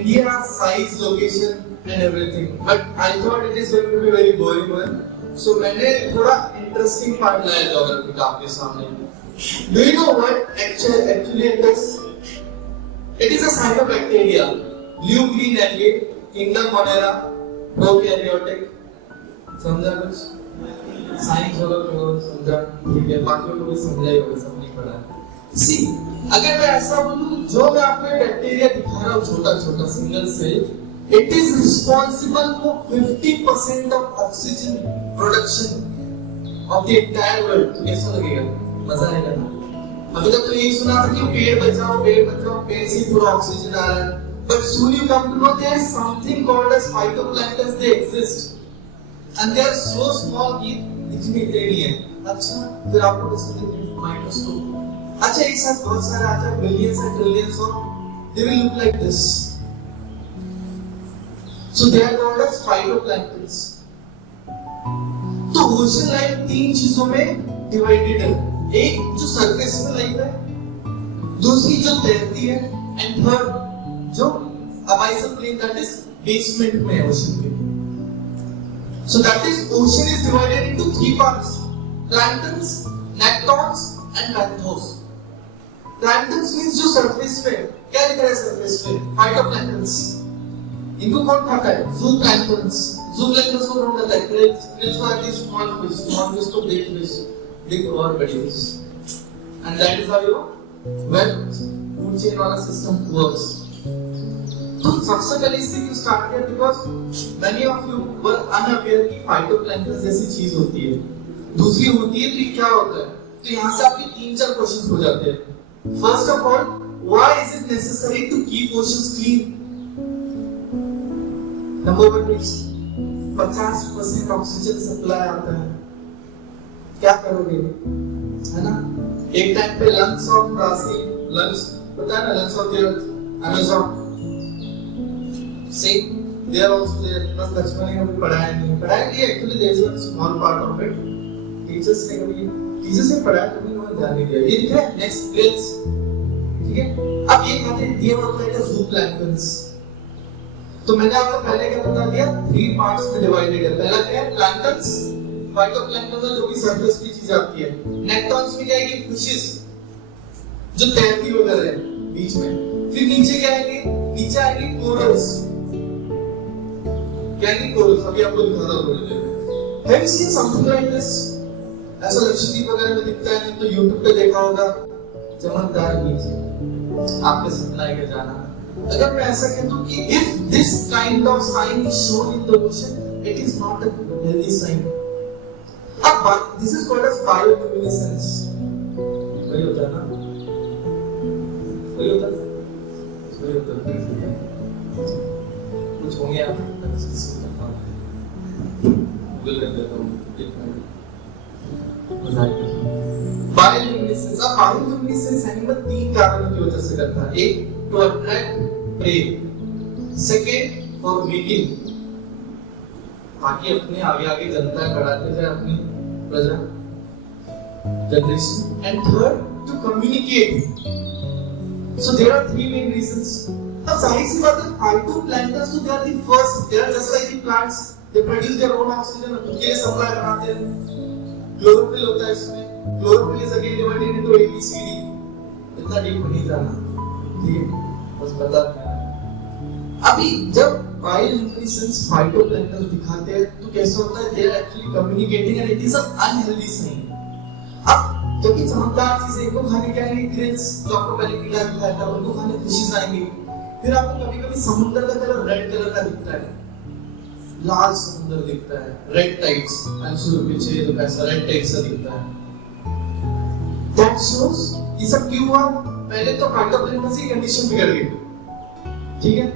India, size, location and everything. But I thought it is going to be very boring one. So मैंने थोड़ा interesting part लाया geography का आपके सामने. Do you know what actually it is? It is a cyanobacteria. Blue green algae, Kingdom Monera, prokaryotic. समझा कुछ? Science वालों को समझा, ठीक है, बाकियों को भी समझा ही होगा, सब नहीं पढ़ा है. See, अगर मैं ऐसा बोलूं, जो मैं आपको बैक्टीरिया दिखा रहा हूं, छोटा छोटा single cell, it is responsible for 50% of oxygen production of the entire world. कैसा लगेगा? मजा आएगा ना? अभी तक तो यही सुना था कि पेड़ बचाओ, पेड़ से पूरा ऑक्सीजन आ रहा है. But soon you come to know there is something called as phytoplanktons. They exist, and they are so small कि दिखते नहीं है. अच्छा, फिर आपको कैसे दिखेंगे? माइक्रोस्कोप. अच्छा, एक साथ बहुत सारे आ जाए, बिलियंस एंड ट्रिलियंस, और they will look like this. So they are called as phytoplanktons. तो ओशन लाइफ तीन चीजों में डिवाइडेड है. एक जो सरफेस में लाइफ है, दूसरी जो तैरती है, एंड थर्ड जो अबाइसल प्लेन, दैट इज बेसमेंट में है ओशन के. So that is, ocean is divided into three parts: planktons, nectons and benthos. Planktons means जो सरफेस पे, क्या लिख रहा है सरफेस पे? फाइटोप्लैंक्टन्स. इनको कौन खाता है? ज़ूप्लैंक्टन्स. ज़ूप्लैंक्टन्स को कौन खाता है? krill को आती है स्मॉल फिश को बिग फिश, बिग और बड़ी fish. And that is how your web food chain वाला system works. तो सबसे पहले इससे क्यों स्टार्ट किया? Because many of you were unaware कि फाइटोप्लैंक्टन्स जैसी चीज होती है. दूसरी होती है तो ये क्या होता है? तो यहाँ से आपके 3-4 क्वेश्चंस हो जाते हैं. First of all, why is it necessary to keep oceans clean? Number one reason, 50% oxygen supply आता है. क्या करोगे? है ना? एक टाइम पे lungs of Brazil, lungs पता है ना, lungs of the earth, Amazon, same, they are also there. बस बचपन में कभी पढ़ाया नहीं. Actually there is a small part of it. Teachers ने पढ़ाया, कभी ध्यान नहीं दिया. ये दिख रहा है नेक्स्ट ग्रिल्स, ठीक है. अब ये खाते हैं, ये होता है ज़ूप्लैंक्टन्स. तो मैंने आपको पहले क्या बता दिया? 3 पार्ट्स में डिवाइडेड है. पहला क्या है? प्लैंक्टन्स, फाइटोप्लैंक्टन्स जो भी सरफेस की चीज आती है. नेक्टॉन्स में क्या आएगी? फिशेस जो तैरती वगैरह है बीच में. फिर नीचे क्या आएगी? नीचे आएगी कोरल्स. क्या आएगी? कोरल्स. अभी आपको दिखा रहा हूं थोड़ी देर में. Have you seen something like this? ऐसा लक्षद्वीप वगैरह में दिखता है, नहीं तो YouTube पे देखा होगा. चमकदार बीच आपके सपना है कि जाना. अगर मैं ऐसा कहूं कि if this kind of sign is shown in the ocean, it is not a healthy sign. अब this is called as bioluminescence. वही होता है ना? वही होता है. कुछ होंगे आप गूगल कर देता हूँ. बायोल्यूमिनेसेंस. अब बायोल्यूमिनेसेंस एनिमल 3 कारणों की वजह से करता है. एक, to attract prey. Second, for meeting, ताकि अपने आगे आगे जनता बढ़ाते जाए अपनी प्रजा generation. And third, to communicate. So there are 3 main reasons. अब जाहिर सी बात है, phytoplanktons they are the first, they are just like the plants, they produce their own oxygen, खुद के लिए सप्लाई बनाते हैं. क्लोरोफिल होता है इसमें. Chlorophyll is again divided into A B C D. इतना डीप नहीं जाना, ठीक है, बस बता देना. अभी जब बायोल्यूमिनेसेंस फाइटोप्लैंक्टन दिखाते हैं तो कैसा होता है? They are actually communicating and it is un unhealthy sign. अब जब ये चमकदार चीजें, इनको खाने क्या आएंगे? क्रिल्स, जो आपको पहले पीला दिखाया था, उनको खाने फिशेस आएंगे. फिर आपको कभी-कभी समुद्र का कलर रेड कलर का दिखता है, लाल समुद्र दिखता है, रेड टाइड्स. अंशुल पीछे तो कैसा रेड टाइड सा दिखता है. दैट शोस ये सब क्यों हुआ? पहले तो फाइटोप्लैंक्टन की कंडीशन बिगड़ गई, ठीक है.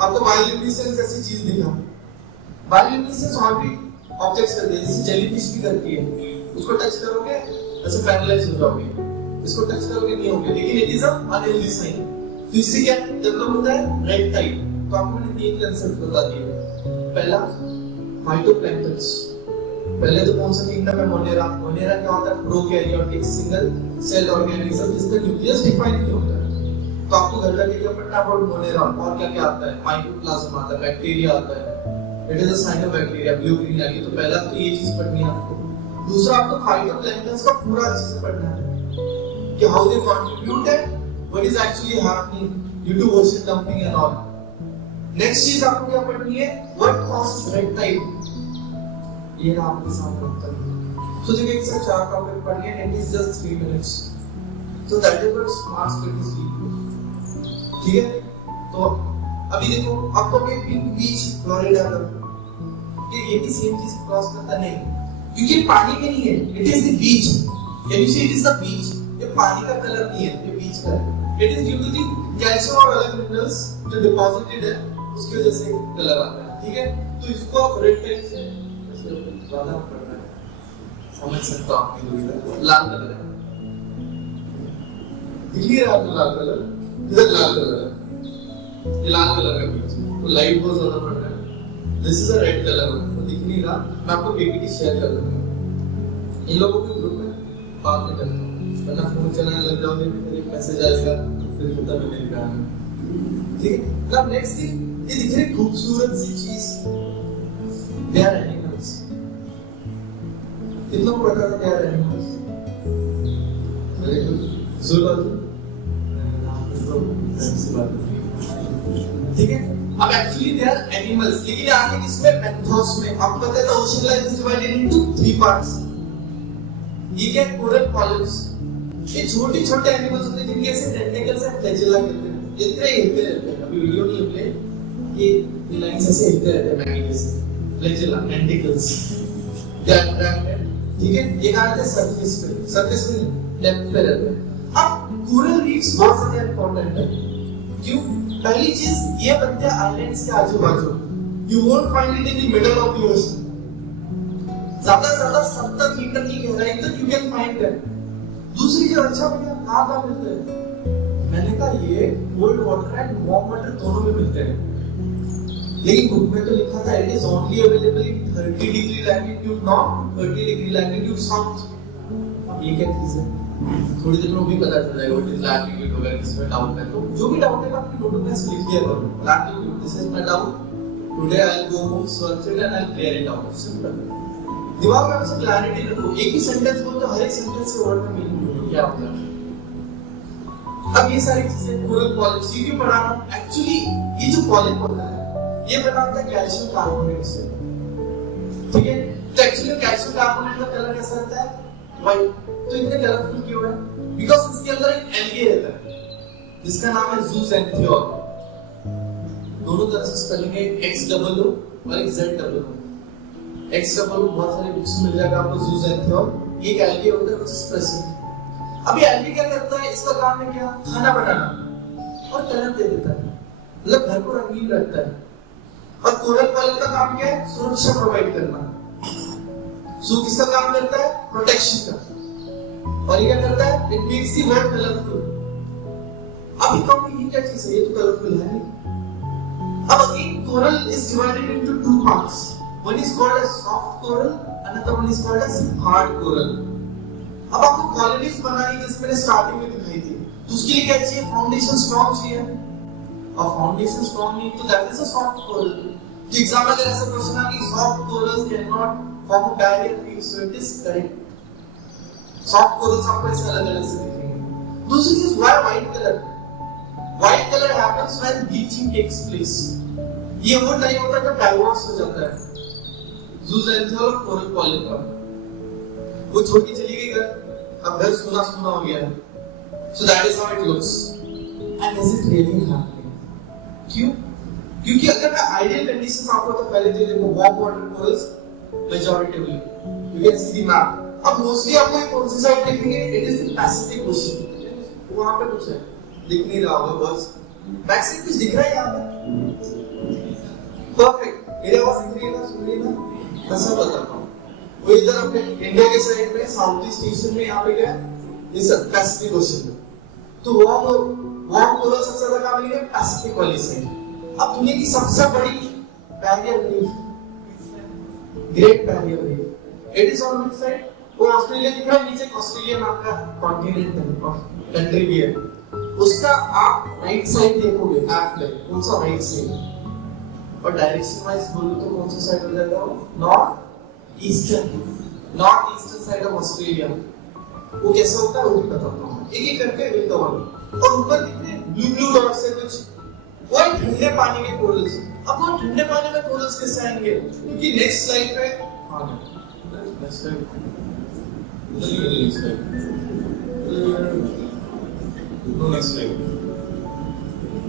आपको बायोल्यूमिनेसेंस जैसी चीज दिखा. बायोल्यूमिनेसेंस और भी ऑब्जेक्ट्स करते हैं, जैसे जेलीफिश भी करती है. उसको टच करोगे ऐसे पैरालाइज हो जाओगे, इसको टच करोगे नहीं होगे. लेकिन it is a unhealthy sign. तो इससे क्या डेवलप होता है? Red tide. तो आपको मैंने 3 कंसेप्ट बता दिए. पहला, फाइटोप्लैंक्टन्स. पहले तो कौन सा किंगडम है? मोनेरा. मोनेरा क्या होता है? प्रोकैरियोटिक सिंगल सेल ऑर्गेनिज्म जिसका न्यूक्लियस डिफाइन नहीं होता है. तो आपको घर जाके क्या पढ़ना है? मोनेरा और क्या क्या आता है? माइकोप्लाज्म आता है, बैक्टीरिया आता है, it is a cyanobacteria, blue green algae. तो पहला तो ये चीज पढ़नी है आपको। दूसरा आपको फाइटोप्लैंक्टन्स का पूरा अच्छे से पढ़ना है कि how they contribute and what is actually happening due to ocean dumping and all. Next चीज आपको क्या पढ़नी है? What causes red type. ये ना आपके सामने उत्तर है। सो देखिए इससे 4 टॉपिक पढ़ लिए, it is just 3 minutes. So that is what smart study is. ठीक है, तो अभी देखो आपको भी पिंक बीच फ्लोरिडा का ये भी सेम चीज क्रॉस करता नहीं, क्योंकि पानी में नहीं है, it is the beach. Can you see it is the beach? ये पानी का कलर नहीं है, ये बीच का है। It is due to the calcium और अलग मिनरल्स जो डिपॉजिटेड है, उसकी वजह से कलर आता है। ठीक है, तो इसको आप रेड टाइप से ज्यादा पढ़ रहे हैं, समझ सकता हूं आपकी दुविधा। लाल कलर है, दिल्ली रात में लाल कलर, इधर लाल कलर है, ये लाल कलर का बीच, तो लाइट बहुत ज्यादा पड़ रहा है। This is a red colour, तो दिख नहीं रहा। मैं आपको पीपीटी शेयर कर दूंगा, इन लोगों के ग्रुप में बात में करता हूं, वरना फोन चलाने लग जाओगे फिर एक मैसेज आएगा, फिर खत्म नहीं दिख रहा है। ठीक है, अब नेक्स्ट थिंग, ये दिख रही खूबसूरत सी चीज, दे आर एनिमल्स। कितना पता था they are animals? Very good, zoology. ठीक है, अब एक्चुअली दे आर एनिमल्स, लेकिन आगे किसमें? पैंथोस में। आपको पता है the ocean life is divided into 3 parts. ये क्या? Coral polyps. ये छोटे छोटे एनिमल्स होते हैं जिनके ऐसे टेंटिकल्स है, फ्लैजेला कहते हैं। जितने हिलते रहते हैं, अभी वीडियो नहीं प्ले, ये लाइंस ऐसे हिलते रहते हैं मैगी जैसे, फ्लैजेला, टेंटिकल्स, डायफ्राम। ठीक है, ये कहां रहते हैं? सरफेस पे, सरफेस पे, डेप्थ पे रहते हैं। अब कोरल रीफ्स बहुत ज्यादा इंपॉर्टेंट है। क्यों? पहली चीज, ये बनते हैं आइलैंड्स के आजू बाजू, you won't find it in the middle of the ocean. ज्यादा से ज्यादा 70 मीटर की गहराई तक यू कैन फाइंड देम। दूसरी चीज, अच्छा भैया कहां मिलते हैं? मैंने कहा ये cold water and warm water दोनों में मिलते हैं, लेकिन बुक में तो लिखा था it is only available in 30 degree latitude north, 30 degree latitude south. अब ये क्या चीज है? थोड़ी देर में वो भी पता चल जाएगा व्हाट इज लैटिट्यूड वगैरह, किसमें डाउट है। तो जो भी डाउट है अपने नोटबुक में लिख दिया करो, latitude this is my doubt, today I will go home, search it and I will clear it out. Simple, दिमाग में हमेशा क्लैरिटी रखो। एक ही सेंटेंस बोलो तो हर एक सेंटेंस के वर्ड में मीनिंग ढूंढो क्या होता है। अब ये सारी चीजें कोरल पॉलिप्स ये क्यों पढ़ा रहा हूं? एक्चुअली ये जो पॉलिप होता है ये बना होता है कैल्शियम कार्बोनेट से। ठीक है, तो एक्चुअली कैल्शियम कार्बोनेट का कलर कैसा रहता है? व्हाइट। तो इतने कलरफुल क्यों है? बिकॉज़ इसके अंदर एक एल्गे रहता है जिसका नाम है ज़ूज़ैंथियोल। दोनों तरह से स्पेलिंग है, XOO और एक ZOO। XOO बहुत सारे बुक्स में मिल जाएगा आपको, ज़ूज़ैंथियोल ये एक एल्गे होता है कुछ स्पेसिफिक। अभी एल्गे क्या करता है? इसका काम है क्या? खाना बनाना और कलर दे देता है, मतलब घर को रंगीन रखता है। और कोरल पॉलिप का काम क्या है? सुरक्षा प्रोवाइड करना। सो किसका काम करता है? प्रोटेक्शन का। और ये क्या करता है? It makes the world colourful. अब ये कौन, ये क्या चीज है? ये तो कलरफुल है नहीं। अब again coral is divided into 2 parts, one is called as soft coral, another one is called as hard coral. अब आपको कॉलोनीज बनानी जिसमें मैंने स्टार्टिंग में दिखाई थी, तो उसके लिए क्या चाहिए? फाउंडेशन स्ट्रांग चाहिए, और फाउंडेशन स्ट्रांग नहीं तो that is a soft coral. तो एग्जाम में अगर ऐसा क्वेश्चन आ कि soft corals can not form a barrier reef, so it is correct. Soft corals आपको ऐसे अलग-अलग से दिखेंगे। दूसरी चीज, why white colour? White colour happens when bleaching takes place. ये वो टाइम होता है जब डाइवोर्स हो जाता है ज़ूज़ैंथियोल और कोरल पॉलिप का। वो छोड़ के चली गई घर, अब घर सूना सूना हो गया है। So that is how it looks and is it really happening? क्यों? क्योंकि अगर मैं आइडियल कंडीशंस आपको तो पहले दे देखो, warm water corals majoritively you can see the map. अब मोस्टली आपको एक कौन सी साइड दिखेंगे? It is the Pacific Ocean. वहां पे कुछ है, दिख नहीं रहा होगा बस। बैक साइड कुछ दिख रहा है यहां पे? परफेक्ट, मेरी आवाज दिख रही है ना, सुन रही है ना? कैसा बताता हूं, वो इधर अपने इंडिया के साइड में साउथ ईस्ट एशियन में यहां पे क्या है? ये सब पैसिफिक ओशन में। तो वार्म कोरल सबसे ज्यादा कहां मिलेंगे? पैसिफिक वाली साइड। अब दुनिया की सबसे बड़ी barrier reef, great barrier reef, it is on which side? वो ऑस्ट्रेलिया दिख रहा है नीचे, ऑस्ट्रेलिया नाम का कॉन्टिनेंट है, कंट्री भी है, उसका आप राइट साइड देखोगे मैप में, कौन सा राइट साइड, और डायरेक्शन वाइज बोलो तो कौन सा साइड हो जाएगा, north eastern side of Australia. वो कैसा होता है वो भी बताता हूँ, एक एक करके विल कवर। और ऊपर कितने ब्लू डॉट्स है कुछ, वो ठंडे पानी के कोरल्स। अब वो ठंडे पानी में कोरल्स कैसे आएंगे, क्योंकि नेक्स्ट स्लाइड पे नेक्स्ट स्लाइड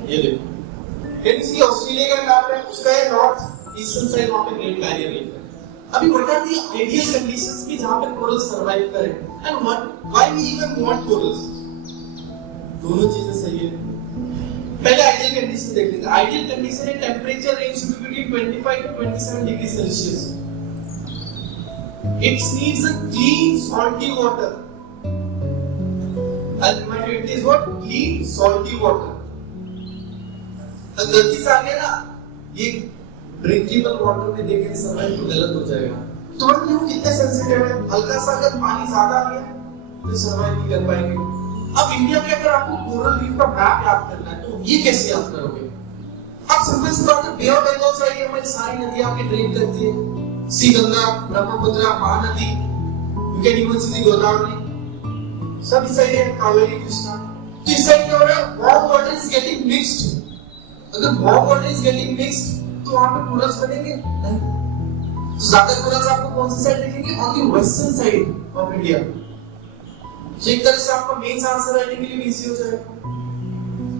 ये देखो, कैन सी ऑस्ट्रेलिया का मैप है, उसका है नॉर्थ ईस्टर्न साइड, वहां पे ग्रेट बैरियर रीफ है। अभी what are the ideal conditions की जहां पे कोरल सर्वाइव करें, and why we even want corals, दोनों चीजें सही है। पहले आइडियल कंडीशन देख लेते हैं। आइडियल कंडीशन है temperature range to be between 25 to 27 degree Celsius. It needs a clean salty water. I'll remind you, it is what? Clean salty water. अगर गलती से आ गया ना ये ड्रिंकेबल वाटर में देखें सर्वाइव तो गलत हो जाएगा। तो मतलब वो कितने सेंसिटिव है, हल्का सा अगर पानी ज्यादा आ गया तो सर्वाइव नहीं कर पाएंगे। अब इंडिया में अगर आपको कोरल रीफ का मैप याद करना है तो ये कैसे याद करोगे? आप सिंपल सी बात है, बे ऑफ बंगाल साइड हमारी सारी नदियां आपके ड्रेन करती है, see Ganga, Brahmaputra, Mahanadi, you can even see the Godavari, सब इस साइड है, कावेरी, कृष्णा। तो इस साइड क्या हो रहा है, warm water is getting mixed. अगर warm water is getting mixed तो वहां पे कोरल्स बनेंगे नहीं। तो ज्यादा कोरल्स आपको कौन सी साइड दिखेंगे, on the western side of India. तो एक तरह से आपका मेंस आंसर राइटिंग के लिए इजी हो जाएगा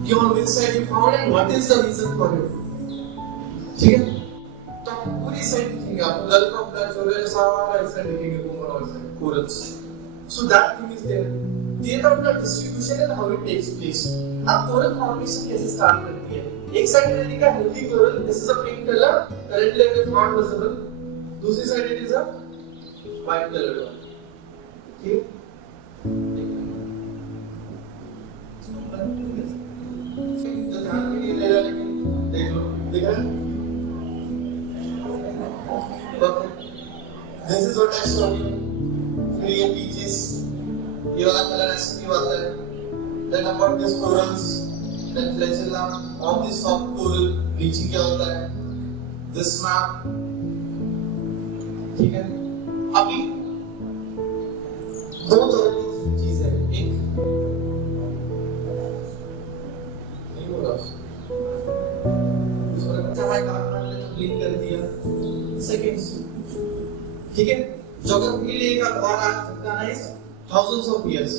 कि on which side you found and what is the reason for it. ठीक है, तो आप पूरी साइड दिखेंगे, आपको गल्फ ऑफ डच वगैरह सारा इस साइड दिखेंगे, कोमल और side corals. So that thing is there. ये तो अपना distribution and how it takes place. अब कोरल फॉर्मेशन कैसे स्टार्ट करती है, एक साइड में लिखा है healthy coral, this is a pink colour, currently it is not visible. दूसरी side it is a white colour one. ठीक, ध्यान के लिए ले रहा, लेकिन देख लो, दिख रहा है। This is what I showed you. फिर ये पीचेस, ये वाला कलर ऐसे क्यों आता है, then about this corals, then flagella of this soft coral, नीचे क्या होता है, दिस मैप। ठीक है, अभी दो तरह की चीज है, एक क्लीन कर दिया, सेकंड्स। ठीक है, ज्योग्राफी के लिए एक और आज बताना है थाउजेंड्स ऑफ इयर्स।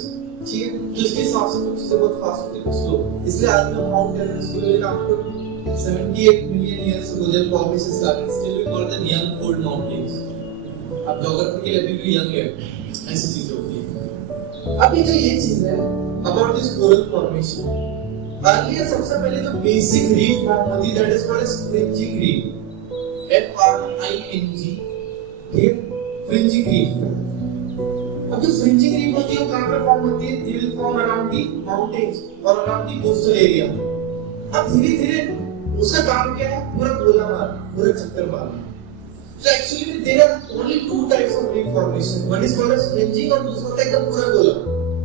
ठीक है, तो इसके हिसाब से कुछ चीजें बहुत फास्ट होती है, कुछ स्लो। इसलिए आज मैं माउंट एवरेस्ट को लेकर आपको 78 million years ago their formation started, still we call them young old mountains। अब ज्योग्राफी के लिए अभी भी यंग है, ऐसी चीजें होती है। अभी जो ये चीज है about this coral formation, earlier सबसे पहले तो बेसिक रीफ फॉर्म होती है, that is called as fringing reef, FRING। ठीक है, फ्रिंजिंग रीफ। अब जो फ्रिंजिंग रीफ होती है वो कहां पे फॉर्म होती है, they will form around the mountains और अराउंड द कोस्टल एरिया। अब धीरे धीरे उसका काम क्या है, पूरा गोला मारना, पूरा चक्कर मारना। So actually there are only two types of reef formation, one is called as fringing और दूसरा होता है एकदम पूरा गोला,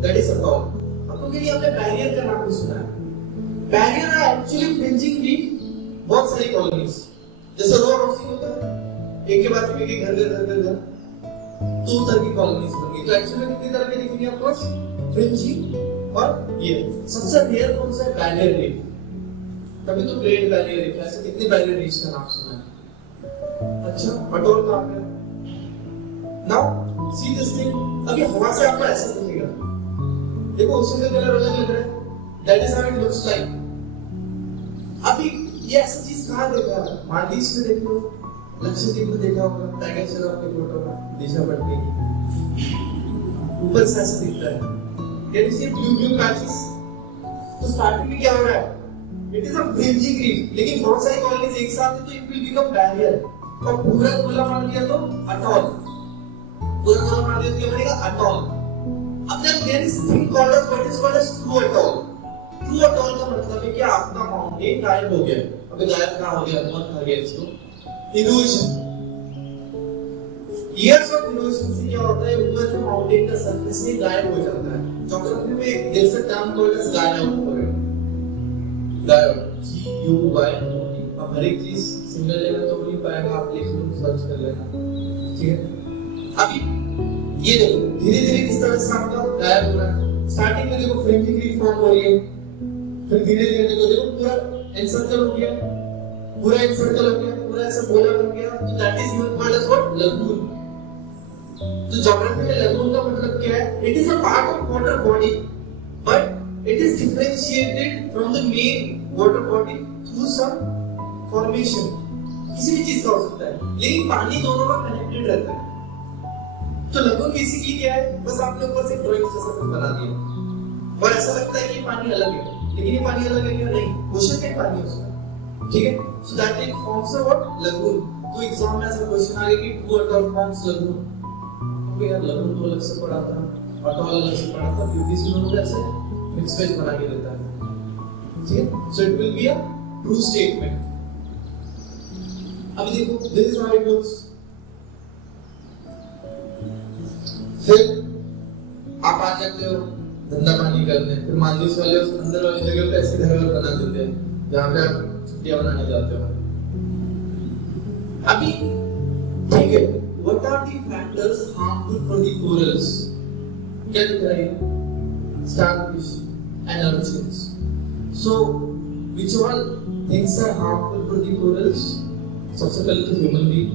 that is atoll। अब तो क्या आपने बैरियर का नाम भी सुना है, बैरियर है एक्चुअली फ्रिंजिंग रीफ, बहुत सारी कॉलोनीज, जैसे रो हाउसिंग होता है, एक के बाद एक घर, दो तरह की कॉलोनीज बन गई। तो एक्चुअली कितनी तरह के दिखेंगे आपको, फ्रिंजिंग और ये सबसे रेयर कौन सा है, बैरियर रीफ। तभी तो ग्रेट बैरियर रीफ, ऐसे कितने बैरियर रीफ्स का नाम सुना है। अच्छा, अटोल कहां पे, नाउ सी दिस थिंग। अभी हवा से आपको ऐसा दिखेगा, देखो उसका कलर अलग लग रहा है, that is how it looks like. अभी ये ऐसी चीज कहां देखा है, मालदीव्स में देखो, लक्षद्वीप में देखा होगा, टाइगर श्रॉफ के फोटो में दिशा पड़ती है, ऊपर से ऐसा दिखता है, can you see blue patches. तो स्टार्टिंग में क्या हो रहा है, it is a fringing reef, लेकिन बहुत सारी कॉलोनीज एक साथ है तो इट विल बिकम बैरियर। और पूरा गोला मार दिया तो अटॉल, पूरा गोला मार दिया तो क्या बनेगा, अटॉल। अब there is thing called as what is called as true atoll. True atoll का मतलब है कि आपका माउंटेन गायब हो गया। अबे गायब कहां हो गया, बहुत खा गया इसको, इरोजन। ईयर्स ऑफ इरोजन से क्या होता है, ऊपर जो माउंटेन का सरफेस है गायब हो जाता है। ज्योग्राफी में there is a term called as guyot forest. Diode GUYOD। अब हर एक चीज सिंगल लेना तो नहीं पाएगा, आप लिख लो, सर्च कर लेना, ठीक है। अभी ये देखो धीरे धीरे किस तरह से आपका गायब हो रहा है। स्टार्टिंग में देखो फ्रिंजिंग रीफ फॉर्म हो रही है, फिर धीरे धीरे देखो पूरा एनसर्कल हो गया, पूरा एनसर्कल हो गया, पूरा ऐसा गोला बन गया। तो that is used called as what, lagoon. तो ज्योग्राफी में लगून का मतलब क्या है? It is a part of water body but it is differentiated from the main water body through some formation. किसी भी चीज का हो सकता है, लेकिन पानी दोनों का कनेक्टेड रहता है। तो लगून बेसिकली क्या है? बस आपने ऊपर से ड्राइंग जैसा कुछ बना दिया और ऐसा लगता है कि पानी अलग है, लेकिन ये पानी अलग है क्या? नहीं, ओशन का पानी है उसमें, ठीक है। So that it forms a what, lagoon. तो एग्जाम में ऐसा क्वेश्चन आ गया कि टू अटॉल फॉर्म्स लगून। तो यार लगून तो अलग से पढ़ा था, अटॉल अलग से पढ़ा था, यूपीसी दोनों का ऐसे मिक्स वेज बना के देता है, ठीक है। So it will be a true statement. अभी देखो this is how it looks. फिर आप आ जाते हो धंधा पानी करने, फिर मालदीव वाले उस अंदर वाली जगह पे ऐसे घर बना देते हैं जहाँ पे आप छुट्टियां बनाने जाते हो। अभी ठीक है, what are the factors harmful for the corals? क्या दिख रहा है? Starfish and urchins. So which all things are harmful for the corals? सबसे पहले तो ह्यूमन बीइंग,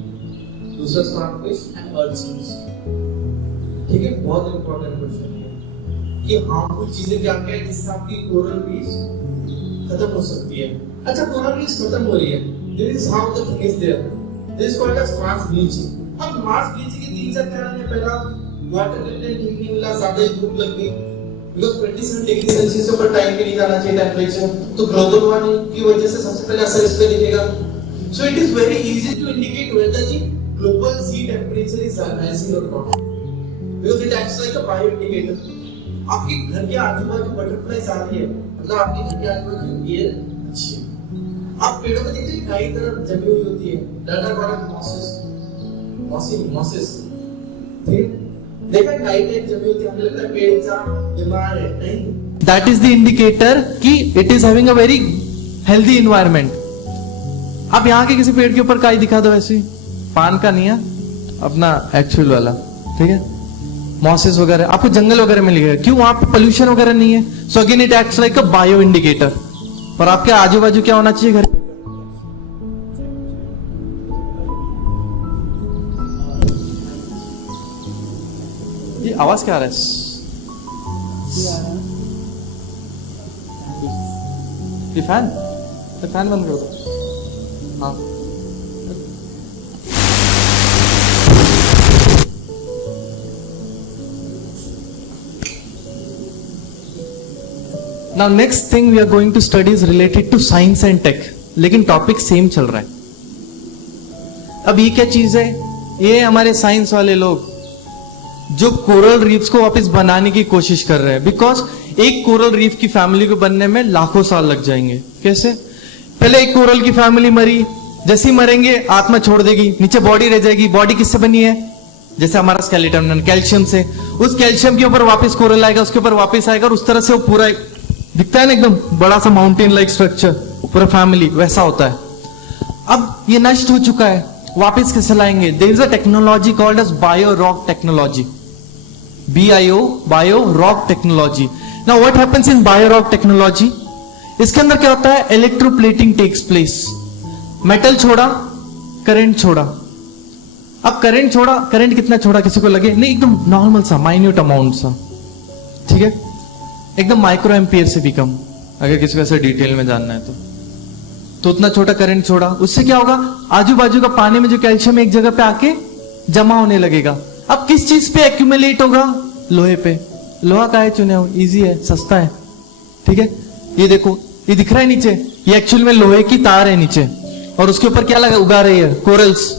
दूसरा स्टारफिश एंड अर्चिन्स, ठीक है। बहुत इंपॉर्टेंट क्वेश्चन है कि हार्मफुल चीजें क्या क्या है जिससे आपकी कोरल रीफ खत्म हो सकती है। अच्छा, कोरल रीफ खत्म हो रही है, this is how the thing is there, this is called as mass bleaching. अब मास ब्लीचिंग के 3-4 कारण है। पहला, वाटर कंटेंट ठीक नहीं मिला, ज्यादा धूप लग गई, बिकॉज़ 27 डिग्री सेल्सियस से ऊपर टाइम के नहीं जाना चाहिए टेंपरेचर, तो ग्लोबल वार्मिंग की वजह से सबसे पहले असर इस पे दिखेगा। So it is very easy to indicate whether the global sea temperature is rising और not, because it acts like a bio indicator. आपके घर के आजू-बाजू बटरफ्लाइज आ रही है, मतलब आपके घर के आजू-बाजू एयर अच्छी है। आप पेड़ों में देखते हैं कई तरह जमी हुई होती है, दैट आर कॉल्ड मॉसेस, ठीक? देखा कई टाइप जमी होती है, हमें लगता है पेड़ जा बीमार है, नहीं, दैट इज द इंडिकेटर कि it is having a very healthy environment. आप यहाँ के किसी पेड़ के ऊपर काई दिखा दो, ऐसी पान का नहीं है, अपना एक्चुअल वाला, ठीक है, मॉसेस वगैरह आपको जंगल वगैरह में लिखेगा। क्यों? वहां पे पोल्यूशन वगैरह नहीं है। So again it acts like a bio indicator. और आपके आजू बाजू क्या होना चाहिए घर? ये आवाज क्या आ रहा है? ये फैन बंद कर दो। हाँ, Now next thing we are going to study is related to science and tech, लेकिन टॉपिक सेम चल रहा है। अब ये क्या चीज है? ये हमारे साइंस वाले लोग जो कोरल रीफ्स को वापस बनाने की कोशिश कर रहे हैं, बिकॉज एक कोरल रीफ की फैमिली को बनने में लाखों साल लग जाएंगे। कैसे? पहले एक कोरल की फैमिली मरी, जैसे ही मरेंगे आत्मा छोड़ देगी, नीचे बॉडी रह जाएगी। बॉडी किससे बनी है? जैसे हमारा स्केलेटन, कैल्शियम से। उस कैल्शियम के ऊपर वापस कोरल आएगा, उसके ऊपर वापस आएगा, और उस तरह से वो पूरा दिखता है ना एकदम बड़ा सा माउंटेन लाइक स्ट्रक्चर, पूरा फैमिली वैसा होता है। अब ये नष्ट हो चुका है, वापस कैसे लाएंगे? There is a technology called as bio rock technology, BIO, bio rock technology. Now what happens in bio rock technology? इसके अंदर क्या होता है? Electroplating takes place. मेटल छोड़ा, करंट छोड़ा। अब करंट छोड़ा, करंट कितना छोड़ा किसी को लगे? नहीं, एकदम नॉर्मल सा, माइन्यूट अमाउंट सा, ठीक है, एकदम माइक्रो एम्पियर से भी कम, अगर किसी को ऐसे डिटेल में जानना है तो उतना छोटा करंट छोड़ा। उससे क्या होगा? आजू बाजू का पानी में जो कैल्शियम एक जगह पे आके जमा होने लगेगा। अब किस चीज पे एक्यूमुलेट होगा? लोहे पे। लोहा का है चुने हो, इजी है, सस्ता है, ठीक है। ये देखो, ये दिख रहा है नीचे, ये एक्चुअल में लोहे की तार है नीचे, और उसके ऊपर क्या लगा उगा रही है? कोरल्स,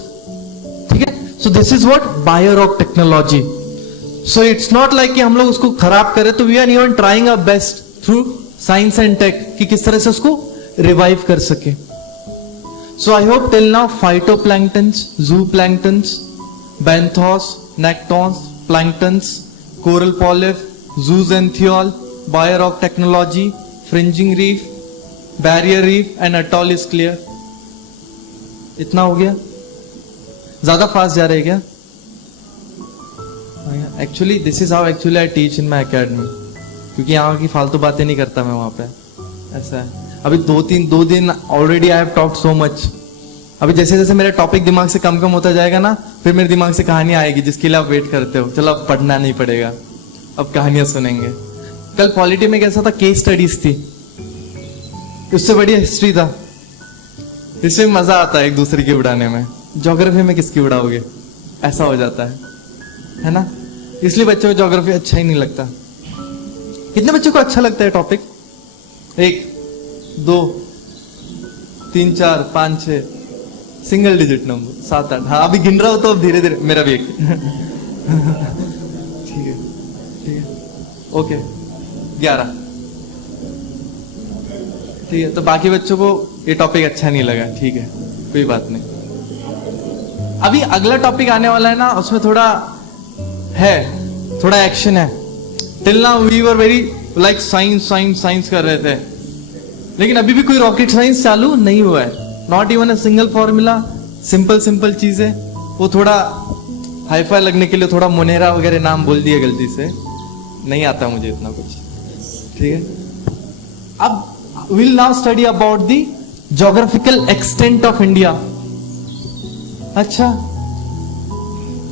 ठीक है। So this is what bio rock technology. So it's not like कि हम लोग उसको खराब करें, तो we are even trying our best through science and tech कि किस तरह से उसको रिवाइव कर सके। So I hope till now phytoplanktons, zooplanktons, benthos, nektons, planktons, coral polyp, zooxanthellae, bio rock technology, fringing reef, barrier reef and atoll is clear. इतना हो गया? ज्यादा फास्ट जा रहे हैं क्या? Actually this is how actually I teach in my academy, क्योंकि यहाँ की फालतू बातें नहीं करता मैं वहां पे। ऐसा है। अभी दो दिन already I have talked so much. अभी जैसे जैसे मेरा टॉपिक दिमाग से कम कम होता जाएगा ना, फिर मेरे दिमाग से कहानी आएगी जिसके लिए आप वेट करते हो। चलो अब पढ़ना नहीं पड़ेगा, अब कहानियां सुनेंगे। कल पॉलिटी में कैसा था, केस स्टडीज थी, उससे बढ़िया हिस्ट्री था। इसमें मजा आता है एक दूसरे की उड़ाने में। ज्योग्राफी में किसकी उड़ाओगे, ऐसा हो जाता है ना। इसलिए बच्चों को ज्योग्राफी अच्छा ही नहीं लगता। कितने बच्चों को अच्छा लगता है टॉपिक? 1 2 3 4 5 6 single digit number 7 8। हाँ अभी गिन रहा हो तो अब धीरे धीरे मेरा भी एक ठीक है ओके 11। ठीक है, तो बाकी बच्चों को ये टॉपिक अच्छा नहीं लगा, ठीक है कोई बात नहीं। अभी अगला टॉपिक आने वाला है ना, उसमें थोड़ा एक्शन है। Till now we were very like science कर रहे थे, लेकिन अभी भी कोई रॉकेट साइंस चालू नहीं हुआ है। Not even a single formula, simple चीजें। वो थोड़ा हाईफाई लगने के लिए थोड़ा मोनेरा वगैरह नाम बोल दिया गलती से, नहीं आता मुझे इतना कुछ। ठीक है, अब will now study about the geographical extent of India. अच्छा,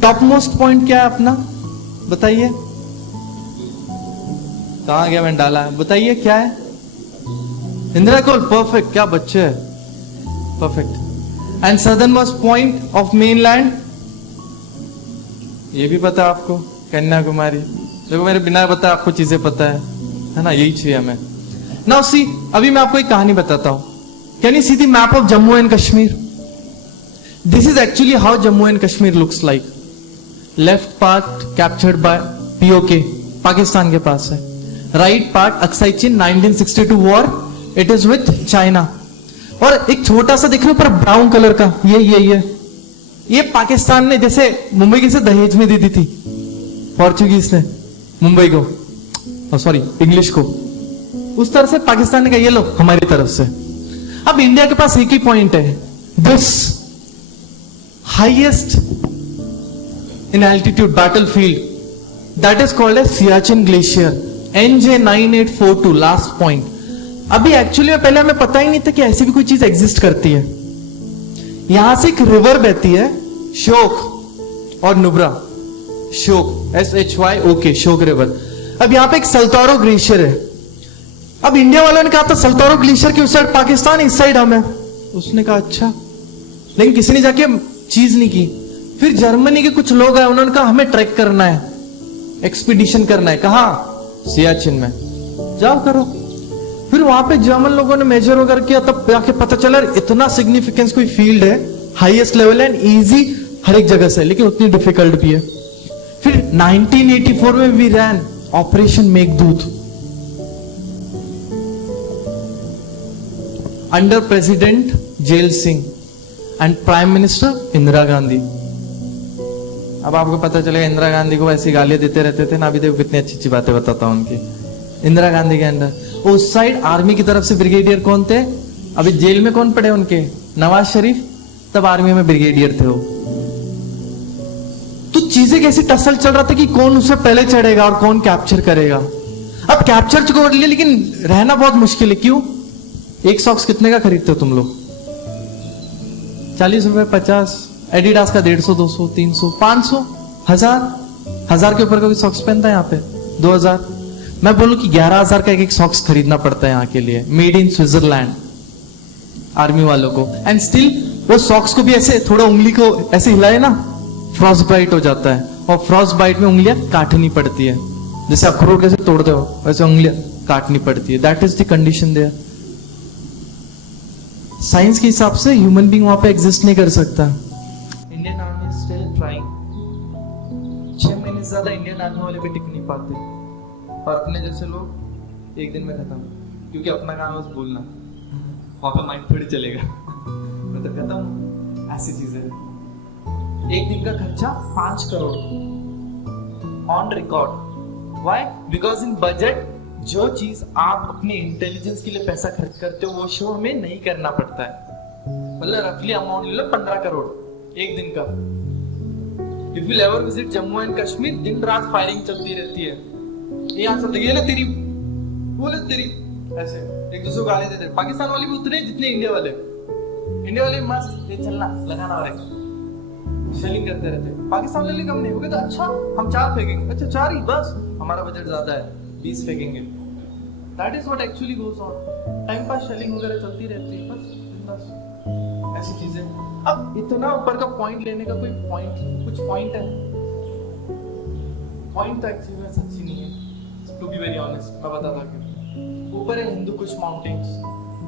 टॉप मोस्ट पॉइंट क्या है अपना, बताइए। कहां गया, मैंने डाला है, बताइए क्या है। इंदिरा कोल, परफेक्ट, क्या बच्चे है, perfect. And southern most point of mainland, ये भी पता है आपको, कन्याकुमारी। देखो मेरे बिना बताए आपको चीजें पता है ना, यही चाहिए हमें। नाउ सी, अभी मैं आपको एक कहानी बताता हूं। Can you C the map of Jammu and Kashmir? This is actually how Jammu and Kashmir looks like. Left part captured by POK, Pakistan के पास है। Right part Aksai Chin 1962 war, it is with China। और एक छोटा सा देख रहे हो ऊपर ब्राउन कलर का, ये पाकिस्तान ने जैसे मुंबई की से दहेज में दे दी थी पोर्चुगीज ने मुंबई को, सॉरी इंग्लिश को, उस तरह से पाकिस्तान ने कहा ये लो हमारी तरफ से। अब इंडिया के पास एक ही पॉइंट है, this highest in altitude battlefield, that is called as Siachen Glacier, NJ9842, last point। अभी एक्चुअली पहले हमें पता ही नहीं था कि ऐसी भी कोई चीज एग्जिस्ट करती है। यहां से एक रिवर बहती है, शोक और नुब्रा, शोक SHYOK, शोक रिवर। अब यहां पे एक सल्तोरो ग्लेशियर है। अब इंडिया वालों ने कहा था सल्तोरो ग्लेशियर की उस साइड पाकिस्तान, इस साइड हमें। उसने कहा अच्छा, लेकिन किसी ने जाके चीज नहीं की। फिर जर्मनी के कुछ लोग आए, उन्होंने कहा हमें ट्रैक करना है, एक्सपीडिशन करना है। कहा? सियाचिन में, जाओ करो। फिर वहां पे जर्मन लोगों ने मेजर वगैरह किया, तब जाके पता चला इतना सिग्निफिकेंस कोई फील्ड है, हाईएस्ट लेवल है, इजी हर एक जगह से, लेकिन उतनी डिफिकल्ट भी है। फिर 1984 में we ran operation Meghdoot under president Zail Singh and prime minister Indira Gandhi. अब आपको पता चलेगा इंदिरा गांधी को ऐसी गालियां देते रहते थे ना, अभी देखो कितनी अच्छी अच्छी बातें बताता हूं उनकी। इंदिरा गांधी के अंदर उस साइड आर्मी की तरफ से ब्रिगेडियर कौन थे, अभी जेल में कौन पड़े उनके, नवाज शरीफ, तब आर्मी में ब्रिगेडियर थे वो। तो चीजें कैसी टसल चल रहा था कि कौन उससे पहले चढ़ेगा और कौन कैप्चर करेगा। अब कैप्चर को ले, लेकिन रहना बहुत मुश्किल है। क्यों? एक सॉक्स कितने का खरीदते हो तुम लोग? 40 रुपए, 50। एडिडास का 150, 200, 300, 500, 1000 के ऊपर का कोई सॉक्स पहनता है यहाँ पे? 2000। मैं बोलूं कि 11,000 का एक सॉक्स खरीदना पड़ता है यहाँ के लिए, मेड इन स्विट्जरलैंड, आर्मी वालों को। एंड स्टिल वो सॉक्स को भी ऐसे थोड़ा उंगली को ऐसे हिलाए ना, फ्रॉस्ट बाइट हो जाता है। और फ्रॉस्ट बाइट में उंगलियां काटनी पड़ती है, जैसे अखरोट कैसे तोड़ते हो वैसे उंगलियां काटनी पड़ती है। That is the condition there. Science के हिसाब से ह्यूमन बीइंग वहां पे एग्जिस्ट नहीं कर सकता। Indian army still trying. 6 महीने से ज्यादा इंडियन आर्मी वाले भी टिक नहीं पाते, और अपने जैसे लोग एक दिन में खत्म, क्योंकि अपना काम बस बोलना, वहां पे माइंड थोड़ी चलेगा। मतलब खत्म, ऐसी चीजें। एक दिन का खर्चा 5 crore on record. Why? Because in budget जो चीज आप अपने इंटेलिजेंस के लिए पैसा खर्च करते हो वो शो हमें नहीं करना पड़ता है। मतलब रफली अमाउंट ले लो 15 करोड़ एक दिन का। If you ever visit Jammu and Kashmir, दिन रात फायरिंग चलती रहती है। यहाँ चलते ये ले तेरी, वो ले तेरी, ऐसे एक दूसरे को गाली देते। पाकिस्तान वाले भी उतने जितने इंडिया वाले। इंडिया वाले मस्त ये चलना लगाना और शेलिंग करते रहते। पाकिस्तान वाले कम नहीं, वो कहते अच्छा हम 4 फेंकेंगे, अच्छा 4 ही बस, हमारा बजट ज्यादा है 20 फेंकेंगे। That is what actually goes on. Time pass shelling वगैरह चलती रहती है बस ऐसी चीजें। अब इतना ऊपर का पॉइंट लेने का कोई कुछ पॉइंट है? पॉइंट तो एक्चुअली में सच्ची नहीं है, टू बी वेरी ऑनेस्ट। मैं बताता क्यों। ऊपर है हिंदू कुश माउंटेन्स।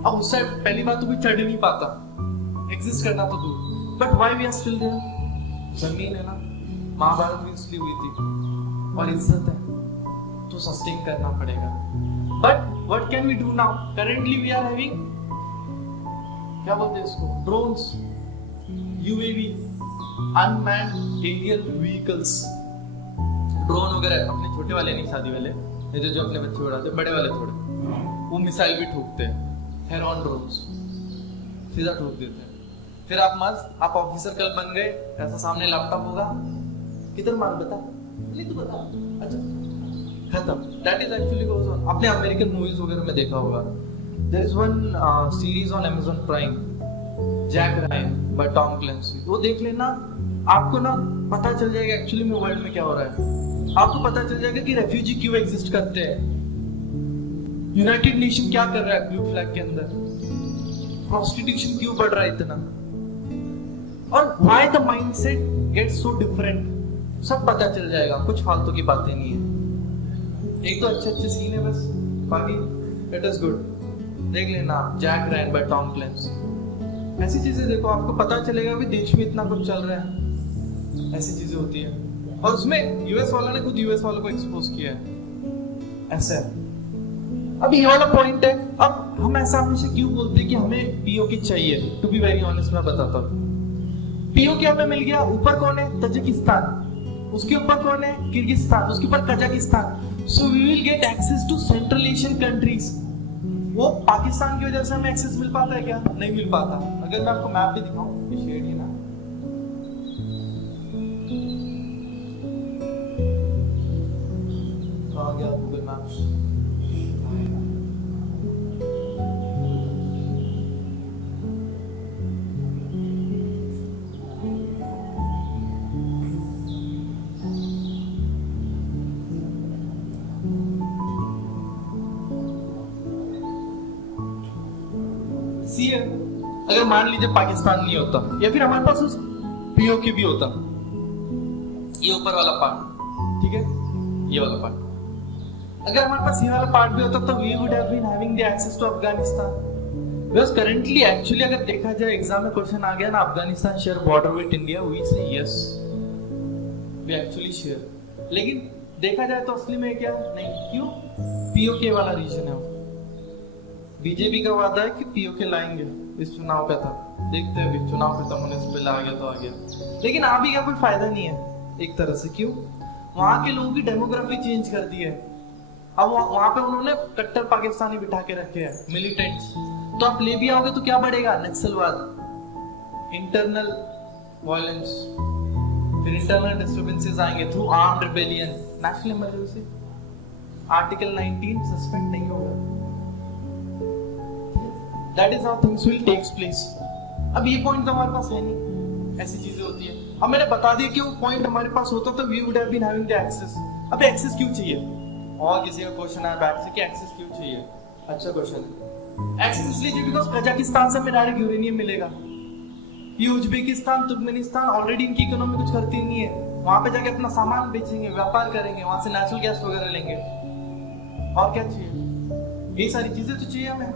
अब उस साइड पहली बात तो कोई चढ़ नहीं पाता, एग्जिस्ट करना तो दूर, but why we are still there? जमीन है ना, महाभारत भी इसलिए हुई थी और इज्जत है तो सस्टेन करना पड़ेगा। But what can we do now? Currently we are having, क्या बोलते हैं इसको, drones, UAV, unmanned aerial vehicles. Drone वगैरह अपने छोटे वाले नहीं, शादी वाले, ये जो अपने बच्चे उड़ाते, बड़े वाले थोड़े, वो मिसाइल भी ठोकते हैं, हेरॉन ड्रोन्स सीधा ठोक देते हैं। फिर आप मस्त, आप ऑफिसर कल बन गए, ऐसा सामने लैपटॉप होगा, किधर मार बता, नहीं तो बता, अच्छा खत्म। That is actually goes on. आपने अमेरिकन मूवीज वगैरह में देखा होगा, there is one series on Amazon Prime, Jack Ryan by Tom Clancy. वो देख लेना, आपको ना पता चल जाएगा एक्चुअली में वर्ल्ड में क्या हो रहा है। आपको पता चल जाएगा कि रेफ्यूजी क्यों एग्जिस्ट करते हैं, यूनाइटेड नेशन क्या कर रहा है ब्लू फ्लैग के अंदर, प्रोस्टिट्यूशन क्यों बढ़ रहा है इतना, और why the mindset gets so different, सब पता चल जाएगा। कुछ फालतू की बातें नहीं है, एक तो अच्छे सीन है बस, बाकी इट इज गुड। देख लेना आप, Jack Ryan by Tom Clancy, ऐसी चीजें देखो, आपको पता चलेगा भी देश में इतना कुछ चल रहा है, ऐसी चीजें होती है। और उसमें यूएस वालों ने खुद यूएस वालों को एक्सपोज किया है, ऐसा है। अब ये वाला पॉइंट है। अब हम ऐसा हमेशा क्यों बोलते हैं कि हमें पीओके चाहिए? टू बी वेरी ऑनेस्ट मैं बताता हूँ, पीओके हमें मिल गया, ऊपर कौन है? तजिकिस्तान, उसके ऊपर कौन है? किर्गिस्तान, उसके ऊपर Kazakhstan. So we will get access to Central Asian countries. वो पाकिस्तान की वजह से हमें एक्सेस मिल पाता है क्या? नहीं मिल पाता। अगर मैं आपको मैप भी दिखाऊं, ये शेड है ना, तो आ गया गूगल मैप्स। अगर मान लीजिए पाकिस्तान नहीं होता, या फिर हमारे पास उस पीओके भी होता, ये ऊपर वाला पार्ट, ठीक है, ये वाला पार्ट, अगर हमारे पास ये वाला पार्ट भी होता तो we would have been having the access to Afghanistan. Because currently actually अगर देखा जाए, एग्जाम में क्वेश्चन आ गया ना, Afghanistan share border with India, we say yes, we actually share. लेकिन देखा जाए तो असली में क्या नहीं, क्यों? पीओके वाला रीजन है। बीजेपी का वादा है कि पीओके लाएंगे, इस चुनाव का था, देखते हैं अभी चुनाव खत्म होने से पहले आ गया तो आ गया, लेकिन अभी का कोई फायदा नहीं है एक तरह से। क्यों? वहां के लोगों की डेमोग्राफी चेंज कर दी है। अब वहां पे उन्होंने कट्टर पाकिस्तानी बिठा के रखे हैं, मिलिटेंट्स। तो आप ले भी आओगे तो क्या बढ़ेगा? नक्सलवाद, इंटरनल वायलेंस, फिर इंटरनल डिस्टर्बेंसेस आएंगे through armed rebellion, national emergency, article 19 suspend नहीं होगा। That is how things will take place. अब ये पॉइंट तो हमारे पास है नहीं, ऐसी चीजें होती है। अब मैंने बता दिया कि वो पॉइंट हमारे पास होता तो we would have been having the access। अब एक्सेस क्यों चाहिए? और किसी का क्वेश्चन आया बैक से कि एक्सेस क्यों चाहिए? अच्छा क्वेश्चन है। एक्सेस इसलिए चाहिए बिकॉज़ कजाकिस्तान से हमें डायरेक्ट यूरेनियम मिलेगा। ये उज्बेकिस्तान, तुर्कमेनिस्तान ऑलरेडी इनकी इकोनॉमी कुछ करती नहीं है, वहां पे जाके अपना सामान बेचेंगे, व्यापार करेंगे, वहां से नेचुरल गैस वगैरह लेंगे। और क्या चाहिए? ये सारी चीजें तो चाहिए हमें।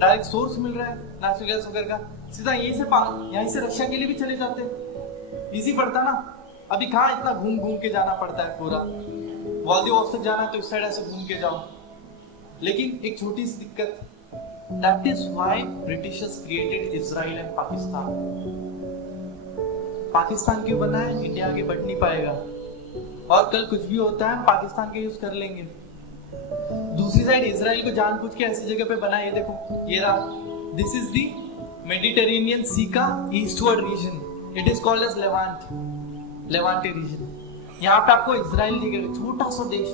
डायरेक्ट सोर्स मिल रहा है नेचुरल गैस वगैरह का, सीधा यहीं से यहीं से रशिया के लिए भी चले जाते, इजी पड़ता ना। अभी कहाँ इतना घूम घूम के जाना पड़ता है, पूरा व्लादिवोस्टोक जाना है तो इस साइड ऐसे घूम के जाओ। लेकिन एक छोटी सी दिक्कत, that is why Britishers created Israel and Pakistan. Pakistan क्यों बना है? इंडिया आगे बढ़ नहीं पाएगा, और कल कुछ भी होता है पाकिस्तान के यूज कर लेंगे। दूसरी साइड इजराइल को जानबूझ के ऐसी जगह पे बना, ये देखो, ये रहा, this is the Mediterranean sea का eastward region, it is called as Levante region. यहाँ पे आपको इजराइल दिखेगा, छोटा सा देश,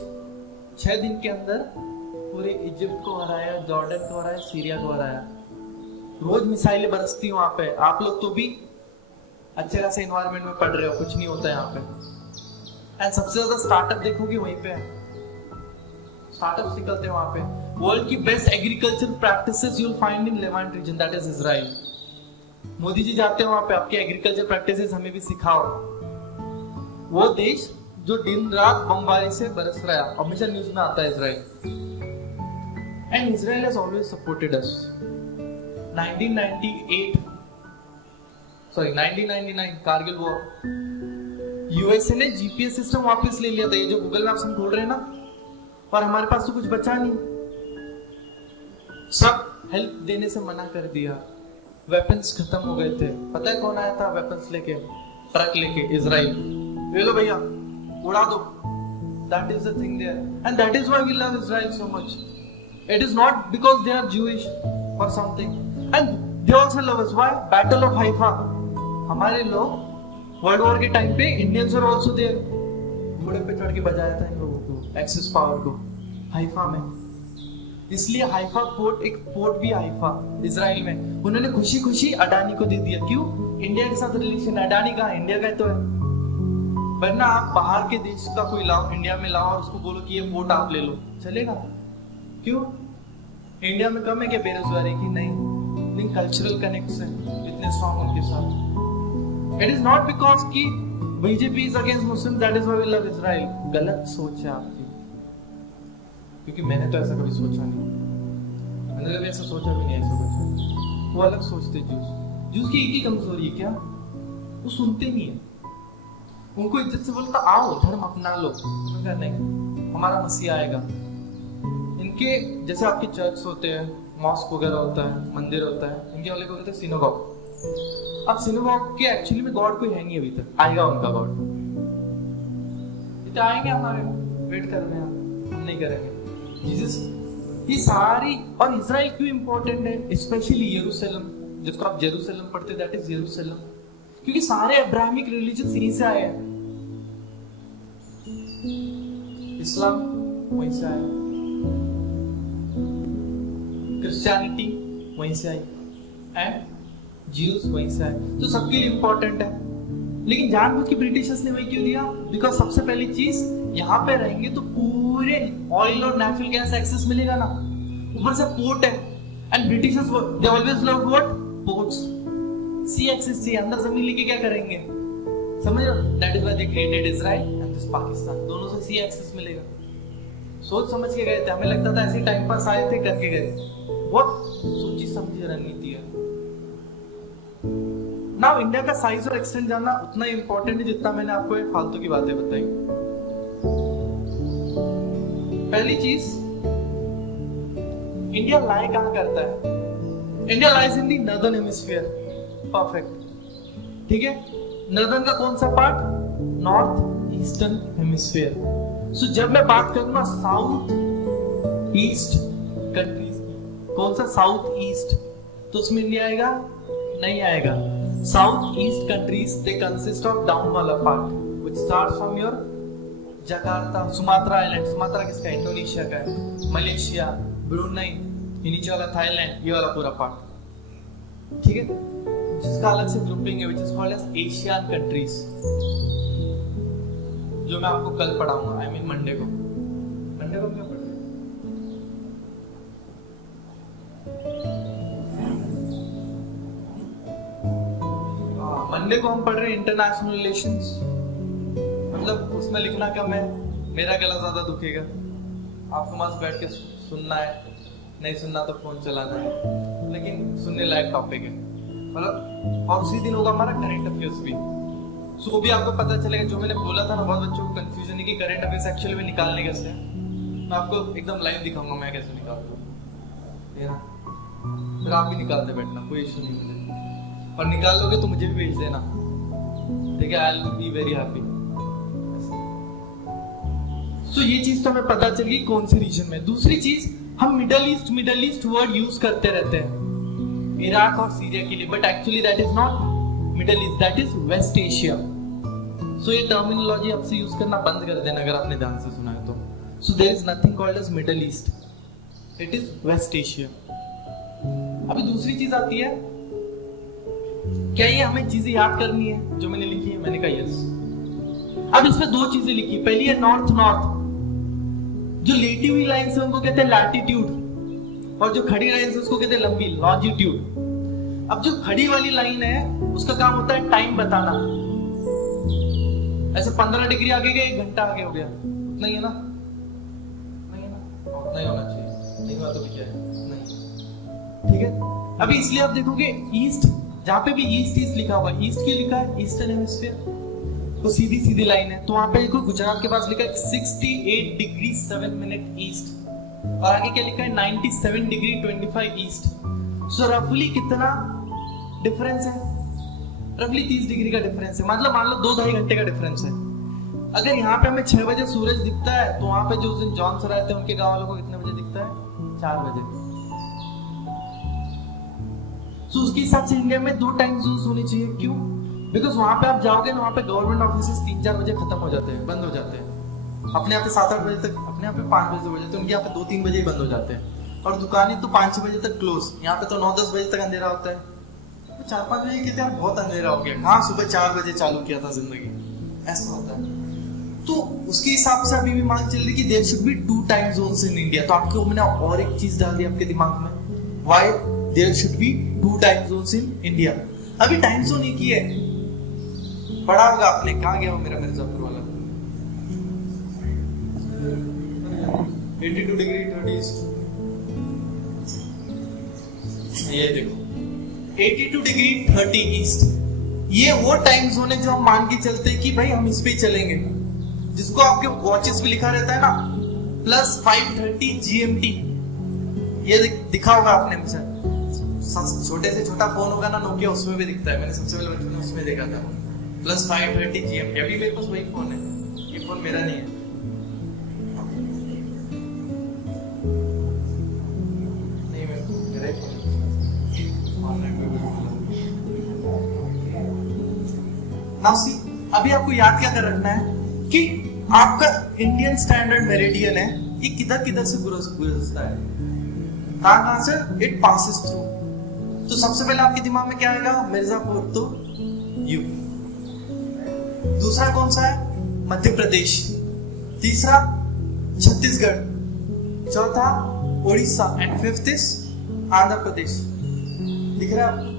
6 दिन के अंदर पूरे इजिप्ट को हराया, जॉर्डन को हराया, सीरिया को हराया। रोज मिसाइलें बरसती वहां पे, आप लोग तो भी अच्छे खासे एनवायरमेंट में पढ़ रहे हो, कुछ नहीं होता यहाँ पे। एंड सबसे ज्यादा स्टार्टअप देखोगे वहीं पे है, स्टार्टअप्स निकलते हैं वहां पे। वर्ल्ड की best agriculture practices you will find in Levant region, that is Israel. Modi ji जाते हैं वहां पे, आपके एग्रीकल्चर प्रैक्टिसेस हमें भी सिखाओ। वो देश जो दिन रात बमबारी से बरस रहा है, हमेशा न्यूज में आता है Israel. And Israel has always supported us. 1999 Kargil war, USA ने जीपीएस सिस्टम वापस ले लिया था, ये जो गूगल मैप्स हम ढूंढ रहे हैं ना, और हमारे पास तो कुछ बचा नहीं, सब हेल्प देने से मना कर दिया। वेपन्स खत्म हो गए थे। पता है कौन आया था वेपन्स लेके, ट्रक लेके? इजराइल। ले लो भैया, उड़ा दो। That is the thing there, and that is why we love Israel so much. It is not because they are Jewish or something, and they also love us. Why? Battle of Haifa. हमारे लोग world war के time पे Indians were also there, घोड़े पे चढ़ के बजाया था इन लोगों को, एक्सिस पावर को, हाइफा में। इसलिए हाइफा पोर्ट, एक पोर्ट भी हाइफा इजराइल में, उन्होंने खुशी खुशी अडानी को दे दिया। क्यों? इंडिया के साथ रिलेशन, अडानी का इंडिया का तो है, वरना आप बाहर के देश का कोई लाओ, इंडिया में लाओ और उसको बोलो कि ये पोर्ट आप ले लो, चलेगा? क्यों? इंडिया में कम है क्या बेरोजगारी की? नहीं, कल्चरल कनेक्ट्स हैं इतने स्ट्रॉन्ग उनके साथ। इट इज नॉट बिकॉज कि BJP is against Muslim, that is why we love Israel. गलत सोच है आपकी, क्योंकि मैंने तो ऐसा कभी सोचा नहीं, मैंने कभी ऐसा सोचा भी नहीं। ऐसा कुछ वो अलग सोचते। जूस की एक ही कमजोरी है क्या, वो सुनते नहीं है। उनको इज्जत से बोलता आओ धर्म अपना लो, नहीं हमारा मसीहा आएगा। इनके जैसे आपके चर्च होते हैं, मॉस्क वगैरह होता है, मंदिर होता है, इनके वाले को कहते हैं सिनेगॉग। अब सिनेगॉग के एक्चुअली में गॉड कोई है नहीं, अभी तक आएगा उनका गॉड। इतने आएंगे हमारे, वेट कर रहे हैं, हम नहीं करेंगे। जीसस, ये सारी, और इजराइल क्यों इंपॉर्टेंट है, स्पेशली यरूशलेम, जिसको आप जेरूशलेम पढ़ते, दैट इज यरूशलेम, क्योंकि सारे अब्राहमिक रिलीजन यहीं से आए हैं। इस्लाम वहीं से आया, क्रिश्चियनिटी वहीं से आई, एंड ज्यूज वहीं से आए, तो सबके लिए इंपॉर्टेंट है। लेकिन जानबूझ के ब्रिटिशर्स ने वही क्यों दिया? बिकॉज सबसे पहली चीज, यहाँ पे रहेंगे तो पूरे ऑयल और नेचुरल गैस एक्सेस मिलेगा ना, ऊपर से पोर्ट है, and Britishers they always love what? Ports. Sea access चाहिए, अंदर जमीन लेके क्या करेंगे, समझ रहे हो? That is why they created Israel and this Pakistan, दोनों से सी एक्सेस मिलेगा। सोच समझ के गए थे, हमें लगता था ऐसे टाइम पास आए थे करके गए, बहुत सोची समझी रणनीति है। नाउ इंडिया का साइज और एक्सटेंट जानना उतना इंपॉर्टेंट है जितना मैंने आपको ये फालतू की बातें बताई। पहली चीज, इंडिया लाई कहां करता है? India lies in the northern hemisphere, perfect, ठीक है। नॉर्दर्न का कौन सा part? North eastern hemisphere. So जब मैं बात करूंगा साउथ ईस्ट कंट्रीज की, कौन सा साउथ ईस्ट, तो उसमें इंडिया आएगा? नहीं आएगा। South east countries they consist of down वाला part which starts from your Jakarta, Sumatra island, Sumatra किसका? इंडोनेशिया का है, मलेशिया, ब्रुनेई, ये नीचे वाला थाईलैंड, ये वाला पूरा पार्ट, ठीक है, जिसका अलग से ग्रुपिंग है which is called as Asian countries, जो मैं आपको कल पढ़ाऊंगा, आई मीन मंडे को। मंडे को क्या पढ़ रहे हैं? मंडे को हम पढ़ रहे हैं इंटरनेशनल रिलेशंस। मतलब उसमें लिखना कम है, मेरा गला ज्यादा दुखेगा, आपको मस्त बैठ के सुनना है, नहीं सुनना तो फोन चलाना है, लेकिन सुनने लायक टॉपिक है मतलब। और उसी दिन होगा हमारा करंट अफेयर्स भी, सो भी आपको पता चलेगा। जो मैंने बोला था ना, बहुत बच्चों को कंफ्यूजन है कि करंट अफेयर्स एक्चुअली में निकालने कैसे हैं, मैं आपको एकदम लाइव दिखाऊंगा मैं कैसे निकालता हूँ, फिर आप भी निकालते बैठना, कोई इशू नहीं मुझे, और निकाल लोगे तो मुझे भी भेज देना, ठीक है, I will be very happy. So ये चीज तो हमें पता चल गई कौन से रीजन में। दूसरी चीज, हम मिडल ईस्ट वर्ड यूज करते रहते हैं इराक और सीरिया के लिए, but actually that is not Middle East, that is West Asia. So ये टर्मिनोलॉजी आपसे यूज करना बंद कर देना अगर आपने ध्यान से सुना है तो। So there is nothing called as Middle East, it is West Asia. अभी दूसरी चीज आती है, क्या ये हमें चीजें याद करनी है जो मैंने लिखी है? मैंने कहा यस। अब इसमें दो चीजें लिखी, पहली है नॉर्थ नॉर्थ, जो लेटी हुई लाइन है उनको कहते हैं लैटिट्यूड, और जो खड़ी लाइन है उसको कहते हैं लंबी, लॉन्जिट्यूड। अब जो खड़ी वाली लाइन है उसका काम होता है टाइम बताना। ऐसे 15 डिग्री आगे गए 1 घंटा आगे हो गया, उतना ही है ना? नहीं है ना? उतना ही होना चाहिए, नहीं हुआ तो क्या है? नहीं, ठीक है। अभी इसलिए आप देखोगे ईस्ट, जहां पे भी ईस्ट ईस्ट लिखा हुआ है, ईस्ट क्यों लिखा है? ईस्टर्न हेमिस्फीयर, तो सीधी सीधी लाइन है। तो वहां पे देखो गुजरात के पास लिखा है 68 डिग्री 7 मिनट ईस्ट, और आगे क्या लिखा है? 97 डिग्री 25 ईस्ट। सो रफली कितना डिफरेंस है? रफली 30 डिग्री का डिफरेंस है। मतलब मान लो 2-2.5 घंटे का डिफरेंस है। अगर यहाँ पे हमें 6 बजे सूरज दिखता है, तो वहां पे जो उस दिन जॉन सर आए थे उनके गांव वालों को कितने बजे दिखता है? 4 बजे। तो उसके हिसाब से इंडिया में 2 टाइम जोन्स होनी चाहिए। क्यों? बिकॉज वहां पे आप जाओगे ना, वहां पे गवर्नमेंट ऑफिस 3-4 बजे खत्म हो जाते हैं, बंद हो जाते हैं। अपने यहाँ पे 7-8 बजे तक, अपने यहाँ पे 5 बजे हो जाते हैं, उनके यहाँ पे 2-3 बजे ही बंद हो जाते हैं। और दुकानें तो 5-6 बजे तक क्लोज। यहाँ पे तो 9-10 बजे तक अंधेरा होता है। तो 4-5 बजे कहते हैं बहुत अंधेरा हो गया। हाँ, सुबह 4 बजे चालू किया था जिंदगी, ऐसा होता है। तो उसके हिसाब से अभी भी मांग चल रही कि there should be 2 time zones in India. तो आपको मैंने और एक चीज डाल दी आपके दिमाग में, why there should be 2 time zones in India. अभी टाइम जोन एक ही है, पढ़ा होगा आपने। कहाँ गया वो मेरा मिर्जापुर वाला? 82 डिग्री 30 ईस्ट, ये देखो 82 डिग्री 30 ईस्ट। ये वो टाइम जोन है जो हम मान के चलते हैं कि भाई हम इस पे ही चलेंगे, जिसको आपके वॉचेस पे लिखा रहता है ना +5:30 GMT। ये दिखा होगा आपने मुझे, छोटे से छोटा फोन होगा ना नोकिया, उसमें भी दिखता है। मैंने सबसे पहले बचपन में उसमें देखा था, +5:30 GMT। अभी मेरे पास वही फोन है, ये फोन मेरा नहीं है। नहीं, मेरा ही फोन नाउ सी, अभी आपको याद क्या कर रखना है कि आपका इंडियन स्टैंडर्ड मेरिडियन है, ये किधर किधर से गुजरता है, कहां से इट पासेस थ्रू। तो सबसे पहले आपके दिमाग में क्या आएगा? मिर्जापुर, तो यू। दूसरा कौन सा है? मध्य प्रदेश। तीसरा छत्तीसगढ़। चौथा Orissa, and 5th is Andhra Pradesh. दिख रहा है?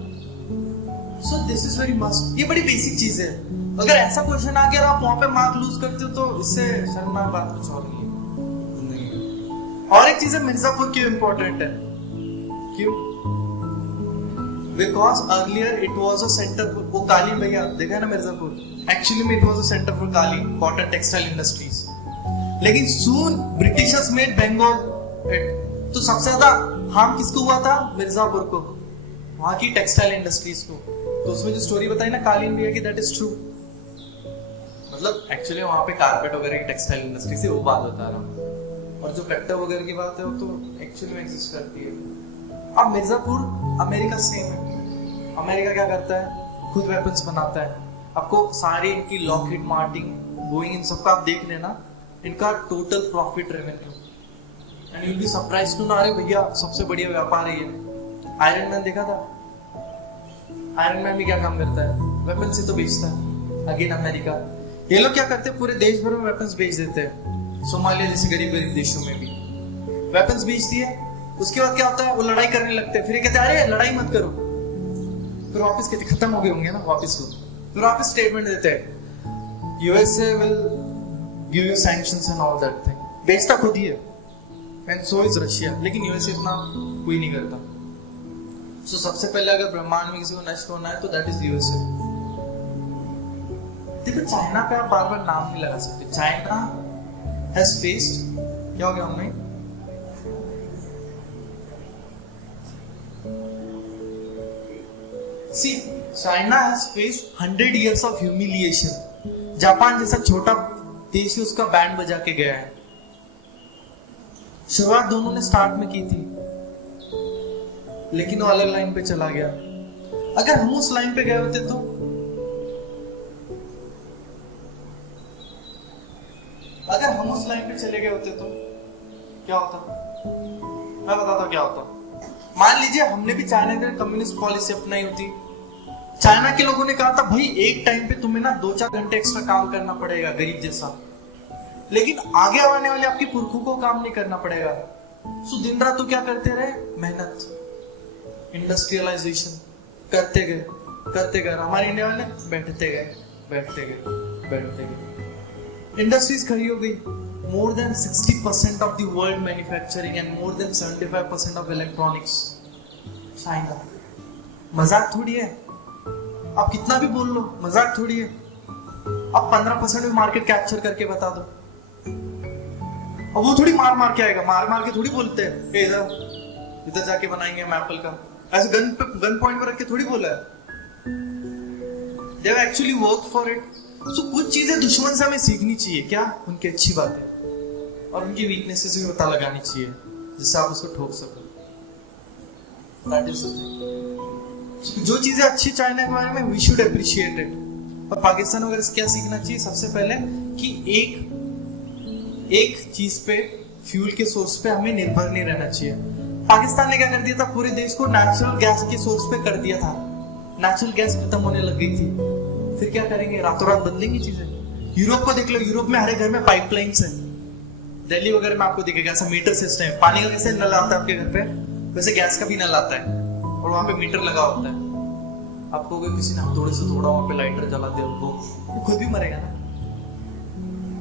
So this is very must. ये बड़ी बेसिक चीज है। अगर ऐसा क्वेश्चन आ गया आप वहां पे मार्क लूज करते हो तो इससे शर्मनाक बात कुछ और नहीं है। और एक चीज है, मिर्जापुर क्यों इंपॉर्टेंट है? क्यों? Because earlier it was a center for, वो काली भैया देखा है ना मिर्जापुर, actually में it was a center for Kali cotton textile industries। लेकिन soon Britishers made Bengal it, तो सबसे ज्यादा हार्म किसको हुआ था? मिर्जापुर को, वहां की टेक्सटाइल इंडस्ट्रीज को। तो उसमें जो स्टोरी बताई ना कालीन भैया की, दैट इज ट्रू। मतलब एक्चुअली वहां पे कारपेट वगैरह की टेक्सटाइल इंडस्ट्री से वो बात बता रहा हूँ, और जो कट्टा वगैरह की बात है वो तो एक्चुअली में एग्जिस्ट करती है। अब मिर्जापुर अमेरिका सेम है। अमेरिका क्या करता है? खुद वेपन्स बनाता है। आपको सारी इनकी लॉकहीड मार्टिन, बोइंग, इन सबका आप देख लेना, इनका total profit revenue, and you will be surprised to know, अरे भैया सबसे बढ़िया व्यापार है ये। आयरन मैन देखा था? आयरन मैन भी क्या काम करता है? वेपन्स ही तो बेचता है। अगेन अमेरिका, ये लोग क्या करते हैं? पूरे देश भर में वेपन्स बेच देते हैं। सोमालिया जैसे गरीब गरीब देशों में भी वेपन्स बेच दिए। उसके बाद क्या होता है? वो लड़ाई करने लगते हैं। फिर ये कहते हैं अरे लड़ाई मत करो। फिर वापस कहते खत्म हो गए होंगे ना, वापस हो, फिर वापस स्टेटमेंट देते हैं USA will give you sanctions and all that thing. बेचता खुद ही है, एंड सो इज रशिया। लेकिन यूएसए इतना कोई नहीं करता। सो सबसे पहले अगर ब्रह्मांड में किसी को नष्ट होना है तो दैट इज यूएसए। देखो चाइना पे आप बार बार नाम नहीं लगा सकते। चाइना हैज फेस्ड, क्या हो गया हमने? See, China has faced 100 years of humiliation. Japan जैसा छोटा देश है, उसका बैंड बजा के गया है। शुरुआत दोनों ने स्टार्ट में की थी, लेकिन वो अलग लाइन पे चला गया। अगर हम उस लाइन पे गए होते तो अगर हम उस लाइन पे चले गए होते तो क्या होता? मैं बताता हूं क्या होता। मान लीजिए हमने भी चाइना की कम्युनिस्ट पॉलिसी अपनाई होती। चाइना के लोगों ने कहा था भाई एक टाइम पे तुम्हें ना 2-4 घंटे एक्स्ट्रा काम करना पड़ेगा गरीब जैसा, लेकिन आगे आने वाले आपके पुरखों को काम नहीं करना पड़ेगा। सो दिन रात तो क्या करते रहे? मेहनत, इंडस्ट्रियलाइजेशन करते गए। हमारे इंडिया वाले बैठते गए। इंडस्ट्रीज खड़ी हो गई। More than 60% of the world manufacturing and more than 75% of electronics China. मजाक थोड़ी है, आप कितना भी बोल लो, मजाक थोड़ी है। आप 15% में मार्केट कैप्चर करके बता दो। अब वो थोड़ी मार के आएगा, मार के थोड़ी बोलते हैं इधर जाके बनाएंगे हम एप्पल का, ऐसे गन पॉइंट पर रख के थोड़ी बोला है। They have actually worked for it. So कुछ चीजें दुश्मन से हमें सीखनी चाहिए, क्या उनकी अच्छी बातें और उनकी वीकनेसेस भी पता लगानी चाहिए, जिससे आप उसको ठोक सको। That is the thing. जो चीजें अच्छी चाइना के बारे में we should appreciate it. और पाकिस्तान वगैरह से क्या सीखना चाहिए? सबसे पहले कि एक चीज पे, फ्यूल के सोर्स पे हमें निर्भर नहीं रहना चाहिए। पाकिस्तान ने क्या कर दिया था? पूरे देश को नेचुरल गैस के सोर्स पे कर दिया था। नेचुरल गैस खत्म होने लग गई थी, फिर क्या करेंगे? रातों रात बदलेंगी चीजें। यूरोप को देख लो, यूरोप में हर एक घर में पाइपलाइंस है। दिल्ली वगैरह में आपको दिखेगा ऐसा मीटर सिस्टम है। पानी का कैसे नल आता है आपके घर पे, वैसे गैस का भी नल आता है और वहां पे मीटर लगा होता है। आपको किसी ने थोड़े से थोड़ा वहां पे लाइटर जला दिया, वो खुद भी मरेगा ना।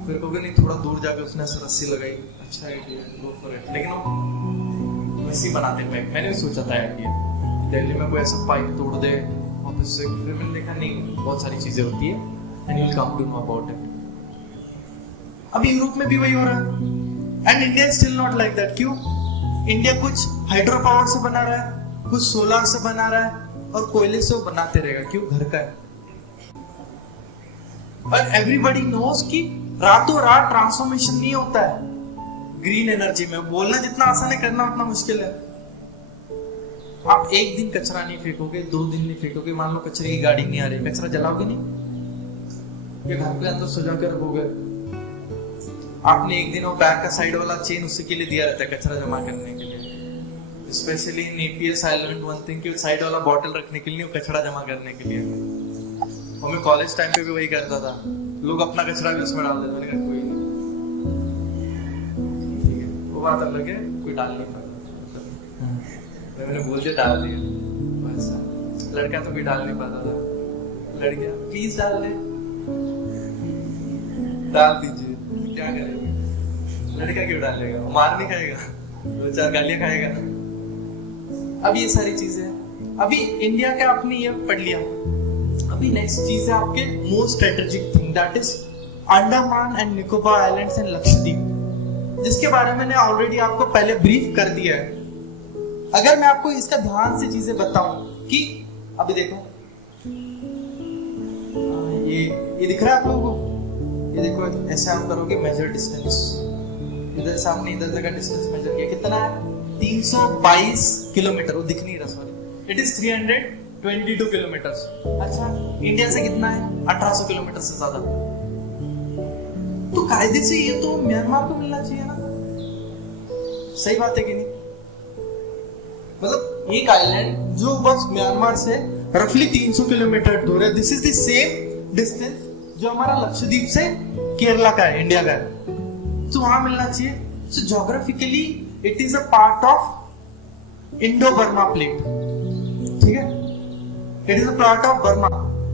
फिर कहोगे नहीं, थोड़ा दूर जाके उसने रस्सी लगाई, अच्छा आइडिया, गो फॉर इट। लेकिन वो वैसे ही बनाते हैं। मैंने भी सोचा था आइडिया, दिल्ली में कोई ऐसा पाइप तोड़ दे ऑफिस से, फिर मैंने देखा नहीं, बहुत सारी चीजें होती है and you will come to know about it. अभी यूरोप में भी वही हो रहा है and India still not like that. क्यों? इंडिया कुछ हाइड्रो पावर से बना रहा है, कुछ सोलर से बना रहा है और कोयले से वो बनाते रहेगा। क्यों? घर का है। पर एवरीबॉडी नोस कि रातों रात ट्रांसफॉर्मेशन नहीं होता है ग्रीन एनर्जी में। बोलना जितना आसान है, करना उतना मुश्किल है। आप एक दिन कचरा नहीं फेंकोगे, 2 दिन नहीं फेंकोगे, मान लो कचरे की गाड़ी नहीं आ रही, कचरा जलाओगे नहीं, ये घर के अंदर सजा के रखोगे। आपने एक दिन वो बैग का साइड वाला चेन उसी के लिए दिया रहता है, कचरा जमा करने के लिए। Specially in EPS I learned one thing कि साइड वाला बॉटल रखने के लिए, कचरा जमा करने के लिए। और मैं कॉलेज टाइम पे भी वही करता था। लोग अपना कचरा भी उसमें डाल देते, मैंने कहा कोई नहीं, ठीक है, वो बात अलग है, कोई डाल नहीं पाता। मैंने बोल दिया, डाल दिया। बस लड़का तो कोई डाल नहीं पाता था, लड़कियां प्लीज डाल दे, डाल दीजिए, क्या करेंगे? लड़का क्यों डालेगा? वो मार नहीं खाएगा, 2-4 गालियां खाएगा। अब ये सारी चीजें, अभी इंडिया का आपने ये पढ़ लिया। अभी नेक्स्ट चीज है आपके most strategic thing, that is Andaman and Nicobar islands and Lakshadweep, जिसके बारे में मैंने ऑलरेडी आपको पहले ब्रीफ कर दिया है। अगर मैं आपको इसका ध्यान से चीजें बताऊं कि अभी देखो, ये दिख रहा है आप लोगों को? ये देखो, ऐसे आप करोगे मेजर डिस्टेंस, इधर सामने इधर तक का डिस्टेंस मेजर किया, कितना है? 322 किलोमीटर। वो दिख नहीं रहा, सॉरी, इट इज 322 किलोमीटर। अच्छा, इंडिया से कितना है? 1800 किलोमीटर से ज्यादा। तो कायदे से ये तो म्यांमार को मिलना चाहिए ना? सही बात है कि नहीं? मतलब एक आइलैंड जो बस म्यांमार से रफली 300 किलोमीटर दूर है, this is the same distance जो हमारा लक्षद्वीप से केरला का है, इंडिया का है, तो वहां मिलना चाहिए। So geographically it is a part of Indo Burma plate, ठीक है, it is a part of Burma.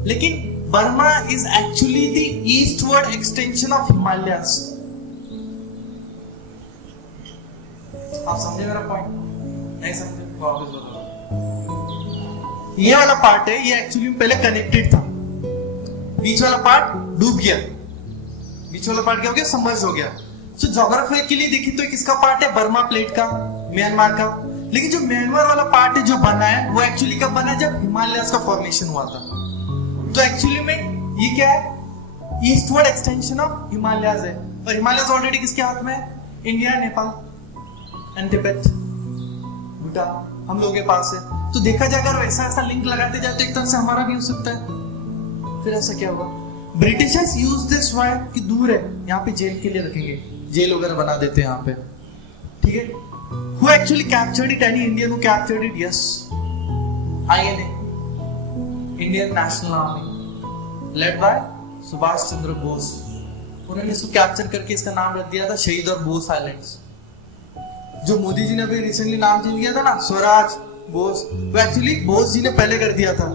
लेकिन Burma is actually the eastward extension of Himalayas. आप समझे मेरा पॉइंट? नहीं समझे? वापस बताओ। ये वाला पार्ट है, ये एक्चुअली पहले कनेक्टेड था, बीच वाला पार्ट डूब गया, बीच वाला पार्ट क्या हो गया? सबमर्ज हो गया। सो ज्योग्राफी के लिए देखिए तो किसका पार्ट है? बर्मा प्लेट का, म्यांमार का। लेकिन जो म्यांमार वाला पार्ट है जो बना है, वो एक्चुअली कब बना है? जब हिमालयस का फॉर्मेशन हुआ था। तो एक्चुअली में ये क्या है? ईस्टवर्ड एक्सटेंशन ऑफ हिमालयस है। और हिमालयस ऑलरेडी किसके हाथ में है? इंडिया, नेपाल। एंड तिब्बत, भूटान हम लोगों के पास है। तो देखा जाए अगर वैसा ऐसा लिंक लगाते जाए तो एक तरह से हमारा भी हो सकता है। फिर ऐसा क्या हुआ? ब्रिटिशर्स यूज दिस वाई कि दूर है, यहाँ पे जेल के लिए रखेंगे, जेल वगैरह बना देते हैं यहाँ पे, ठीक है। Who actually captured it? Any Indian who captured it? Yes, INA, Indian National Army, led by Subhash Chandra Bose. उन्होंने इसको कैप्चर करके इसका नाम रख दिया था शहीद और बोस आइलैंड्स। जो मोदी जी ने अभी रिसेंटली नाम चेंज किया था ना, स्वराज बोस, वो एक्चुअली बोस जी ने पहले कर दिया था।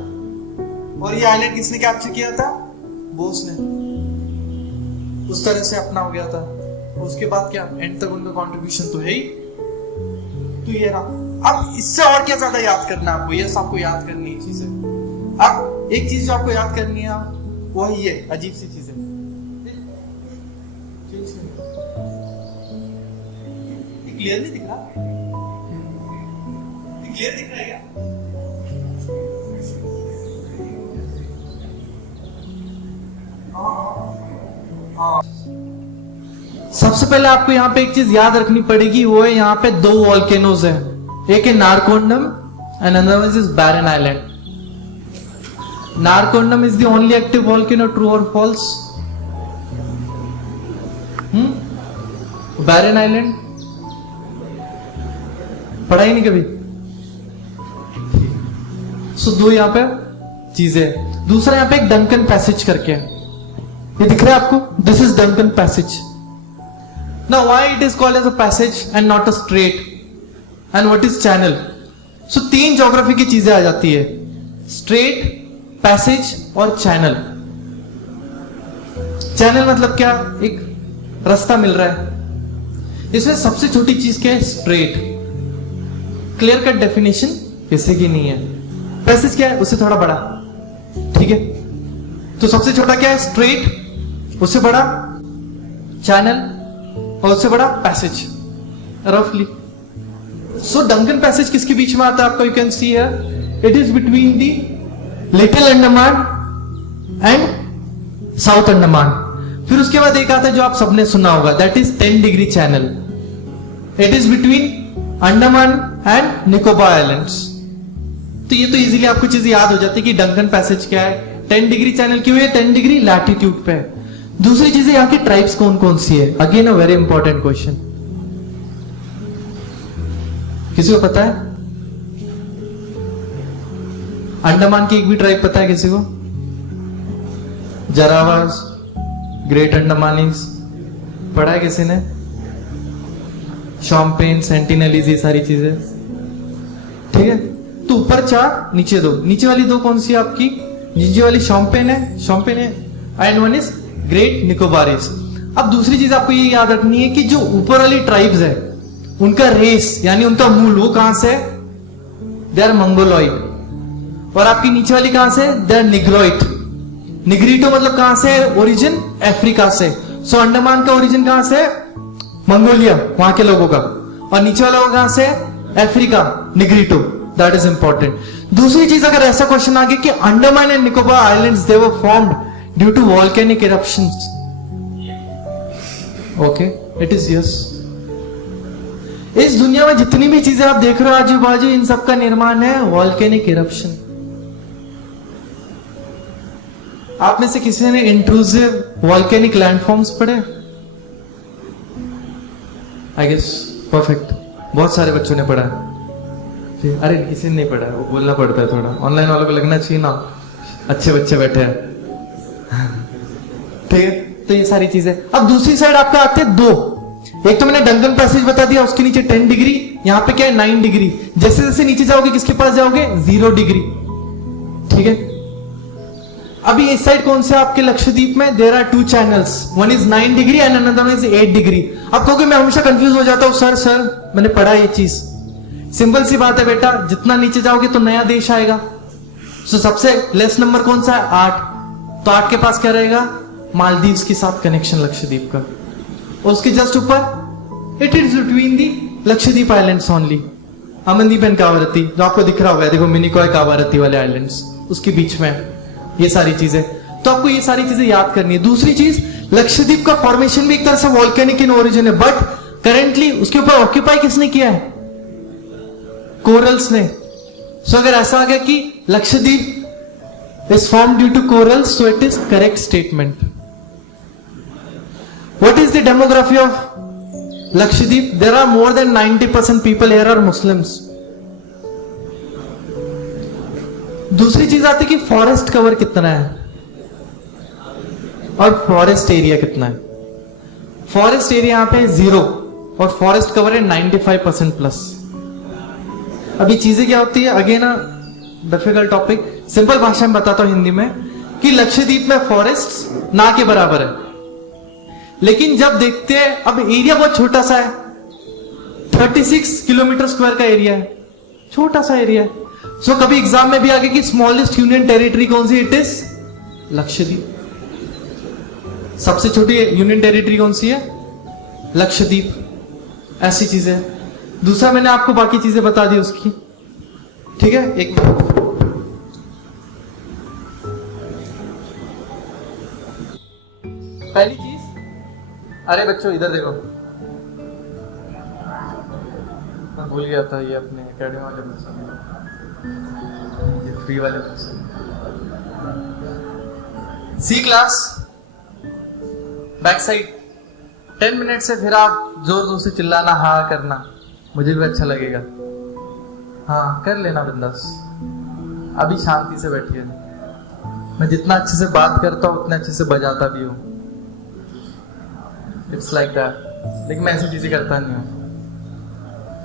और ये आइलैंड किसने कैप्चर किया था? बोस ने। उस तरह से अपना हो गया था। उसके बाद क्या एंड तक उनका कंट्रीब्यूशन तो है ही। तो ये रहा। अब इससे और क्या ज्यादा याद करना है आपको? यस, आपको याद करनी है चीजें। अब एक चीज जो आपको याद करनी है वो है ये अजीब सी चीजें। क्लियर नहीं दिख रहा? क्लियर दिख रहा है क्या? सबसे पहले आपको यहाँ पे एक चीज याद रखनी पड़ेगी, वो है यहाँ पे दो वॉल्केनोज है, एक है Narcondam and another is Barren Island. Narcondam is the only active volcano, true और फॉल्स? बैरन आइलैंड पढ़ा ही नहीं कभी। सो दो यहाँ पे चीजें। दूसरा यहाँ पे एक डंकन पैसेज करके है, ये दिख रहा है आपको? This is Duncan passage. Now why it is called as a passage and not a strait? And what is channel? So तीन ज्योग्राफी की चीजें आ जाती है, स्ट्रेट, पैसेज और चैनल। चैनल मतलब क्या? एक रास्ता मिल रहा है। इसमें सबसे छोटी चीज क्या है? स्ट्रेट। क्लियर कट डेफिनेशन किसी की नहीं है। पैसेज क्या है? उससे थोड़ा बड़ा, ठीक है। तो सबसे छोटा क्या है? स्ट्रेट, उससे बड़ा चैनल, और उससे बड़ा पैसेज रफली। सो डंकन पैसेज किसके बीच में आता है आपको? You can see here it is between the little Andaman and south Andaman. फिर उसके बाद एक आता है जो आप सबने सुना होगा, that is 10 degree channel. It is between Andaman and Nicobar islands. तो ये तो इजीली आपको चीज याद हो जाती है कि डंकन पैसेज क्या है। 10 डिग्री चैनल क्यों है? 10 डिग्री लैटिट्यूड पे है। दूसरी चीजें यहाँ की ट्राइब्स कौन कौन सी है? Again a very important question. किसी को पता है? अंडमान की एक भी ट्राइब पता है किसी को? जरावास, ग्रेट अंडमानीज पढ़ा है किसी ने? शॉम्पेन, सेंटिनलीज, ये सारी चीजें, ठीक है। तो ऊपर 4, नीचे 2। नीचे वाली 2 कौन सी है आपकी? नीचे वाली शॉम्पेन है and one is great Nicobarese. अब दूसरी चीज आपको ये याद रखनी है कि जो ऊपर वाली ट्राइब्स है उनका रेस यानी उनका मूल वो कहां से? They are Mongoloid. और आपकी नीचे वाली कहां से? They are Negroid. निग्रीटो मतलब कहां से? ओरिजिन अफ्रीका से। सो अंडमान का ओरिजिन कहां से? मंगोलिया, वहां के लोगों का। और नीचे वाला कहां से? Africa, Negrito. That is important. दूसरी चीज, अगर ऐसा क्वेश्चन आ गया कि Andaman and Nicobar islands they were formed due to volcanic eruptions, okay, it is yes. इस दुनिया में जितनी भी चीजें आप देख रहे हो आजू बाजू, इन सब का निर्माण है वॉल्केनिक इरप्शन। आप में से किसी ने इंट्रूसिव वॉल्केनिक लैंडफॉर्म्स पढ़े? आई गेस परफेक्ट, बहुत सारे बच्चों ने पढ़ा है। अरे किसी ने नहीं पढ़ा, वो बोलना पड़ता है थोड़ा। ऑनलाइन वालों को लगना चाहिए ना अच्छे बच्चे बैठे हैं, ठीक है। तो ये सारी चीजें। अब दूसरी साइड आपका आते हैं 2। एक तो मैंने डंकन पैसेज बता दिया, उसके नीचे 10 डिग्री, यहां पे क्या है 9 डिग्री। जैसे जैसे नीचे जाओगे किसके पास जाओगे? 0 डिग्री, ठीक है। अभी इस साइड कौन से आपके लक्षद्वीप में? There are 2 channels, one is 9 degree and another is 8 degree. अब कहोगे मैं हमेशा कंफ्यूज हो जाता हूं, सर मैंने पढ़ा ये चीज। सिंपल सी बात है बेटा, जितना नीचे जाओगे तो नया देश आएगा। सो सबसे लेस नंबर कौन सा है? 8। तो 8 के पास क्या रहेगा? मालदीव्स के साथ कनेक्शन लक्षद्वीप का। और उसके जस्ट ऊपर it is between the Lakshadweep islands only, Amindivi and Kavaratti, जो आपको दिख रहा होगा, देखो मिनिकॉय कावारती वाले आइलैंड्स, उसके बीच में ये सारी चीजें। तो आपको ये सारी चीजें याद करनी है। दूसरी चीज, लक्षद्वीप का फॉर्मेशन भी एक तरह से वॉल्केनिक इन ओरिजिन है, बट करेंटली उसके ऊपर ऑक्यूपाई किसने किया है? कोरल्स ने. सो अगर ऐसा आ गया कि Lakshadweep is form due to corals, so it is correct statement. What is the demography of Lakshadweep? There are more than 90% people here are Muslims. दूसरी चीज आती है कि फॉरेस्ट कवर कितना है और फॉरेस्ट एरिया कितना है. फॉरेस्ट एरिया यहां पे 0 और फॉरेस्ट कवर है 95% प्लस. अभी चीजें क्या होती है, अगेन डिफिकल्ट टॉपिक, सिंपल भाषा में बताता हूं हिंदी में, कि लक्षद्वीप में फॉरेस्ट ना के बराबर है. लेकिन जब देखते हैं, अब एरिया बहुत छोटा सा है, 36 किलोमीटर स्क्वायर का एरिया है, छोटा सा एरिया है. सो कभी एग्जाम में भी आगे कि स्मॉलेस्ट यूनियन टेरिटरी कौन सी? It is Lakshadweep. सबसे छोटी यूनियन टेरिटरी कौन सी है? लक्षद्वीप. ऐसी चीजें. दूसरा मैंने आपको बाकी चीजें बता दी उसकी, ठीक है. एक मिनट. पहली चीज, अरे बच्चों इधर देखो, मैं भूल गया था, ये अपने एकेडमी वाले बच्चे, ये फ्री वाले बच्चे. सी क्लास बैक साइड 10 मिनट से फिर आप जोर जोर से चिल्लाना, हाँ करना, मुझे भी अच्छा लगेगा. हाँ कर लेना बिंदास. अभी शांति से बैठिए. मैं जितना अच्छे से बात करता हूँ उतना अच्छे से बजाता भी हूँ. It's like that. लेकिन मैं ऐसी चीजें करता नहीं हूँ.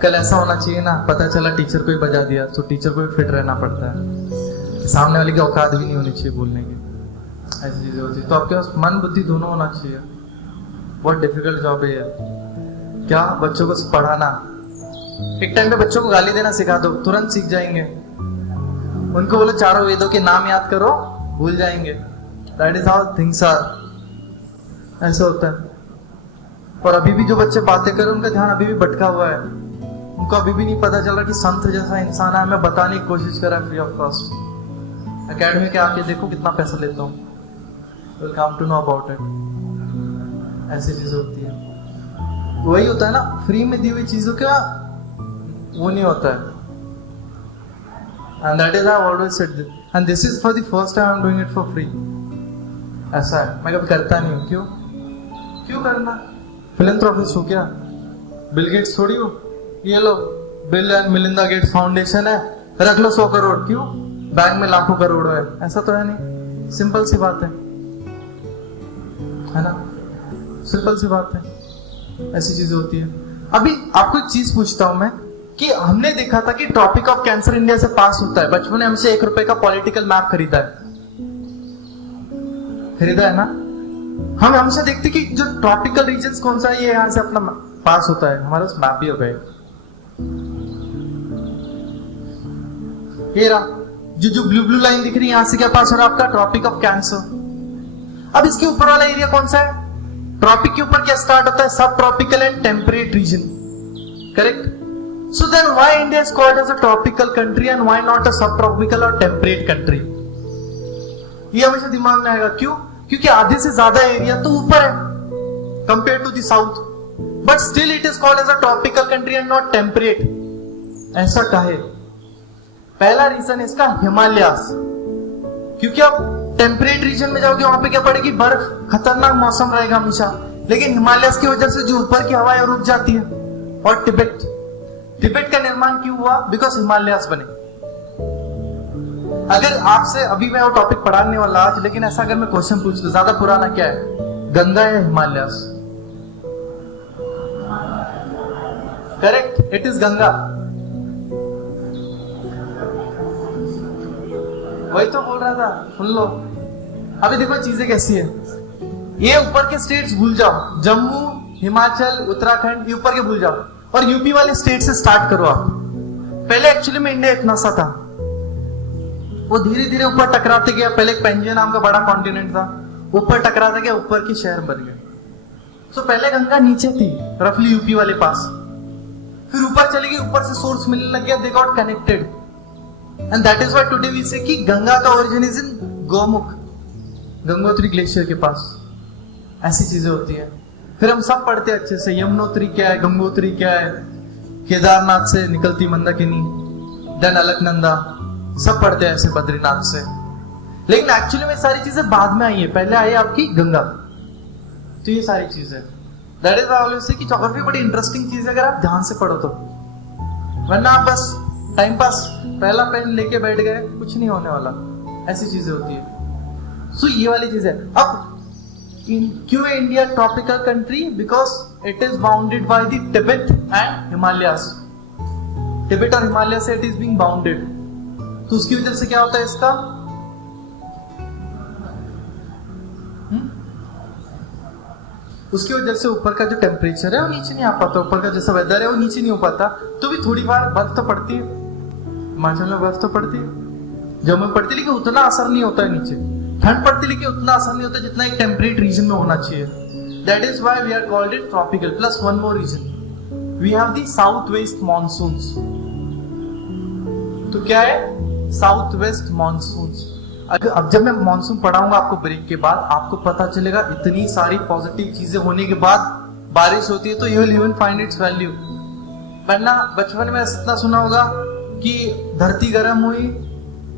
कल ऐसा होना चाहिए ना, पता चला टीचर को ही बजा दिया, तो टीचर को भी फिट रहना पड़ता है. सामने वाले की औकात भी नहीं होनी चाहिए बोलने की. ऐसी चीजें होती है. तो आपके पास मन बुद्धि दोनों होना चाहिए. बहुत डिफिकल्ट जॉब है ये. क्या बच्चों को पढ़ाना. एक टाइम पे बच्चों को गाली देना सिखा दो, तुरंत सीख जाएंगे. उनको बोलो चारों वेदों के नाम याद करो, भूल जाएंगे. That is how things are. ऐसा होता है. और अभी भी जो बच्चे बातें कर रहे हैं उनका ध्यान अभी भी भटका हुआ है. उनको अभी भी नहीं पता चल रहा कि संत जैसा इंसान है. मैं बताने की कोशिश कर रहा फ्री ऑफ कॉस्ट. एकेडमी के आके देखो कितना पैसा लेता हूँ. Will come to know about it. ऐसी चीजें होती है. वही होता है ना, फ्री में दी हुई चीजों का वो नहीं होता है. And that is I always said this, and this is for the first time I am doing it for free. ऐसा है, मैं कभी करता नहीं हूँ. क्यों करना? फिलैंथ्रोपिस्ट हो क्या? बिल गेट्स थोड़ी हो. ये लो Bill and Melinda Gates Foundation है, रख लो 100 करोड़. क्यों? बैंक में लाखों करोड़ है. ऐसा तो है नहीं. सिंपल सी बात है ना. सिंपल सी बात है. ऐसी चीजें होती है. अभी आपको एक चीज पूछता हूं मैं, कि हमने देखा था कि ट्रॉपिक ऑफ कैंसर इंडिया से पास होता है. बचपन में हमसे 1 रुपए का पॉलिटिकल मैप खरीदा है ना. हम हमसे देखते कि जो ट्रॉपिकल रीजन्स कौन सा है, ये यहां से अपना पास होता है. हमारा मैप भी हो गए. ये रहा जो ब्लू लाइन दिख रही है, यहां से क्या पास हो रहा है? आपका ट्रॉपिक ऑफ कैंसर. अब इसके ऊपर वाला एरिया कौन सा है? ट्रॉपिक के ऊपर क्या स्टार्ट होता है? Subtropical and temperate region. Correct. So then why India is called as a tropical country and why not a subtropical और टेम्परेट कंट्री? ये हमेशा दिमाग में आएगा. क्यों? क्योंकि आधे से ज्यादा एरिया तो ऊपर है compare to the south, but still it is called as a tropical country and not temperate. ऐसा काहे? पहला रीजन इसका हिमालयास. क्योंकि आप टेम्परेट रीजन में जाओगे, वहां पे क्या पड़ेगी? बर्फ. खतरनाक मौसम रहेगा हमेशा. लेकिन हिमालयास की वजह से जो ऊपर की हवा है रुक जाती है. और तिब्बत का निर्माण क्यों हुआ? बिकॉज हिमालयास बने. अगर आपसे अभी मैं वो टॉपिक पढ़ाने वाला आज, लेकिन ऐसा अगर मैं क्वेश्चन पूछ लूं, ज्यादा पुराना क्या है, गंगा या Himalayas? Correct, it is Ganga. वही तो बोल रहा था, सुन लो. अभी देखो चीजें कैसी है. ये ऊपर के स्टेट्स भूल जाओ, जम्मू, हिमाचल, उत्तराखंड, ये ऊपर के भूल जाओ, और यूपी वाले स्टेट से स्टार्ट करो आप. पहले एक्चुअली में इंडिया इतना सा था, वो धीरे धीरे ऊपर टकराते गया. पहले एक पेंजिया नाम का बड़ा कॉन्टिनेंट था, ऊपर टकराते गया, ऊपर की शहर बन गए. सो पहले गंगा नीचे थी, रफली यूपी वाले पास, फिर ऊपर चली गई, ऊपर से सोर्स मिलने लग गया, they got connected. And that is why today we say कि गंगा का origin is in Gomukh, Gangotri glacier के पास. ऐसी चीजें होती है. फिर हम सब पढ़ते हैं अच्छे से, यमुनोत्री क्या है, गंगोत्री क्या है, केदारनाथ से निकलती मंदाकिनी, देन अलकनंदा, सब पढ़ते हैं ऐसे बद्रीनाथ से। लेकिन एक्चुअली में सारी चीजें बाद में आई है, पहले आई आपकी गंगा। तो ये सारी चीजें, दैट इज ऑलवेज से कि ज्योग्राफी बड़ी इंटरेस्टिंग चीज है अगर आप ध्यान से पढ़ो तो, वरना आप बस टाइम पास पहला पेन लेके बैठ गए, कुछ नहीं होने वाला, ऐसी चीजें होती है। सो ये वाली चीज है। अब क्यों है India tropical country? Because it is bounded by the Tibet and Himalayas. Tibet और हिमालय से इट इज बीइंग बाउंडेड। तो उसकी वजह से क्या होता है इसका, उसकी वजह से ऊपर का जो टेम्परेचर है वो नीचे नहीं आ पाता, ऊपर का जैसा वेदर है वो नीचे नहीं हो पाता। तो भी थोड़ी बार बर्फ तो पड़ती है, हिमाचल में बर्फ तो पड़ती है, जम्मू में पड़ती है, लेकिन उतना असर नहीं होता है नीचे। ठंड पड़ती है लेकिन उतना असर नहीं होता जितना एक टेम्परेट रीजन में होना चाहिए। That is why we are called it tropical. Plus one more region, we have the south west monsoons. तो क्या है साउथ वेस्ट मॉनसून्स? अब जब मैं मॉनसून पढ़ाऊंगा आपको ब्रेक के बाद, आपको पता चलेगा इतनी सारी पॉजिटिव चीजें होने के बाद बारिश होती है तो you will even find its value. वरना बचपन में इतना सुना होगा कि धरती गर्म हुई,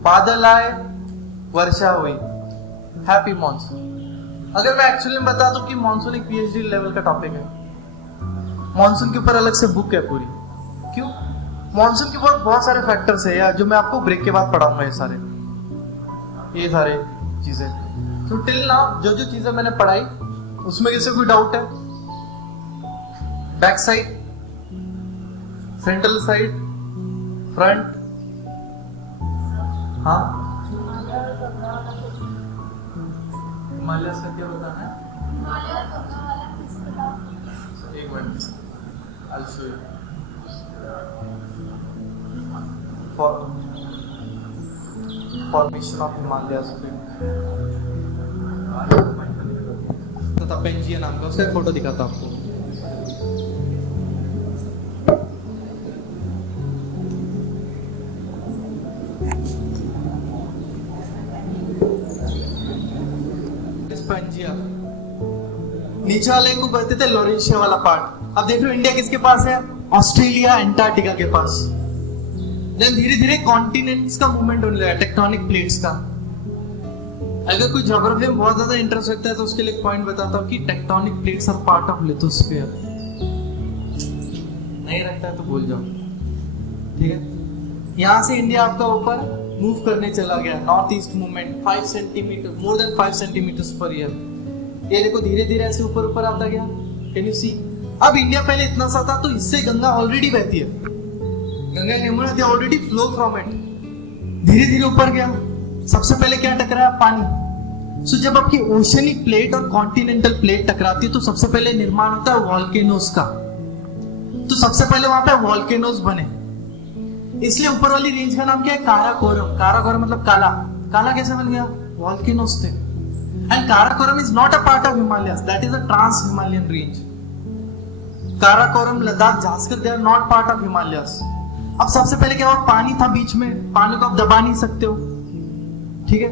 बादल आए, वर्षा हुई, हैप्पी मॉनसून। अगर मैं एक्चुअली में बता दूं कि मॉनसून एक पीएचडी लेवल का टॉपिक है, मॉनसून के ऊपर अलग से बुक है पूरी। क्यों? मॉनसून के ऊपर बहुत सारे फैक्टर्स है यार, जो मैं आपको ब्रेक के बाद पढ़ाऊंगा, ये सारे चीजें। तो टिल नाउ जो जो चीजें मैंने पढ़ाई उसमें किसी कोई डाउट है? Back side, frontal side, front, हाँ हिमालय का क्या होता है? एक minute, I'll show you. Formation of Himalayas तथा पेंजिया नाम का, उसका एक फोटो दिखाता हूं आपको। पेंजिया नीचे वाले को कहते थे लोरेशिया वाला पार्ट। अब देख रहे हो इंडिया किसके पास है? ऑस्ट्रेलिया, एंटार्क्टिका के पास। देन धीरे धीरे कॉन्टिनेंट्स का मूवमेंट होने लगा, टेक्टोनिक प्लेट्स का। अगर कोई ज्योग्राफी में बहुत ज्यादा इंटरेस्ट रखता है तो उसके लिए एक पॉइंट बताता हूँ कि tectonic plates are part of lithosphere. नहीं रखता है तो भूल जाओ, ठीक है। यहां से इंडिया आपका ऊपर मूव करने चला गया, north east movement 5 centimetre, more than 5 centimetre per year. ये देखो धीरे धीरे ऐसे ऊपर ऊपर आता गया, कैन यू सी। अब इंडिया पहले इतना सा था तो इससे गंगा ऑलरेडी बहती है, Ganga Yamuna they already flow from it. धीरे धीरे ऊपर गया, सबसे पहले क्या टकराया? पानी। सो जब आपकी ओशनिक प्लेट और कॉन्टिनेंटल प्लेट टकराती है तो सबसे पहले निर्माण होता है वॉल्केनोज का। तो सबसे पहले वहां पे वॉल्केनोज बने, इसलिए ऊपर वाली रेंज का नाम क्या है? काराकोरम। काराकोरम मतलब काला। काला कैसे बन गया? वॉल्केनोज थे। And Karakoram is not a part of Himalayas, that is a trans Himalayan range. Karakoram, Ladakh, Zanskar, they are not part of Himalayas. अब सबसे पहले क्या हुआ? पानी था बीच में, पानी को आप दबा नहीं सकते हो, ठीक है।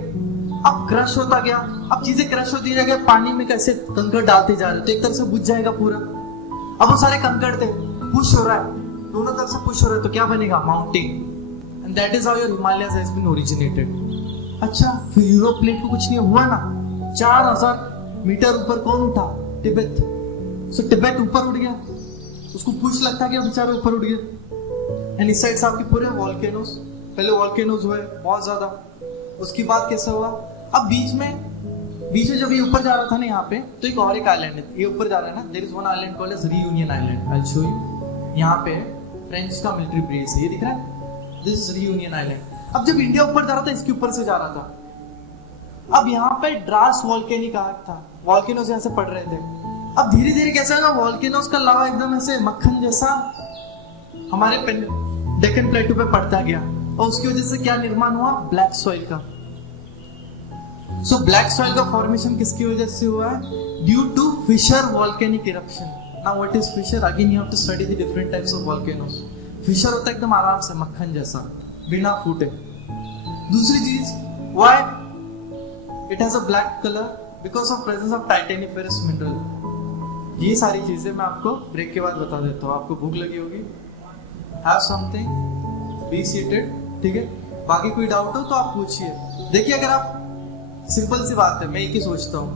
अब क्रश होता गया, अब चीजें क्रश होती जाएगी, पानी में कैसे कंकड़ डालते जा रहे हो तो एक तरह से बुझ जाएगा पूरा। अब वो सारे कंकड़ थे, पुश हो रहा है, दोनों तरफ से पुश हो रहा है, तो क्या बनेगा? Mountain. And that is how your Himalayas has been originated. अच्छा, फिर यूरोप प्लेट को कुछ नहीं हुआ ना, 4000 मीटर ऊपर कौन उठा? तिब्बत। सो तिब्बत ऊपर उठ गया, उसको पुश लगता गया, बेचारा ऊपर उठ गया। एंड इस साइड से आपके पूरे वॉल्केनोस, पहले वॉल्केनोस हुए बहुत ज्यादा, उसके बाद कैसा हुआ? अब बीच में जब ये ऊपर जा रहा था ना यहाँ पे, तो एक और एक आइलैंड है, ये ऊपर जा रहा है ना, there is one island called as Reunion island. I will show you. यहाँ पे फ्रेंच का मिलिट्री बेस है, ये दिख रहा है, दिस इज रियूनियन आइलैंड। अब जब इंडिया ऊपर जा रहा था, इसके ऊपर से जा रहा था। अब यहाँ पे ड्रास वॉल्केनिक आर्क था, वॉल्केनोस यहाँ से पड़ रहे थे। अब धीरे धीरे कैसा है ना, वॉल्केनोस का लावा एकदम ऐसे मक्खन जैसा हमारे डेक्कन प्लेटू पे पड़ता गया, और उसकी वजह से क्या निर्माण हुआ? ब्लैक सॉइल का। सो ब्लैक सॉइल का फॉर्मेशन किसकी वजह से हुआ है? Due to fissure volcanic eruption. Now what is fissure? Again you have to study the different types of volcanoes. Fissure होता है एकदम आराम से मक्खन जैसा, बिना फूटे। दूसरी चीज, why it has a black colour? Because of presence of titaniferous mineral. ये सारी चीजें मैं आपको ब्रेक के बाद बता देता हूँ। आपको भूख लगी होगी, हैव समथिंग, बी सीटेड, ठीक है। बाकी कोई डाउट हो तो आप पूछिए। देखिए, अगर आप, सिंपल सी बात है, मैं एक ही सोचता हूँ,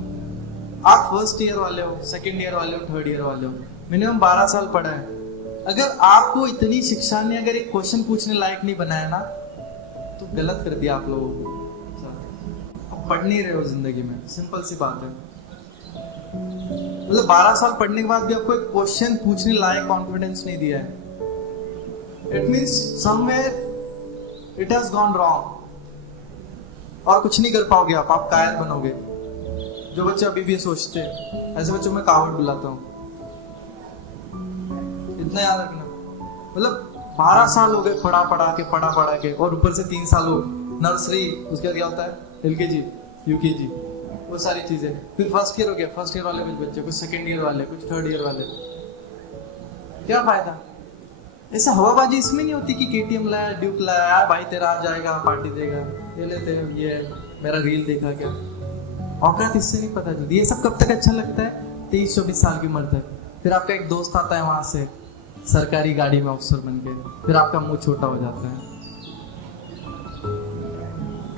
आप फर्स्ट ईयर वाले हो, सेकेंड ईयर वाले हो, थर्ड ईयर वाले हो, मिनिमम 12 साल पढ़ा है। अगर आपको इतनी शिक्षा ने अगर एक क्वेश्चन पूछने लायक नहीं बनाया ना, तो गलत कर दिया आप लोगों को। आप पढ़ नहीं रहे हो जिंदगी में, सिंपल सी बात है। मतलब 12 साल पढ़ने के बाद भी आपको एक क्वेश्चन पूछने लायक कॉन्फिडेंस नहीं दिया है, it means somewhere it has gone wrong, और कुछ नहीं कर पाओगे आप कायर बनोगे। जो बच्चे अभी भी सोचते हैं, ऐसे बच्चों में कावड़ बुलाता हूँ, इतना याद रखना। मतलब 12 साल हो गए पढ़ा के, और ऊपर से 3 साल हो नर्सरी, उसके बाद क्या होता है LKG, UKG, वो सारी चीजें। फिर फर्स्ट ईयर हो गया, फर्स्ट ईयर वाले कुछ बच्चे, कुछ सेकेंड ईयर वाले, कुछ थर्ड ईयर वाले। क्या फायदा? ऐसे हवाबाजी इसमें नहीं होती कि KTM लाया, ड्यूक लाया, यार भाई तेरा आ जाएगा, पार्टी देगा, ये ले तेरे, ये मेरा रील देखा क्या, औकात इससे नहीं पता चलती। ये सब कब तक अच्छा लगता है? 23-24 साल की उम्र तक। फिर आपका एक दोस्त आता है वहां से सरकारी गाड़ी में अफसर बन के, फिर आपका मुंह छोटा हो जाता है।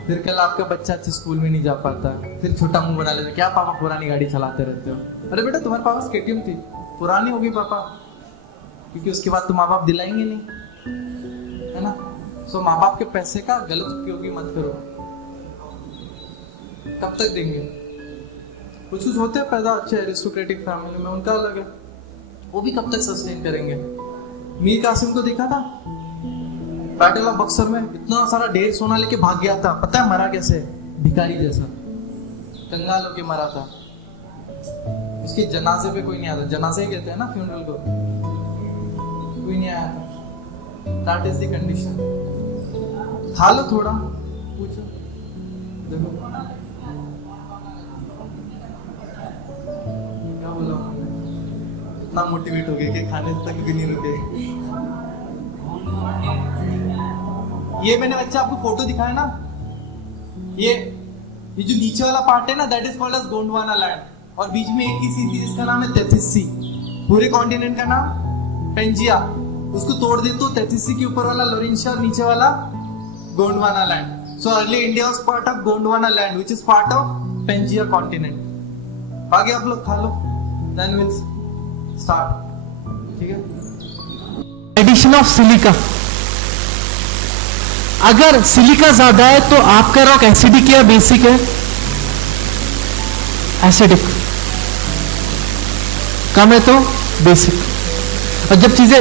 फिर कल आपका बच्चा अच्छे स्कूल में नहीं जा पाता, फिर छोटा मुंह बना लेता, क्या पापा पुरानी गाड़ी चलाते रहते हो? अरे बेटा, तुम्हारे पास KTM थी, पुरानी होगी पापा, क्योंकि उसके बाद तो माँ बाप दिलाएंगे नहीं, है ना। सो माँ बाप के पैसे का गलत उपयोग मत करो। कब तक देंगे? कुछ होते हैं पैदा अच्छे एरिस्टोक्रेटिक फैमिली में, उनका अलग है, वो भी कब तक सस्टेन करेंगे। मीर कासिम को देखा था बैटल ऑफ बक्सर में, इतना सारा ढेर सोना लेके भाग गया था, पता है मरा कैसे? भिखारी जैसा, कंगाल होके मरा था। उसके जनाजे पे कोई नहीं आता, जनाजे कहते हैं ना फ्यूनरल को, कोई नहीं आया था। That is the condition. खा लो थोड़ा, पूछो, देखो क्या बोला, इतना मोटिवेट हो गए कि खाने तक भी नहीं रुके। ये मैंने बच्चा आपको फोटो दिखाया ना, ये जो नीचे वाला पार्ट है ना, that is called as Gondwana land, और बीच में एक ही सी थी जिसका नाम है तेथिस सी। पूरे कॉन्टिनेंट का नाम पेंजिया, उसको तोड़ दे तो तेथिस सी के ऊपर वाला लोरेंशिया और नीचे वाला Gondwana land. So early India was part of Gondwana land which is part of Pangea continent. आगे आप लोग खा लो, देन विल स्टार्ट, ठीक है। एडिशन ऑफ सिलिका, अगर सिलिका ज्यादा है तो आपका रॉक एसिडिक या बेसिक है? एसिडिक। कम है तो बेसिक। और जब चीजें,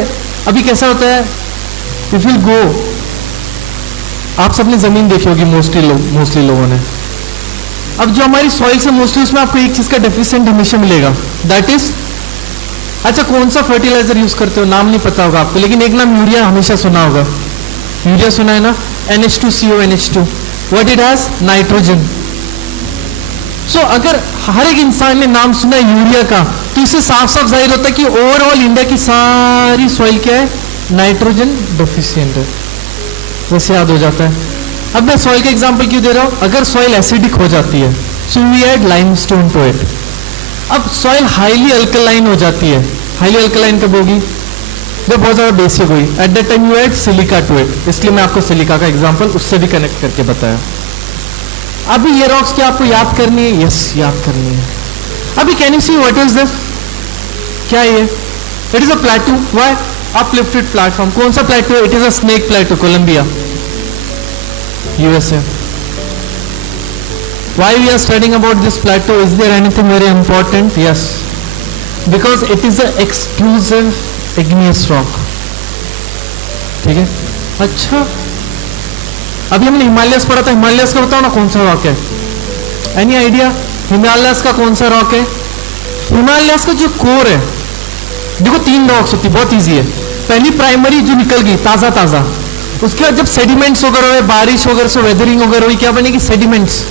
अभी कैसा होता है, इफ यू गो, आप सबने जमीन देखी होगी मोस्टली लोगों ने। अब जो हमारी सॉइल से मोस्टली, उसमें आपको एक चीज का डेफिशिएंट हमेशा मिलेगा, दैट इज, अच्छा कौन सा फर्टिलाइजर यूज करते हो नाम नहीं पता होगा आपको, लेकिन एक नाम यूरिया हमेशा सुना होगा। यूरिया सुना है ना, NH2CO NH2, what it has? Nitrogen. So अगर हर एक इंसान ने नाम सुना है यूरिया का, तो इससे साफ साफ जाहिर होता है कि ओवरऑल इंडिया की सारी सॉइल क्या है? नाइट्रोजन डेफिशिएंट है। वैसे याद हो जाता है। अब मैं सॉइल का एग्जांपल क्यों दे रहा हूं? अगर सॉइल एसिडिक हो जाती है, so we add limestone to it. अब सॉइल हाईली अल्कलाइन हो जाती है, हाईली अल्कलाइन कब होगी? जब बहुत ज्यादा बेसिक हुई, at that time you add silica to it. इसलिए मैं आपको सिलिका का एग्जांपल उससे भी कनेक्ट करके बताया। अभी ये रॉक्स क्या आपको याद करनी है? यस, याद करनी है। अभी can you see what is this? क्या ये? It is a plateau. Why? Uplifted platform. कौन सा प्लेटू है? It is a snake plateau, Columbia, USA. Why we are studying about this plateau? Is there anything very important? Yes, because it is an exclusive igneous rock. ठीक है। अच्छा, अभी हमने Himalayas पढ़ा था, हिमालयस का बताओ ना कौन सा रॉक है? Any idea? हिमालयस का कौन सा रॉक है? हिमालयस का जो कोर है, देखो 3 रॉक्स होती, बहुत इजी है। पहली प्राइमरी जो निकल गई ताजा ताजा, उसके बाद जब सेडिमेंट्स वगैरह हुए, बारिश वगैरह से वेदरिंग वगैरह हुई, क्या बनेगी? सेडिमेंट्स।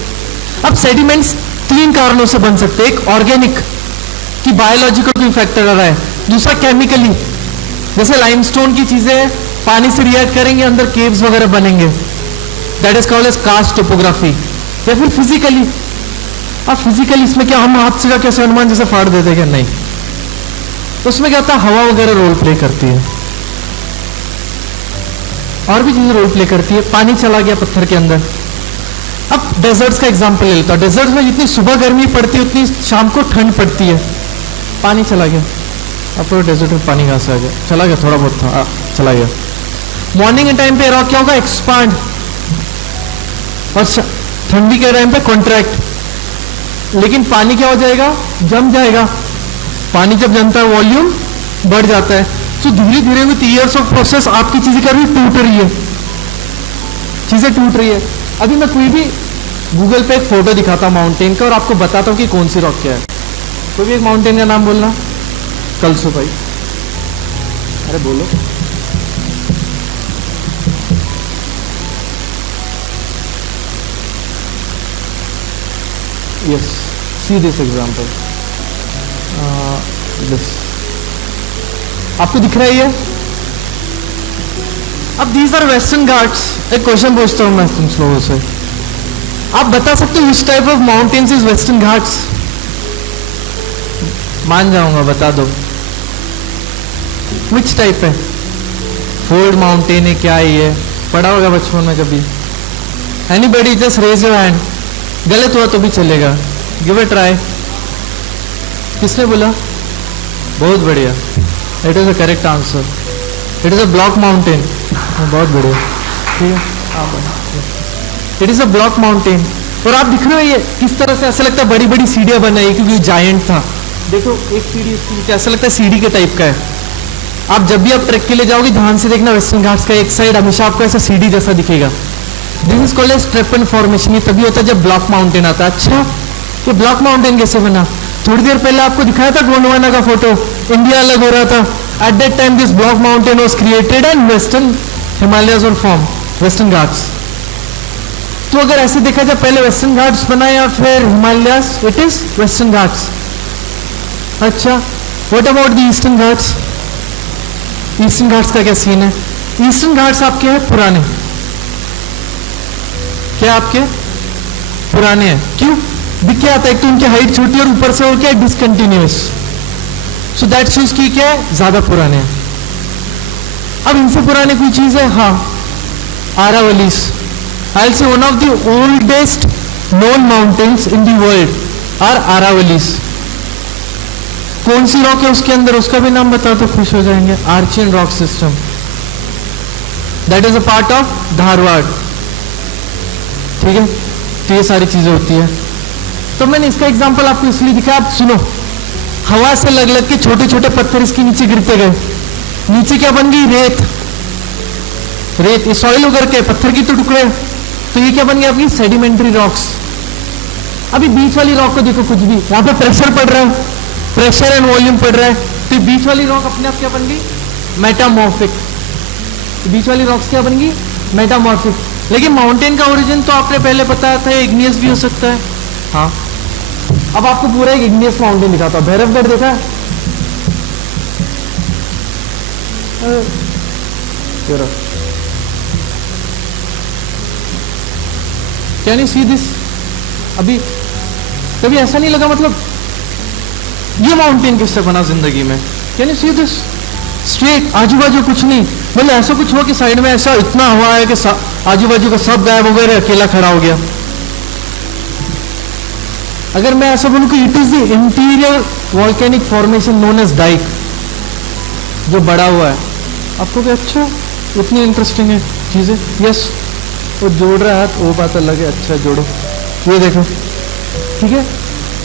अब सेडिमेंट्स 3 कारणों से बन सकते हैं। एक ऑर्गेनिक, कि बायोलॉजिकल कोई फैक्टर आ रहा है। दूसरा केमिकली, जैसे लाइमस्टोन की चीजें पानी से रिएक्ट करेंगे, अंदर केव्स वगैरह बनेंगे, that is called as karst topography. या फिर फिजिकली, अब फिजिकली इसमें क्या हम हाथ से कैसे हनुमान जैसे फाड़ देते क्या? नहीं, तो उसमें क्या होता है, हवा वगैरह रोल प्ले करती है, और भी चीजें रोल प्ले करती है। पानी चला गया पत्थर के अंदर। अब डेजर्ट्स का एग्जांपल ले लेता हूं। डेजर्ट्स में जितनी सुबह गर्मी पड़ती है उतनी शाम को ठंड पड़ती है। पानी चला गया, अब तो डेजर्ट में पानी कहां से आ गया, चला गया, थोड़ा बहुत था, चला गया। मॉर्निंग के टाइम पे रॉक क्या होगा, एक्सपांड, और ठंडी के टाइम पे कॉन्ट्रैक्ट। लेकिन पानी क्या हो जाएगा, जम जाएगा। पानी जब जमता है वॉल्यूम बढ़ जाता है। तो धीरे धीरे विथ ईयर्स ऑफ प्रोसेस आपकी चीजें कर रही टूट रही है, चीजें टूट रही है। अभी मैं कोई भी गूगल पे एक फोटो दिखाता हूं माउंटेन का और आपको बताता हूं कि कौन सी रॉक क्या है। कोई भी एक माउंटेन का नाम बोलना। कलसो भाई, अरे बोलो। Yes, see this example, this आपको दिख रहा है ये। अब दीज आर वेस्टर्न घाट्स। एक क्वेश्चन पूछता हूं मैं तुम लोगों से, आप बता सकते हो which type of mountains is western Ghats? मान जाऊंगा, बता दो विच टाइप है। फोल्ड माउंटेन है, क्या है ये, पढ़ा होगा बचपन में कभी। Anybody just raise your hand. गलत हुआ तो भी चलेगा, गिव अ ट्राई। किसने बोला? बहुत बढ़िया, it is a correct answer. It is a block mountain. बहुत बढ़िया, ठीक है। It is a block mountain. और आप दिख रहे हो ये किस तरह से, ऐसा लगता है बड़ी बड़ी सीढ़ियां बनाई क्योंकि जायंट था। देखो एक सीढ़ी इसके नीचे, ऐसा लगता है सीढ़ी के टाइप का है। आप जब भी आप ट्रैक के लिए जाओगे ध्यान से देखना, वेस्टर्न घाट्स का एक साइड हमेशा आपको ऐसा सीढ़ी जैसा दिखेगा। दिस इज कॉल्ड एज स्ट्रेपन फॉर्मेशन। ये तभी होता है जब ब्लॉक माउंटेन आता है। अच्छा, ये ब्लॉक माउंटेन कैसे बना? थोड़ी देर पहले आपको दिखाया था गोंडवाना का फोटो, इंडिया अलग हो रहा था। Eight that time this block mountain was created and western Himalayas were form, western Ghats. तो अगर ऐसे देखा जाए पहले वेस्टर्न घाट्स बना या फिर Himalayas, it is western Ghats. अच्छा, what about the Eastern Ghats? Eastern Ghats का क्या सीन है? ईस्टर्न घाट्स आपके हैं पुराने, क्या आपके पुराने हैं। क्यों? दिख क्या आता है, एक तो उनकी हाइट छोटी और ऊपर से और क्या डिसकंटिन्यूअस, सो दैट शोज की क्या है, ज्यादा पुराने हैं। अब इनसे पुराने कोई चीज है, हाँ, Aravallis. I will say one of the oldest known mountains in the world are Aravallis. कौन सी रॉक है उसके अंदर, उसका भी नाम बता तो खुश हो जाएंगे। Archaean rock system, that is a part of Dharwar. ठीक है, तो ये सारी चीजें होती है। तो मैंने इसका एग्जांपल आपको इसलिए दिखाया, आप सुनो। हवा से लग लग के छोटे छोटे पत्थर इसके नीचे गिरते गए, नीचे क्या बन गई, रेत। रेत, ये सॉइल उगर के पत्थर की तो टुकड़े, तो ये क्या बन गया आपकी सेडिमेंट्री रॉक्स। अभी बीच वाली रॉक को देखो, कुछ भी यहाँ पे प्रेशर पड़ रहा है, प्रेशर एंड वॉल्यूम पड़ रहा है, तो बीच वाली रॉक अपने आप क्या बन गई, मेटामॉर्फिक। बीच वाली रॉक्स क्या बन गई, मेटामॉर्फिक। लेकिन माउंटेन का ओरिजिन तो आपने पहले बताया था, इग्नियस भी हो सकता है। हाँ, अब आपको पूरा एक इग्नियस माउंटेन दिखाता हूं। भैरवगढ़ देखा है? Can you see this? अभी कभी ऐसा नहीं लगा, मतलब ये माउंटेन किससे बना जिंदगी में? Can you see this? Straight, आजू बाजू कुछ नहीं, मतलब ऐसा कुछ हुआ कि साइड में ऐसा इतना हुआ है कि आजू बाजू का सब गायब हो गया, अकेला खड़ा हो गया। अगर मैं ऐसा बोलूं कि it is the interior volcanic formation known as dyke, जो बड़ा हुआ है। आपको क्या, अच्छा इतनी इंटरेस्टिंग है चीजें। यस, वो जोड़ रहा है, वो बात अलग है। अच्छा जोड़ो, ये देखो, ठीक है।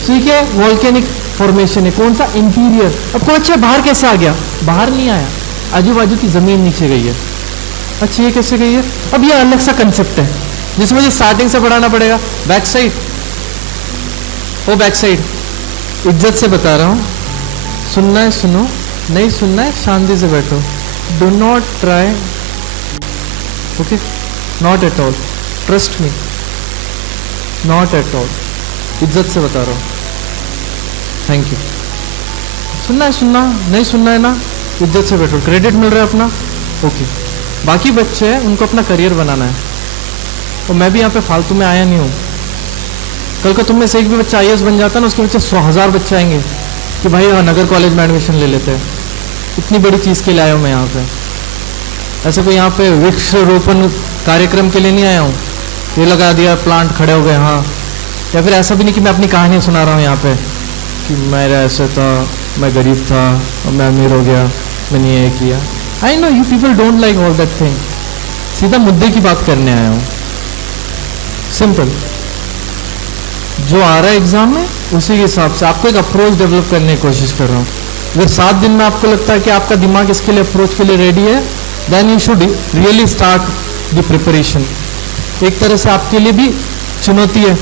ठीक है, वॉल्केनिक फॉर्मेशन है। कौन सा? इंटीरियर। अब कोई, अच्छा बाहर कैसे आ गया? बाहर नहीं आया, आजू बाजू की जमीन नीचे गई है। अच्छा, ये कैसे गई है? अब ये अलग सा कंसेप्ट है जिसमें मुझे स्टार्टिंग से पढ़ाना पड़ेगा। बैक साइड, वो बैक साइड, इज्जत से बता रहा हूं, सुनना है सुनो, नहीं सुनना है शांति से बैठो। Do not try, okay, not at all, trust me, not at all, इज्जत से बता रहा हूं। Thank you. सुनना है सुनना, नहीं सुनना है ना, इज्जत से बैठो, क्रेडिट मिल रहा है अपना, ओके। बाकी बच्चे हैं, उनको अपना करियर बनाना है, और मैं भी यहाँ पे फालतू में आया नहीं हूँ। कल को तुम में से एक भी बच्चा IAS बन जाता है ना, उसके बच्चे 100,000 बच्चे आएंगे, कि भाई नगर कॉलेज में एडमिशन ले लेते हैं, इतनी बड़ी चीज़ के लिए आया हूँ मैं यहाँ पे। ऐसे कोई यहाँ पे वृक्ष रोपण कार्यक्रम के लिए नहीं आया हूँ, ये लगा दिया प्लांट खड़े हो गए हाँ। या फिर ऐसा भी नहीं कि मैं अपनी कहानी सुना रहा हूँ यहाँ पे कि मेरा ऐसे था, मैं गरीब था और मैं अमीर हो गया, मैंने ये किया। I know you people don't like all that thing. सीधा मुद्दे की बात करने आया हूँ, सिंपल। जो आ रहा है एग्जाम में उसी के हिसाब से आपको एक अप्रोच डेवलप करने की कोशिश कर रहा हूँ। अगर 7 दिन में आपको लगता है कि आपका दिमाग इसके लिए अप्रोच के लिए रेडी है, then you should really start the preparation. एक तरह से आपके लिए भी चुनौती है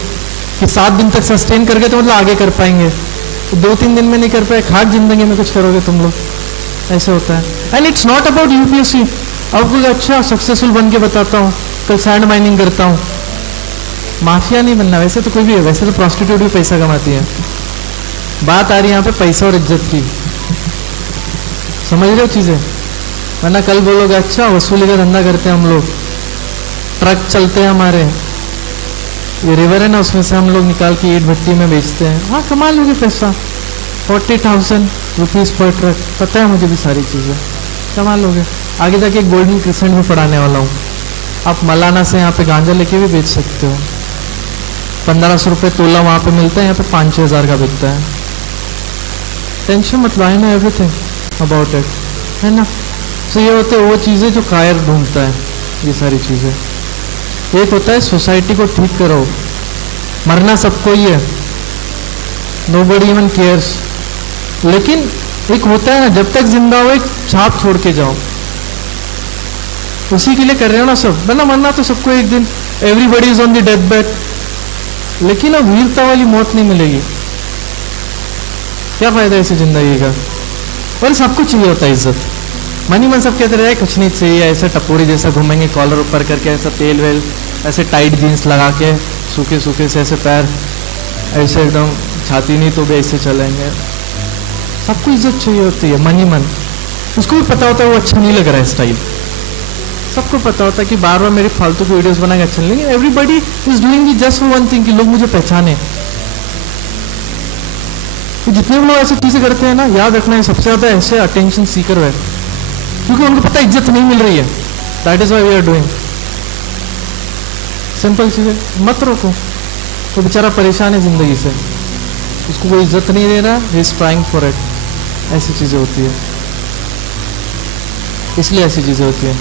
कि 7 दिन तक सस्टेन करके तो मतलब आगे कर पाएंगे, तो 2-3 दिन में नहीं कर पाए, खाक जिंदगी में कुछ करोगे तुम लोग, ऐसे होता है। And it's not about UPSC. अब कुछ अच्छा सक्सेसफुल बन के बताता हूँ, कल सैंड माइनिंग करता हूँ, माफिया नहीं बनना। वैसे तो कोई भी है, वैसे तो प्रोस्टिट्यूट भी पैसा कमाती है। बात आ रही है यहाँ पे पैसा और इज्जत की, समझ रहे हो चीजें। वरना कल बोलोगे अच्छा वसूली का धंधा करते हैं हम लोग, ट्रक चलते हैं हमारे, ये रिवर है ना उसमें से हम लोग निकाल के ईट भट्टी में बेचते हैं, हाँ कमा लोगे पैसा। 40,000 रुपीज पर ट्रक, पता है मुझे भी सारी चीजें, कमा लोगे। आगे जाके एक गोल्डन क्रिसेंट भी पढ़ाने वाला हूँ। आप मलाना से यहाँ पे गांजा लेके भी बेच सकते हो, 1500 रुपये तोला वहाँ पे मिलता है, यहाँ पे 5-6 हज़ार का बिकता है। टेंशन मत लो, I know everything about it, है ना। तो ये होते हैं वो चीज़ें जो कायर ढूंढता है, ये सारी चीज़ें। एक होता है सोसाइटी को ठीक करो, मरना सबको ही है, नोबडी इवन केयर्स। लेकिन एक होता है ना, जब तक जिंदा हो एक छाप छोड़ के जाओ, उसी के लिए कर रहे हो ना सब, वरना मरना तो सबको एक दिन, everybody is on the death bed. लेकिन अब वीरता वाली मौत नहीं मिलेगी, क्या फायदा ऐसी जिंदगी का। और सबको चाहिए होता है इज्जत, मनी मन सब कहते रहे कुछ नहीं चाहिए, ऐसे टपोरी जैसा घूमेंगे कॉलर ऊपर करके, ऐसा तेल वेल, ऐसे टाइट जीन्स लगा के, सूखे सूखे से ऐसे पैर, ऐसे एकदम छाती नहीं तो भी ऐसे चलेंगे। सबको इज्जत चाहिए होती है मनी मन। उसको भी पता होता है वो अच्छा नहीं लग रहा है स्टाइल, सबको पता होता है कि बार बार मेरी फालतू की वीडियोस बनाएंगे अच्छा नहीं लगेगा। Everybody is doing just for one thing कि लोग मुझे पहचाने। तो जितने भी लोग ऐसी चीजें करते हैं ना, याद रखना है सबसे ज्यादा ऐसे अटेंशन सीकर है, क्योंकि उनको पता इज्जत नहीं मिल रही है। That is why we are doing. Simple चीजें मत रोको, तो बेचारा परेशान है जिंदगी से, उसको कोई इज्जत नहीं दे रहा, he is trying for it. ऐसी चीजें होती है, इसलिए ऐसी चीजें होती है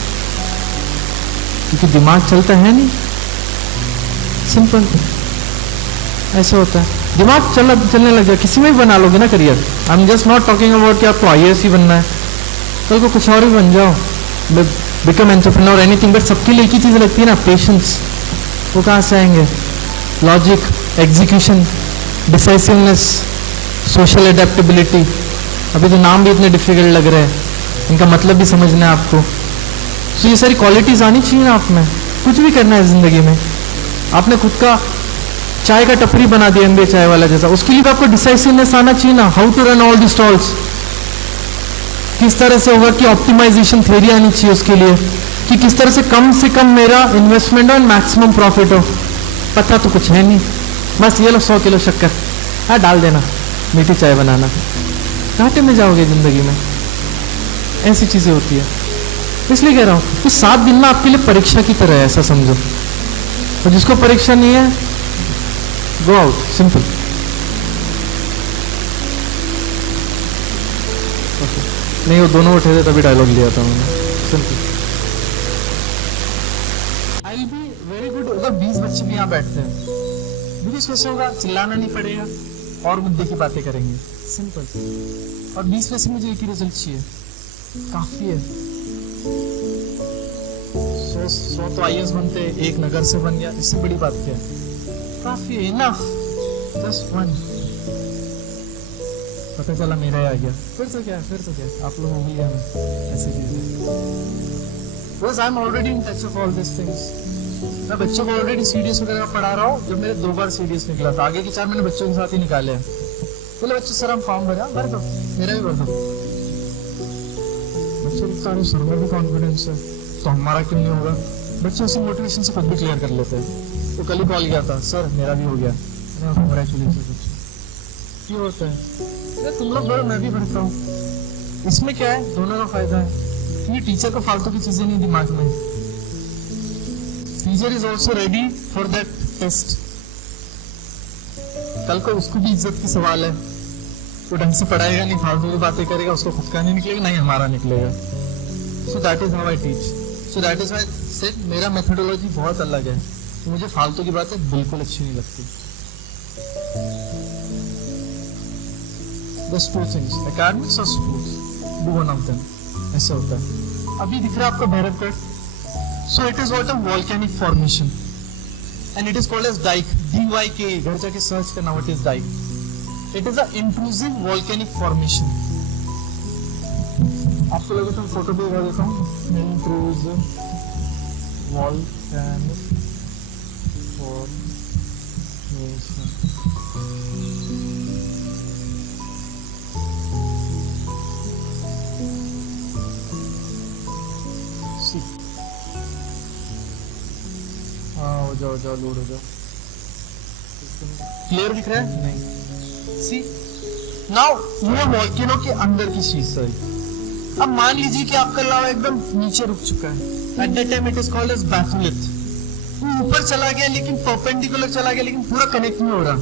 क्योंकि दिमाग चलता है नहीं। सिंपल ऐसा होता है, दिमाग चलने लग जाए, किसी में भी बना लोगे ना career. I am just not talking about कि आपको IAS ही बनना है, कल को कुछ और भी बन जाओ, बिकम एंटरप्रेन्योर एनीथिंग। बट सबके लिए एक ही चीज लगती है ना, पेशेंस। वो कहाँ से आएंगे? Logic, execution, decisiveness, social adaptability. अभी तो नाम भी इतने डिफिकल्ट लग रहे हैं, इनका मतलब भी समझना है आपको। तो ये सारी क्वालिटीज आनी चाहिए ना आप में। कुछ भी करना है जिंदगी में, आपने खुद का चाय का टपरी बना दिया MBA चाय वाला जैसा, उसके लिए तो आपको डिसाइसिवनेस आना चाहिए ना। How to run all the stalls, किस तरह से होगा कि ऑप्टिमाइजेशन थ्योरी आनी चाहिए उसके लिए, कि किस तरह से कम मेरा इन्वेस्टमेंट और मैक्सिमम प्रॉफिट हो। पता तो कुछ है नहीं, बस ये लो 100 किलो शक्कर, हाँ डाल देना, मीठी चाय बनाना, घाटे में जाओगे जिंदगी में। ऐसी चीजें होती है, इसलिए कह रहा हूं कि 7 दिन ना आपके लिए परीक्षा की तरह है, ऐसा समझो। और जिसको परीक्षा नहीं है, गो आउट, सिंपल। नहीं वो दोनों उठे थे तभी डायलॉग लिया था मैंने, simple. I will be very good अगर 20 बच्चे भी यहाँ बैठते हैं, बिकॉज कैसे होगा, चिल्लाना नहीं पड़ेगा और मुद्दे की बातें करेंगे, सिंपल। और 20 में से मुझे एक ही रिजल्ट चाहिए, काफी है। 100 तो IAS बनते, एक नगर से बन गया, इससे बड़ी बात क्या है? काफी है, इनफ, जस्ट वन। पता चला मेरा ही आ गया, फिर से क्या, आप लोग हो गया मैं, ऐसी चीजें। बस I am already in touch of all this things. मैं बच्चों को ऑलरेडी CDS वगैरह पढ़ा रहा हूँ। जब मेरे 2 बार CDS निकला था, आगे के 4 मैंने बच्चों के साथ ही निकाले हैं। बोले बच्चों सर हम फॉर्म भर दो, मेरा भी भर दो। बच्चों को सारे सर में भी कॉन्फिडेंस है, तो हमारा क्यों नहीं होगा? बच्चे उसी मोटिवेशन से खुद भी क्लियर कर लेते हैं। तो कल ही कॉल किया था, सर मेरा भी हो गया, कंग्रेचुलेशन। ये होता है, तुम लोग पढ़ो, मैं भी पढ़ता हूँ। इसमें क्या है, दोनों का फायदा है, क्योंकि टीचर को फालतू की चीजें नहीं दिमाग में। Teacher is also ready for that test. कल को उसको भी इज्जत की सवाल है, वो ढंग से पढ़ाएगा नहीं, फालतू की बातें करेगा, उसको खुद का नहीं निकलेगा, नहीं हमारा निकलेगा। सो that is how I teach. So that is why said मेरा मेथोडोलॉजी बहुत अलग है। तो मुझे फालतू की बातें बिल्कुल अच्छी नहीं लगती। There's two things, academics और sports, do one of them. ऐसा होता है। अभी दिख रहा है आपको Bhairavgarh. So it is what a volcanic formation, and it is called as dike. D-Y-K. घर जाके सर्च करना what is dike. It is a intrusive volcanic formation. आपको लगे तो फोटो भी दिखा देता हूँ। Intrusive volcanic formation. हाँ, हो जाओ लोड हो जाओ। क्लियर दिख रहा है? नहीं। सी नाउ ये वॉल्केनो के अंदर की चीज है। अब मान लीजिए कि आपका लावा एकदम नीचे रुक चुका है। At that time it is called as batholith. वो ऊपर चला गया लेकिन परपेंडिकुलर चला गया, लेकिन पूरा कनेक्ट नहीं हो रहा।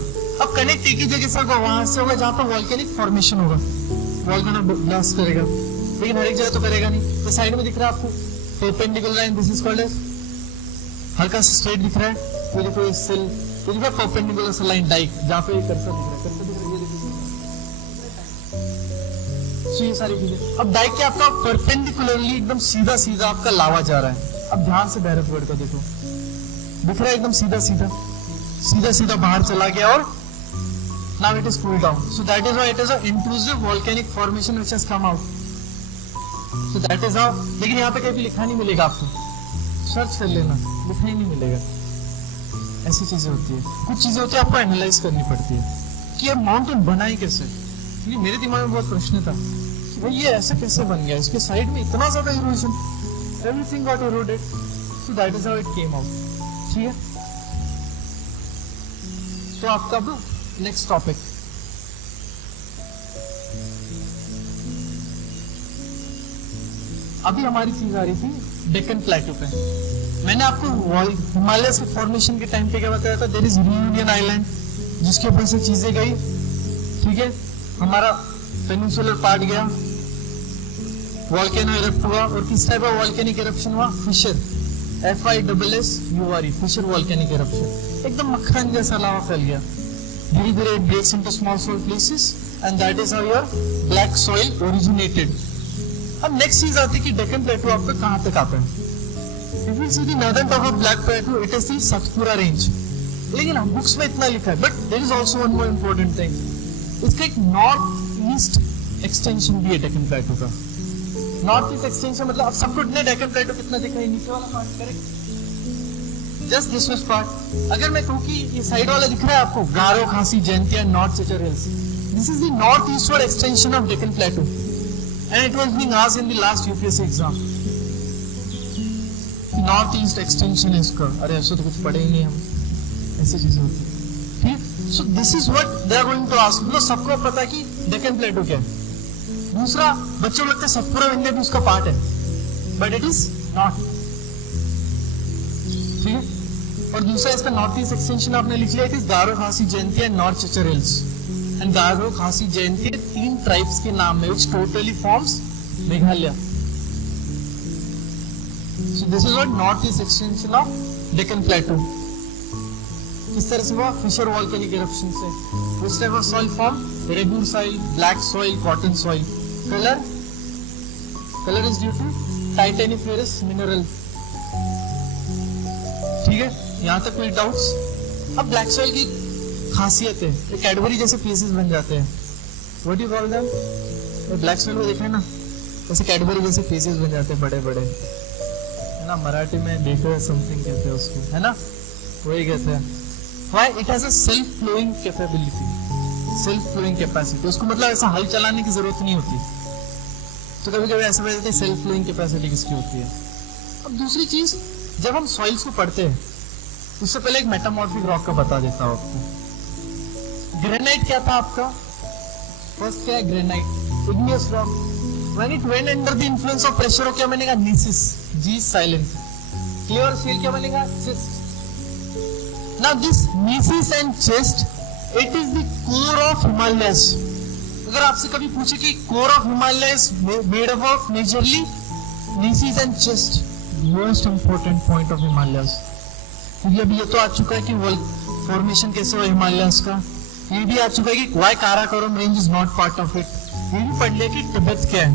अब कनेक्ट एक ही जगह से होगा, वहां से होगा जहां पर वॉल्केनिक फॉर्मेशन होगा, वॉल्केनो ब्लास्ट करेगा, लेकिन हर एक जगह तो करेगा नहीं। तो साइड में दिख रहा है आपको perpendicular line, this is called as, हल्का सा स्ट्रेट दिख रहा है, वो देखो इस सेल, वो देखो परपेंडिकुलर सा लाइन डाइक, जहां पे कर्सर दिख रहा है, कर्सर दिख रहा है, ये देखिए। सो ये सारी चीजें। अब डाइक के आपका परपेंडिकुलरली एकदम सीधा सीधा आपका लावा जा रहा है। अब ध्यान से भैरवगढ़ का देखो, दिख रहा है एकदम सीधा सीधा सीधा सीधा बाहर चला गया, और now it is cool down. So that is why it is a intrusive volcanic formation which has come out. So that is how, लेकिन यहाँ पे कहीं लिखा नहीं मिलेगा आपको, सर्च कर लेना, लिखना ही नहीं मिलेगा। ऐसी चीजें होती है, कुछ चीजें होती है आपको एनालाइज करनी पड़ती है कि ये माउंटेन बना ही कैसे। क्योंकि मेरे दिमाग में बहुत प्रश्न था कि भाई ये ऐसे कैसे बन गया, इसके साइड में इतना ज्यादा erosion, everything got eroded. So that is how it came out. ठीक है, तो आपका अब नेक्स्ट टॉपिक, अभी हमारी चीज आ रही थी डेक्कन प्लेटो पे। मैंने आपको हिमालय के फॉर्मेशन के टाइम पे क्या बताया था, देयर इज रियूनियन आइलैंड, जिसके ऊपर से चीजें गई। ठीक है, हमारा पेनिनसुलर पार्ट गया, वॉल्केनो इरप्ट हुआ, और किस टाइप ऑफ वॉल्केनिक इरप्शन हुआ, fissure, FISSURE, fissure volcanic eruption. एकदम मक्खन जैसा लावा फैल गया, धीरे धीरे it breaks into small small places, and that is how your black soil originated. अब नेक्स्ट चीज आती है कि डेक्कन प्लेटो आपका कहां तक आता है। If you see the northern top of Black Plateau, it is the Satpura range. लेकिन हम बुक्स में इतना लिखा है, but there is also one more important thing. इसका एक नॉर्थ ईस्ट एक्सटेंशन भी है डेक्कन प्लेटो का। नॉर्थ ईस्ट एक्सटेंशन मतलब अब सबको डेक्कन प्लेटो कितना दिख रहा है, नीचे वाला part, correct, just this much part. अगर मैं कहूँ कि ये साइड वाला दिख रहा है आपको, Garo, Khasi, Jaintia, north Cachar hills, this is the north eastward extension of Deccan plateau, and it was being asked in the last UPSC exam. North east extension है इसका। अरे ऐसा तो कुछ पढ़े ही नहीं हम, ऐसी चीजें होती है। ठीक, so this is what they are going to ask. मतलब सबको पता है कि डेक्कन प्लेटो क्या है। दूसरा, बच्चों लगता है सतपुरा विंध्य भी उसका पार्ट है, बट इट इज नॉट। ठीक है, और दूसरा इसका नॉर्थ ईस्ट एक्सटेंशन आपने लिख लिया, it is Garo, Khasi, Jaintia and north Cachar hills. And Garo, Khasi, Jaintia 3 tribes के नाम है, which totally forms Meghalaya. So this is what northeast extension of Deccan Plateau. किस तरह से हुआ, फिशर वॉल्केनिक इरप्शन से। Which type of soil form? Regular soil, black soil, cotton soil. Color is due to titaniferous mineral. ठीक है, यहाँ तक कोई डाउट्स? अब ब्लैक सॉइल की खासियत है, ये कैडबरी जैसे प्लेसेस बन जाते हैं। What do you call them? Black soil को देखा है ना, ऐसे कैडबरी जैसे प्लेसेस बन जाते हैं बड़े बड़े, है ना। मराठी में देखो समथिंग कहते हैं उसको, है ना, वही कहते हैं। Why? It has a self flowing capability, self flowing capacity। उसको मतलब ऐसा हल चलाने की जरूरत नहीं होती। तो कभी कभी ऐसा कहते हैं सेल्फ फ्लोइंग कैपेसिटी किसकी होती है। अब दूसरी चीज, जब हम सॉइल्स को पढ़ते हैं उससे पहले एक मेटामॉर्फिक रॉक का बता देता हूं आपको। ग्रेनाइट क्या था आपका, फर्स्ट क्या है granite, igneous rock, when it went under the influence of pressure क्या बनेगा gneiss, G silent, clear shale क्या बनेगा schist. Now this gneiss and schist it is the core of Himalayas. अगर आपसे कभी पूछे कि core of Himalayas made up of majorly gneiss and schist, most important point of Himalayas. क्योंकि अभी ये तो आ चुका है कि फॉर्मेशन कैसे हुआ हिमालयस का, ये भी आ चुका है कि why Karakoram range is not part of it, ये भी पढ़ लिया कि तिब्बत क्या है।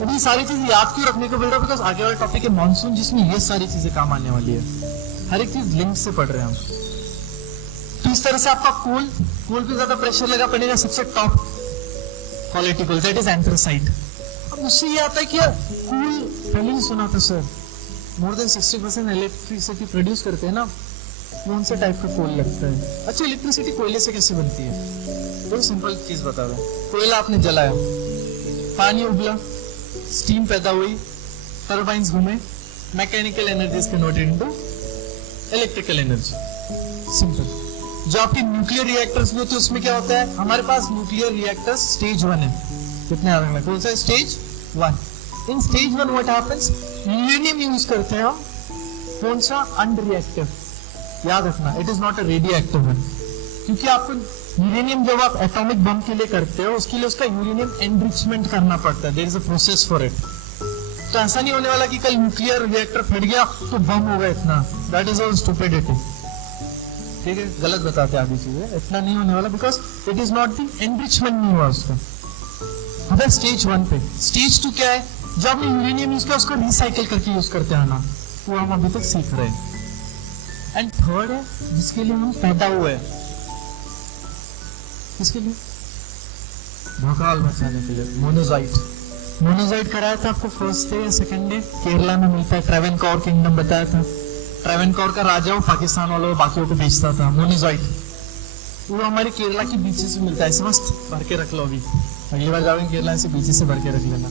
अब ये सारी चीजें याद क्यों रखने को बोल रहा हूं, बिकॉज आगे वाला टॉपिक है मानसून, जिसमें ये सारी चीजें काम आने वाली है। हर एक चीज लिंक से पढ़ रहे हैं हम। तो इस तरह से आपका कोल पे ज्यादा प्रेशर लगा पड़ेगा, सबसे top quality coal that is anthracite. अब मुझसे ये आता है कि कोल पहले ही सुना था sir, more than 60% electricity produce करते हैं ना, कौन से टाइप का कोल लगता है। अच्छा, इलेक्ट्रिसिटी कोयले से कैसे बनती है, बहुत सिंपल चीज बता रहा हूं। कोयला आपने जलाया, पानी उबला, स्टीम पैदा हुई, टर्बाइंस घूमे, mechanical energy is converted into electrical energy. Simple. जो आपके न्यूक्लियर रिएक्टर्स भी होते हैं उसमें क्या होता है, हमारे पास न्यूक्लियर रिएक्टर्स स्टेज 1 है, कितने आ रहे हैं, कौन सा stage 1। In stage 1 what happens, uranium use करते हैं हम, कौन सा अनरिएक्टिव, याद रखना it is not a radio active one, क्योंकि आपको यूरेनियम जब आप एटॉमिक बम के लिए करते हो उसके लिए उसका यूरेनियम एनरिचमेंट करना पड़ता है, there is a process for it. तो ऐसा नहीं होने वाला कि कल न्यूक्लियर रिएक्टर फट गया तो बम होगा इतना, दैट इज ऑल स्टूपिडिटी। ठीक है, गलत बताते हैं आगे चीजें, इतना नहीं होने वाला, because it is not the enrichment नहीं हुआ उसका। अब स्टेज 1 पे। स्टेज 2 क्या है, जब हमने यूरेनियम यूज किया उसको रिसाइकिल करके यूज करते हैं ना, वो हम अभी तक सीख रहे हैं। एंड थर्ड है जिसके लिए हम पैदा हुए हैं, किसके लिए, भोकाल मचाने के लिए, मोनोजाइट। मोनोजाइट कराया था आपको फर्स्ट डे या सेकंड डे, केरला में मिलता है, ट्रेवेनकोर किंगडम बताया था। ट्रेवेनकोर का राजा वो पाकिस्तान वालों बाकियों को बेचता था मोनोजाइट, वो हमारे केरला की बीचेस से मिलता है, इस मस्त भर के रख लो, अभी अगली बार जाओगे केरला से बीचेस से भर के रख लेना।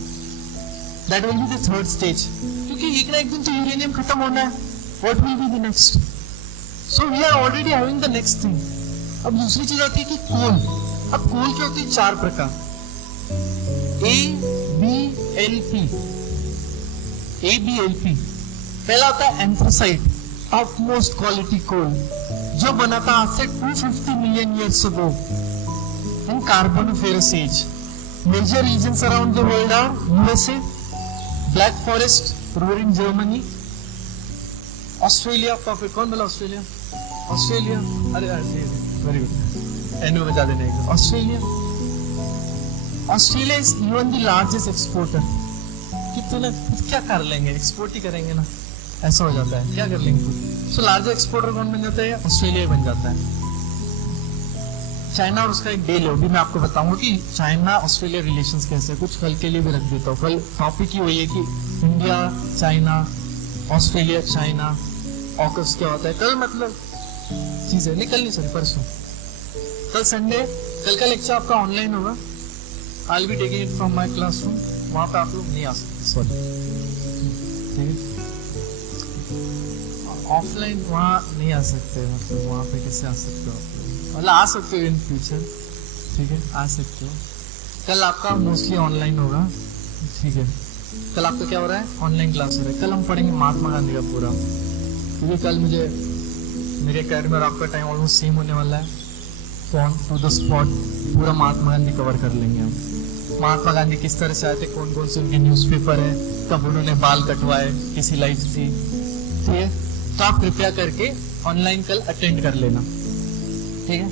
That will be the third stage, क्योंकि एक ना एक दिन तो यूरेनियम खत्म होना है, what will be the next, so we are already having the next thing. अब दूसरी चीज आती है कि कोल। अब कोल क्या होती है, 4 प्रकार, ABLP। ABLP पहला होता है anthracite, top most quality coal, जो बना था आज से 250 million years ago in carboniferous age. Major regions around the world are USA, black forest, rural Germany, Australia. कौन बोला ऑस्ट्रेलिया, ऑस्ट्रेलिया, अरे वेरी गुड, एनओ बजा देने एक Australia. Australia is even the largest exporter. कितना क्या कर लेंगे, एक्सपोर्ट ही करेंगे ना, ऐसा हो जाता है, क्या कर लेंगे। सो लार्जेस्ट एक्सपोर्टर कौन बन जाता है, ऑस्ट्रेलिया बन जाता है। चाइना और उसका एक डे लो, भी मैं आपको बताऊंगा कि चाइना ऑस्ट्रेलिया रिलेशंस कैसे, कुछ कल के लिए भी रख देता हूँ। कल टॉपिक ही वही है कि India China, Australia China, AUKUS क्या होता है। कल मतलब चीजें नहीं, कल नहीं सॉरी परसों, कल संडे, कल का लेक्चर आपका ऑनलाइन होगा। आई will be taking it from my classroom, वहां पे आप लोग नहीं आ सकते, सॉरी, ठीक है, ऑफलाइन वहाँ नहीं आ सकते, मतलब वहाँ पे कैसे आ सकते हो, मतलब आ सकते हो इन फ्यूचर, ठीक है, आ सकते हो। कल आपका मोस्टली ऑनलाइन होगा, ठीक है, कल आपका क्या हो रहा है, ऑनलाइन क्लास हो रहा है। कल हम पढ़ेंगे महात्मा गांधी का पूरा, क्योंकि कल मुझे मेरे कैरियर में आपका टाइम ऑलमोस्ट सेम होने वाला है, तो ऑन टू द स्पॉट पूरा महात्मा गांधी कवर कर लेंगे हम। महात्मा गांधी किस तरह से आए थे, कौन कौन से उनके न्यूज़पेपर है, कब उन्होंने बाल कटवाए, किसी लाइफ थी, ठीक है। तो आप कृपया करके ऑनलाइन कल अटेंड कर लेना, ठीक है,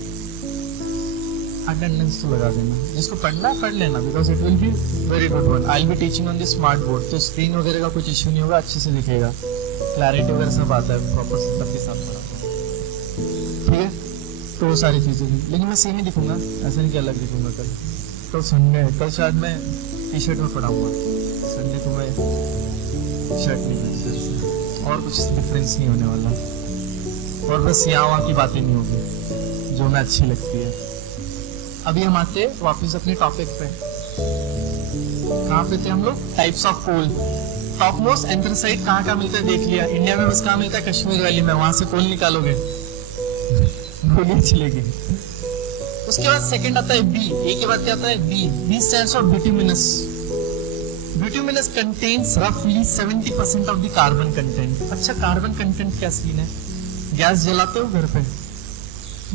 अटेंडेंस तो लगा देना, जिसको पढ़ना है पढ़ लेना, because it will be very good one. I will be teaching on the smart board, तो स्क्रीन वगैरह का कुछ इश्यू नहीं होगा, अच्छे से दिखेगा, क्लैरिटी वगैरह सब आता है, प्रॉपर सेटअप के साथ पढ़ाता हूं, ठीक है। तो वो सारी चीजें थी, लेकिन मैं सेम ही दिखूंगा, ऐसा नहीं कि अलग दिखूंगा। कल तो संडे है, कल शायद मैं टी शर्ट में पढ़ाऊंगा, संडे को मैं शर्ट नहीं पहनूंगा, और कुछ डिफरेंस नहीं होने वाला, और बस यहाँ वहाँ की बातें नहीं होगी जो हमें अच्छी लगती है। अभी हम आते हैं वापस अपने टॉपिक पे, कहाँ पे थे हम लोग, types of coal. Top most anthracite कहाँ कहाँ मिलता है देख लिया, इंडिया में बस कहाँ मिलता है, कश्मीर वैली में, वहां से कोल निकालोगे गोली चलेगी। उसके बाद सेकंड आता है बी, ए के बाद क्या आता है B, B stands for bituminous. Bituminous contains रफली 70% ऑफ द कार्बन कंटेंट। अच्छा कार्बन कंटेंट क्या सीन है, गैस जलाते हो घर पे,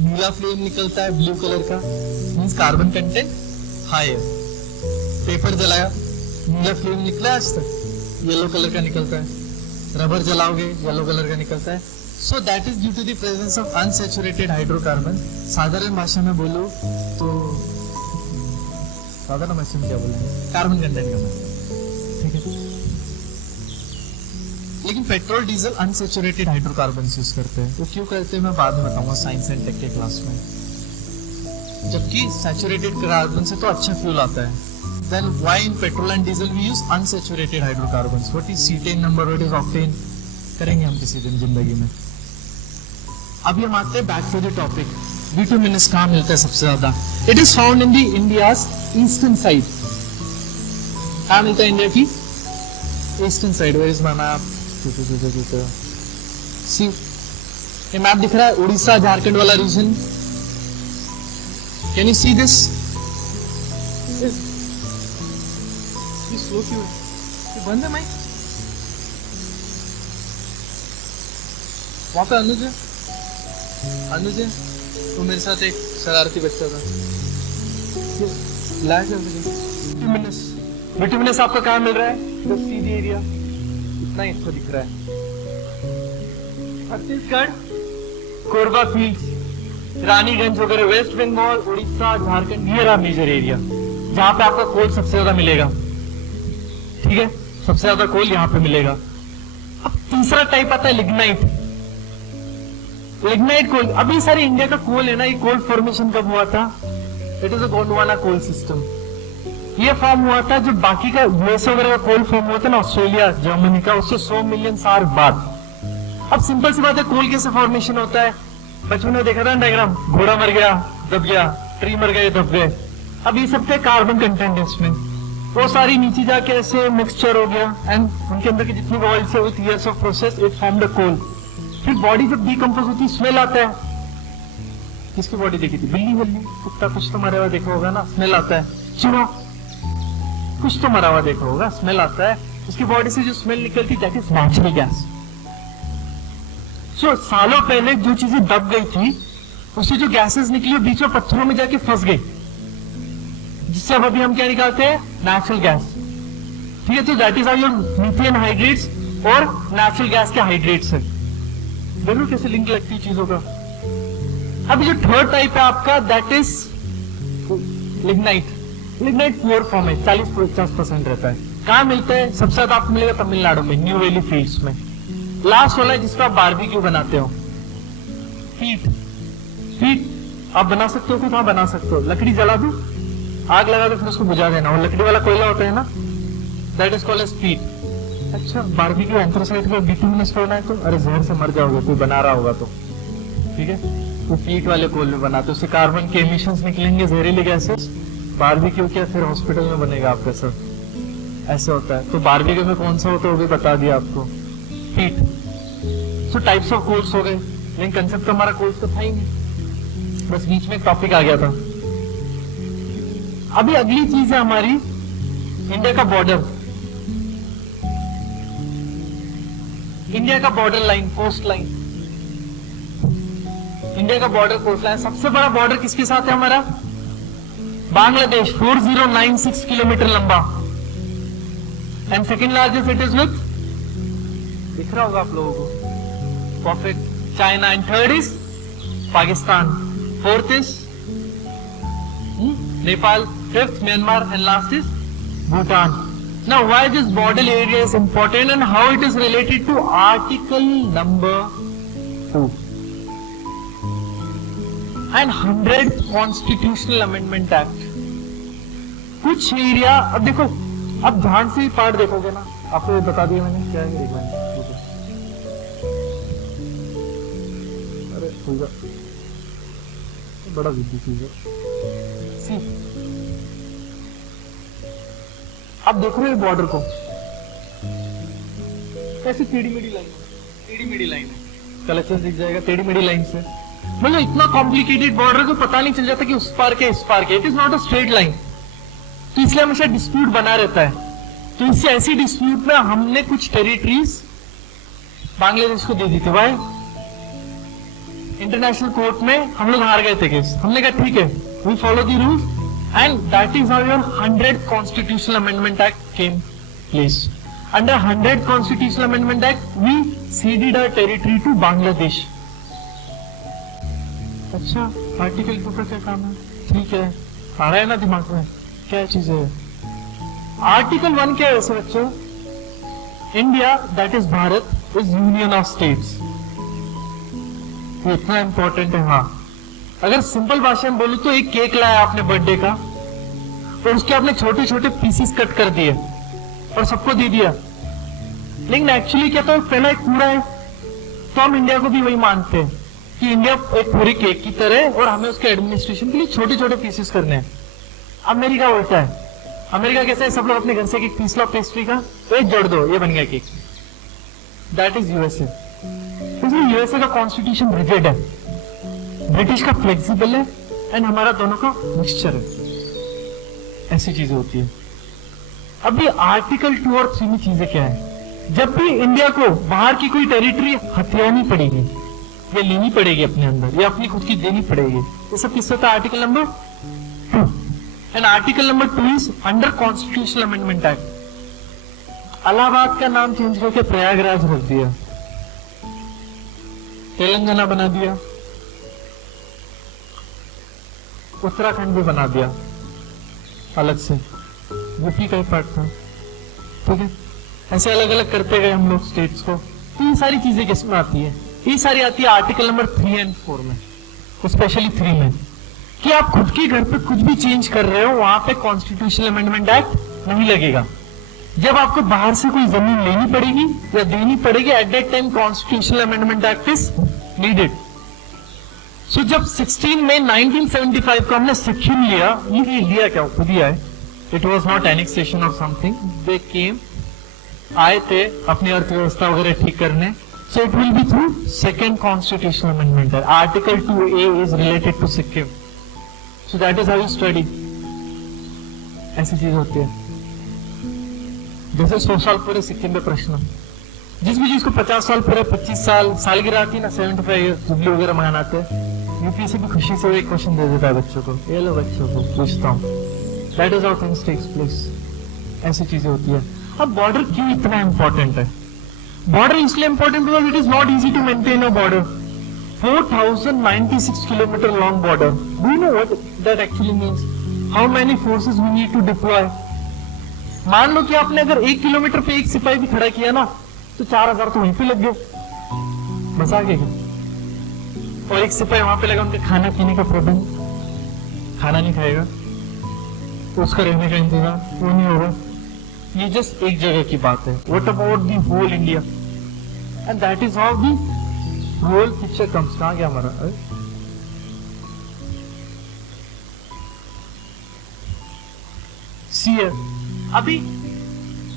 नीला फ्लेम निकलता है ब्लू कलर का, मींस कार्बन कंटेंट हाई है। पेपर जलाया, नीला फ्लेम निकला आज तक, येलो कलर का निकलता है। रबर जलाओगे, येलो कलर का निकलता है। So that is due to the presence of unsaturated hydrocarbon. साधारण भाषा में बोलो तो, साधारण भाषा में क्या बोलेंगे, कार्बन कंटेंट का मतलब, ठीक है। लेकिन petrol diesel unsaturated hydrocarbon use करते हैं। वो क्यों करते हैं मैं बाद में बताऊंगा साइंस एंड टेक के क्लास में। जबकि सैचुरेटेड कार्बन से तो अच्छा फ्यूल आता है। Then why in petrol and diesel we use unsaturated hydrocarbons? What is cetane number? What is octane? करेंगे हम किसी दिन जिंदगी में। अभी हम आते हैं back to the topic. Bituminous कहाँ मिलता है सबसे ज्यादा? It is found in the India's eastern side. कहाँ मिलता है इंडिया की eastern side? Where is my map? See ये मैप दिख रहा है, उड़ीसा झारखंड वाला region. Can you see this? Slow क्यों है? ये बंद है माइक? वहां पे अनुज है, अनुज है, वो मेरे साथ एक शरारती बच्चा था। बिट्यूमिनस, बिट्यूमिनस आपको कहाँ मिल रहा है? तो सीधी एरिया इतना इसको दिख रहा है, छत्तीसगढ़, कोरबा फील्ड, रानीगंज वगैरह, वेस्ट बंगाल, उड़ीसा, झारखंड, ये रहा मेजर एरिया जहाँ पे आपका कोल सबसे ज्यादा मिलेगा। ठीक है, सबसे ज्यादा कोल यहाँ पे मिलेगा। अब तीसरा टाइप आता है लिग्नाइट। लिग्नाइट कोल, अभी सारे इंडिया का कोल है ना, ये कोल फॉर्मेशन कब हुआ था? It is a Gondwana coal system. ये फॉर्म हुआ था जब बाकी का यूएस वगैरह का कोल फॉर्म हुआ था ना, ऑस्ट्रेलिया जर्मनी का, उससे 100 मिलियन साल बाद। अब सिंपल सी बात है, कोल कैसे फॉर्मेशन होता है? बचपन में देखा था डायग्राम, घोड़ा मर गया दब गया, ट्री मर गए दब गए। अब ये सब कार्बन कंटेंट है इसमें, वो सारी नीचे जाके ऐसे मिक्सचर हो गया एंड उनके अंदर की जितनी ऑयल्स है with years of process it form the coal. फिर बॉडी जब डीकंपोज होती है स्मेल आता है। किसकी बॉडी देखी थी? बिल्ली बिल्ली कुत्ता कुछ तो मरा हुआ देखा होगा ना, स्मेल आता है। चूहा कुछ तो मरा हुआ देखा होगा, स्मेल आता है। उसकी बॉडी से जो स्मेल निकलती दैट इज नेचुरल गैस। सो सालों पहले जो चीजें दब गई थी उससे जो गैसेस निकली बीच में पत्थरों में जाके फंस गई, जिससे अब अभी हम क्या निकालते हैं? Natural gas. ठीक है, तो that is your methane hydrates और नेचुरल गैस के हाइड्रेट्स है। देखो कैसे लिंक लगती है चीजों का। अभी जो थर्ड टाइप है आपका that is lignite. Lignite pure form है, 40-50% रहता है। कहाँ मिलता है? सबसे ज्यादा आपको मिलेगा तमिलनाडु में, न्यू वैली फील्ड्स में। लास्ट वाला है जिसका आप बारबेक्यू बनाते हो, पीट। पीट आप बना सकते हो, कुछ हाँ बना सकते हो। लकड़ी जला दो, आग लगा दो, फिर उसको बुझा देना। और लकड़ी वाला कोयला होता है ना, दैट इज कॉल्ड एज पीट। अच्छा, बारबेक्यू एंथ्रासाइट का बिट्यूमिनस करना है तो अरे जहर से मर जाओगे, कोई बना रहा होगा तो। ठीक है, तो पीट वाले कोल में बनाते हो, उससे कार्बन के एमिशंस निकलेंगे, जहरीले गैसेस। बारबेक्यू क्या फिर हॉस्पिटल में बनेगा आपका सर, ऐसे होता है। तो बारबेक्यू में कौन सा होता है वो भी बता दिया आपको, पीट। सो टाइप्स ऑफ कोल्स हो गए, लेकिन कंसेप्ट तो हमारा कोल्स तो था ही नहीं, बस बीच में एक टॉपिक आ गया था। अभी अगली चीज है हमारी इंडिया का बॉर्डर। इंडिया का border line, coast line. India का बॉर्डर कोस्ट लाइन, सबसे बड़ा बॉर्डर किसके साथ है हमारा? बांग्लादेश, 4096 किलोमीटर लंबा। And second largest it is with, दिख रहा होगा आप लोगों को, perfect, China. And third is Pakistan, fourth is Nepal, fifth Myanmar, and last is Bhutan. Now, why this border area is important and how it is related to Article number 2 and 100th Constitutional Amendment Act. कुछ area, अब देखो, अब ध्यान से part देखोगे ना, आपको बता दिया मैंने क्या है। एक मिनट, अरे होगा, बड़ा विधि चीज है। अब देखो ये बॉर्डर को कैसे टेढ़ी मेढ़ी लाइन, टेढ़ी मेढ़ी लाइन है, कलेक्शन दिख जाएगा टेढ़ी मेढ़ी लाइन से। मतलब इतना कॉम्प्लिकेटेड बॉर्डर को पता नहीं चल जाता कि उस पार के इस पार के, it is not a straight line. तो इसलिए हमेशा डिस्प्यूट बना रहता है। तो इससे ऐसी डिस्प्यूट में हमने कुछ टेरिटरीज बांग्लादेश को दे दी थी। भाई इंटरनेशनल कोर्ट में हम लोग हार गए थे केस, हमने कहा ठीक है, we follow the rules and that is how your 100th constitutional amendment act came place. Under 100th constitutional amendment act we ceded our territory to Bangladesh. अच्छा, आर्टिकल 2 का क्या काम है? ठीक है, आ रहा है ना दिमाग में क्या चीज है? आर्टिकल 1 क्या है वैसे बच्चों? India that is Bharat is union of states. इतना इंपॉर्टेंट है। हाँ, अगर सिंपल भाषा में बोलूं तो एक केक लाया आपने बर्थडे का और उसके आपने छोटे छोटे पीसेस कट कर दिए और सबको दे दिया, लेकिन एक्चुअली क्या था, पहला एक पूरा है। तो हम इंडिया को भी वही मानते हैं कि इंडिया एक पूरे केक की तरह है और हमें उसके एडमिनिस्ट्रेशन के लिए छोटे छोटे पीसेस करने हैं। अमेरिका उल्टा है। अमेरिका कैसा है, सब लोग अपने घर से एक पीस लो पेस्ट्री का, तो एक जोड़ दो, ये बन गया केक। That is USA. इसलिए यूएसए का कॉन्स्टिट्यूशन रिजिड है, ब्रिटिश का फ्लेक्सिबल है एंड हमारा दोनों का मिक्सचर है। ऐसी चीजें होती है। अभी आर्टिकल 2 और 3 में चीजें क्या है? जब भी इंडिया को बाहर की कोई टेरिटरी हथियानी पड़ेगी या लेनी पड़ेगी अपने अंदर या अपनी खुद की देनी पड़ेगी, ये सब किससे होता है? Article number 2। And article number 2 is under constitutional amendment act. Allahabad का नाम चेंज करके प्रयागराज रख दिया, तेलंगाना बना दिया, उत्तराखंड भी बना दिया अलग से, यूपी का ही पार्ट था। ठीक है, ऐसे अलग अलग करते गए हम लोग स्टेट्स को। तो ये सारी चीजें किसमें आती है? ये सारी आती है आर्टिकल नंबर 3 और 4 में, स्पेशली 3 में, कि आप खुद के घर पे कुछ भी चेंज कर रहे हो वहां पे कॉन्स्टिट्यूशनल अमेंडमेंट एक्ट नहीं लगेगा। जब आपको बाहर से कोई जमीन लेनी पड़ेगी या देनी पड़ेगी, at that time constitutional amendment act is needed. So जब 16 मई 1975 को हमने सिक्किम लिया, ये लिया क्या खुद ही आए, इट वॉज नॉट एनेक्सेशन और समथिंग, दे केम, आए थे अपनी अर्थव्यवस्था वगैरह ठीक करने। So it will be through second constitutional amendment. Article 2A is related to Sikkim. So that is how you study. ऐसी चीज होती है। जैसे 100 साल पूरे सिक्किम पे प्रश्न, जिस भी चीज को 50 साल पूरे, 25 साल सालगिरह आती है ना, 75 ईयर्स जुबली वगैरह मनाते हैं, यूपीएससी भी खुशी से एक क्वेश्चन दे देता है बच्चों को, ये लो बच्चों को पूछता हूँ। That is how things takes place. ऐसी चीजें होती है। अब बॉर्डर क्यों इतना इंपॉर्टेंट है? बॉर्डर इसलिए important because it is not easy to maintain a border. 4096 kilometre long border. Do you know what that actually means? How many forces we need to deploy. मान लो कि आपने अगर 1 किलोमीटर पे एक सिपाही भी खड़ा किया ना, तो 4000 तो वहीं पे लग गए, बस आगे गए। और एक सिपाही वहां पे लगा, उनके खाना पीने का प्रबंध, खाना नहीं खाएगा तो उसका रहने का इंतजाम वो नहीं होगा। ये जस्ट एक जगह की बात है। What about the whole India? And that is how the whole picture comes. कहां गया हमारा? सी अभी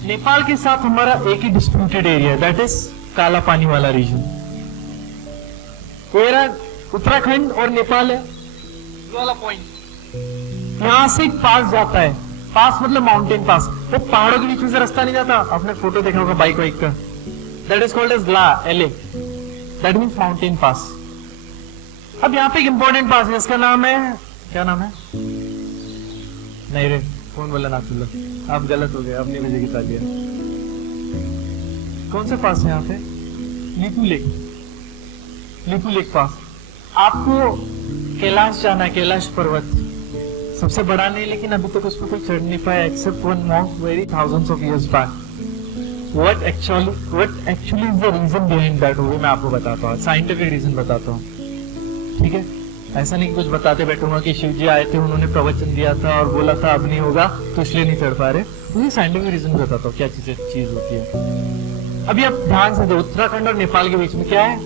नेपाल के साथ हमारा एक ही डिस्प्यूटेड एरिया, दैट इज काला पानी वाला रीजन। मेरा उत्तराखंड और नेपाल है, ये वाला पॉइंट। यहां से एक पास जाता है, पास मतलब माउंटेन पास, वो पहाड़ों के बीच में से रास्ता नहीं जाता। आपने फोटो देखा होगा बाइक वाइक का, that is called as LA, that means mountain pass. अब यहाँ पे एक इंपॉर्टेंट पास है, इसका नाम है, क्या नाम है? नहीं रे, कौन बोला ना तुल्ला, आप गलत हो गए, आपने मुझे गिरा दिया। कौन सा पास है यहाँ पे? लिपू लेक पास। आपको कैलाश जाना है, कैलाश पर्वत सबसे बड़ा नहीं, लेकिन अभी तक उसको कोई चढ़ नहीं पाया except one monk very thousands of years back. What actually is the reason behind that? वो मैं आपको बताता हूँ, साइंटिफिक रीजन बताता हूँ। ठीक है, ऐसा नहीं कुछ बताते बैठूंगा कि शिव जी आए थे, उन्होंने प्रवचन दिया था और बोला था अब नहीं होगा तो इसलिए नहीं चढ़ पा रहे। मुझे साइंटिफिक रीजन बताता हूँ क्या चीज होती है। अभी आप ध्यान से दो, उत्तराखंड और नेपाल के बीच में क्या है?